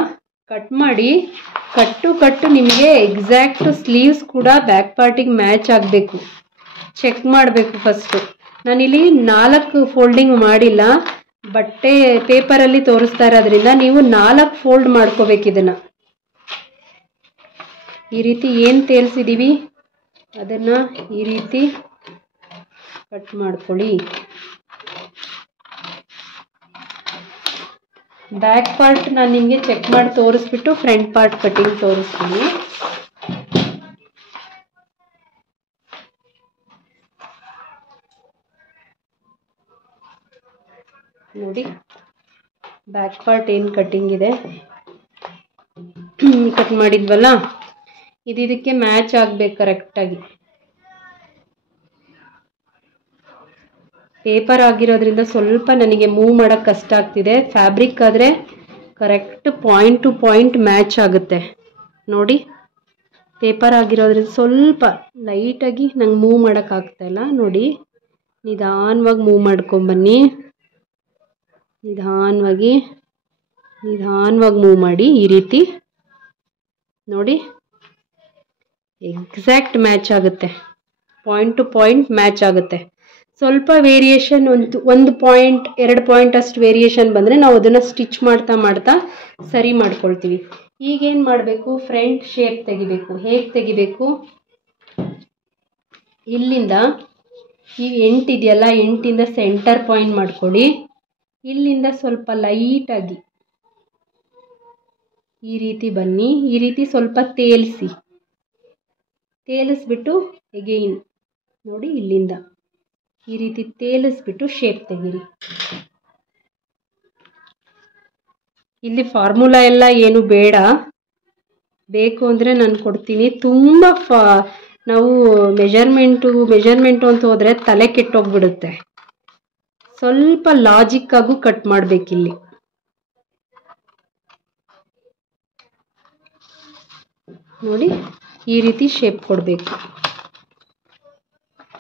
ಕಟ್ ಮಾಡಿ, ಕಟ್ಟು ನಿಮಗೆ ಎಕ್ಸಾಕ್ಟ್ ಸ್ಲೀವ್ಸ್ ಕೂಡ ಬ್ಯಾಕ್ ಪಾರ್ಟಿಗೆ ಮ್ಯಾಚ್ ಆಗಬೇಕು. ಚೆಕ್ ಮಾಡಬೇಕು ಫಸ್ಟು. ನಾನಿಲ್ಲಿ 4 ಫೋಲ್ಡಿಂಗ್ ಮಾಡಿಲ್ಲ, ಬಟ್ಟೆ ಪೇಪರಲ್ಲಿ ತೋರಿಸ್ತಾ ಇರೋದ್ರಿಂದ ನೀವು 4 ಫೋಲ್ಡ್ ಮಾಡ್ಕೋಬೇಕು. ಇದನ್ನು ಈ ರೀತಿ ಏನು ತೇಲ್ಸಿದ್ದೀವಿ ಅದನ್ನು ಈ ರೀತಿ ಕಟ್ ಮಾಡ್ಕೊಳ್ಳಿ. ಬ್ಯಾಕ್ ಪಾರ್ಟ್ ನಾನು ನಿಮಗೆ ಚೆಕ್ ಮಾಡಿ ತೋರಿಸ್ಬಿಟ್ಟು ಫ್ರಂಟ್ ಪಾರ್ಟ್ ಕಟಿಂಗ್ ತೋರಿಸ್ತೀನಿ. ನೋಡಿ ಬ್ಯಾಕ್ ಪಾರ್ಟ್ ಏನು ಕಟಿಂಗ್ ಇದೆ ಕಟ್ ಮಾಡಿದ್ವಲ್ಲ, ಇದಕ್ಕೆ ಮ್ಯಾಚ್ ಆಗಬೇಕು ಕರೆಕ್ಟಾಗಿ. ಪೇಪರ್ ಆಗಿರೋದ್ರಿಂದ ಸ್ವಲ್ಪ ನನಗೆ ಮೂವ್ ಮಾಡೋಕ್ಕೆ ಕಷ್ಟ ಆಗ್ತಿದೆ. ಫ್ಯಾಬ್ರಿಕ್ ಆದರೆ correct point to point match ಆಗುತ್ತೆ ನೋಡಿ. ಪೇಪರ್ ಆಗಿರೋದ್ರಿಂದ ಸ್ವಲ್ಪ ಲೈಟಾಗಿ ನಂಗೆ ಮೂವ್ ಮಾಡೋಕ್ಕಾಗ್ತಾಯಿಲ್ಲ ನೋಡಿ. ನಿಧಾನವಾಗಿ ಮೂವ್ ಮಾಡ್ಕೊಂಬನ್ನಿ, ನಿಧಾನವಾಗಿ ಮೂವ್ ಮಾಡಿ ಈ ರೀತಿ ನೋಡಿ. ಎಕ್ಸಾಕ್ಟ್ ಮ್ಯಾಚ್ ಆಗುತ್ತೆ, ಪಾಯಿಂಟ್ ಟು ಪಾಯಿಂಟ್ ಮ್ಯಾಚ್ ಆಗುತ್ತೆ. ಸ್ವಲ್ಪ ವೇರಿಯೇಷನ್, 1 ಪಾಯಿಂಟ್ 2 ಪಾಯಿಂಟ್ ಅಷ್ಟು ವೇರಿಯೇಷನ್ ಬಂದರೆ ನಾವು ಅದನ್ನು ಸ್ಟಿಚ್ ಮಾಡ್ತಾ ಸರಿ ಮಾಡ್ಕೊಳ್ತೀವಿ. ಈಗೇನು ಮಾಡಬೇಕು, ಫ್ರಂಟ್ ಶೇಪ್ ತೆಗಿಬೇಕು. ಹೇಗೆ ತೆಗಿಬೇಕು, ಇಲ್ಲಿಂದ ಈ 8 ಇದೆಯಲ್ಲ, 8ಇಂದ ಸೆಂಟರ್ ಪಾಯಿಂಟ್ ಮಾಡ್ಕೊಳ್ಳಿ. ಇಲ್ಲಿಂದ ಸ್ವಲ್ಪ ಲೈಟಾಗಿ ಈ ರೀತಿ ಬನ್ನಿ. ಈ ರೀತಿ ಸ್ವಲ್ಪ ತೇಲಿಸ್ಬಿಟ್ಟು ಎಗೈನ್ ನೋಡಿ, ಇಲ್ಲಿಂದ ಈ ರೀತಿ ತೇಲಿಸ್ಬಿಟ್ಟು ಶೇಪ್ ತೆಗೀರಿ. ಇಲ್ಲಿ ಫಾರ್ಮುಲಾ ಎಲ್ಲ ಏನು ಬೇಡ, ಬೇಕು ಅಂದರೆ ನಾನು ಕೊಡ್ತೀನಿ. ತುಂಬ ನಾವು ಮೆಜರ್ಮೆಂಟು ಅಂತ ಹೋದರೆ ತಲೆ ಕೆಟ್ಟೋಗ್ಬಿಡುತ್ತೆ. ಸ್ವಲ್ಪ ಲಾಜಿಕ್ಕಾಗೂ ಕಟ್ ಮಾಡಬೇಕಿಲ್ಲಿ. ನೋಡಿ ಈ ರೀತಿ ಶೇಪ್ ಕೊಡಬೇಕು.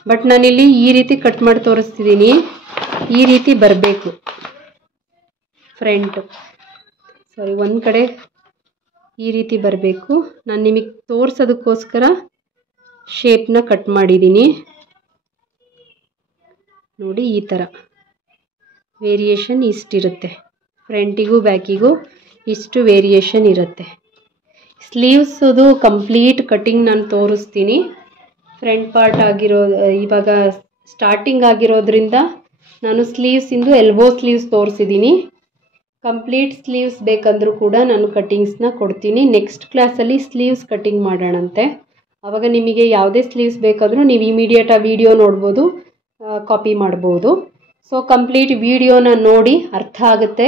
ಬಟ್ ನಾನಿಲ್ಲಿ ಈ ರೀತಿ ಕಟ್ ಮಾಡಿ ತೋರಿಸ್ತಿದ್ದೀನಿ, ಈ ರೀತಿ ಬರಬೇಕು ಫ್ರಂಟು. ಒಂದು ಕಡೆ ಈ ರೀತಿ ಬರಬೇಕು. ನಾನು ನಿಮಗೆ ತೋರಿಸೋದಕ್ಕೋಸ್ಕರ ಶೇಪ್ನ ಕಟ್ ಮಾಡಿದ್ದೀನಿ ನೋಡಿ. ಈ ಥರ ವೇರಿಯೇಷನ್ ಇಷ್ಟಿರುತ್ತೆ, ಫ್ರಂಟಿಗೂ ಬ್ಯಾಕಿಗೂ ಇಷ್ಟು ವೇರಿಯೇಷನ್ ಇರುತ್ತೆ. ಸ್ಲೀವ್ಸದು ಕಂಪ್ಲೀಟ್ ಕಟಿಂಗ್ ನಾನು ತೋರಿಸ್ತೀನಿ. ಫ್ರಂಟ್ ಪಾರ್ಟ್ ಇವಾಗ ಸ್ಟಾರ್ಟಿಂಗ್ ಆಗಿರೋದ್ರಿಂದ ನಾನು ಸ್ಲೀವ್ಸಿಂದು ಎಲ್ಬೋ ಸ್ಲೀವ್ಸ್ ತೋರಿಸಿದ್ದೀನಿ. ಕಂಪ್ಲೀಟ್ ಸ್ಲೀವ್ಸ್ ಬೇಕಂದ್ರೂ ಕೂಡ ನಾನು ಕಟಿಂಗ್ಸ್ನ ಕೊಡ್ತೀನಿ. ನೆಕ್ಸ್ಟ್ ಕ್ಲಾಸಲ್ಲಿ ಸ್ಲೀವ್ಸ್ ಕಟಿಂಗ್ ಮಾಡೋಣಂತೆ. ಆವಾಗ ನಿಮಗೆ ಯಾವುದೇ ಸ್ಲೀವ್ಸ್ ಬೇಕಾದರೂ ನೀವು ಇಮಿಡಿಯೇಟ್ ಆ ವಿಡಿಯೋ ನೋಡ್ಬೋದು, ಕಾಪಿ ಮಾಡ್ಬೋದು. ಸೊ ಕಂಪ್ಲೀಟ್ ವಿಡಿಯೋನ ನೋಡಿ ಅರ್ಥ ಆಗುತ್ತೆ.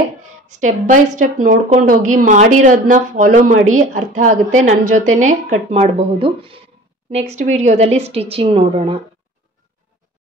ಸ್ಟೆಪ್ ಬೈ ಸ್ಟೆಪ್ ನೋಡ್ಕೊಂಡು ಹೋಗಿ ಮಾಡಿರೋದನ್ನ ಫಾಲೋ ಮಾಡಿ ಅರ್ಥ ಆಗುತ್ತೆ. ನನ್ನ ಜೊತೆನೇ ಕಟ್ ಮಾಡಬಹುದು. ನೆಕ್ಸ್ಟ್ ವಿಡಿಯೋದಲ್ಲಿ ಸ್ಟಿಚಿಂಗ್ ನೋಡೋಣ.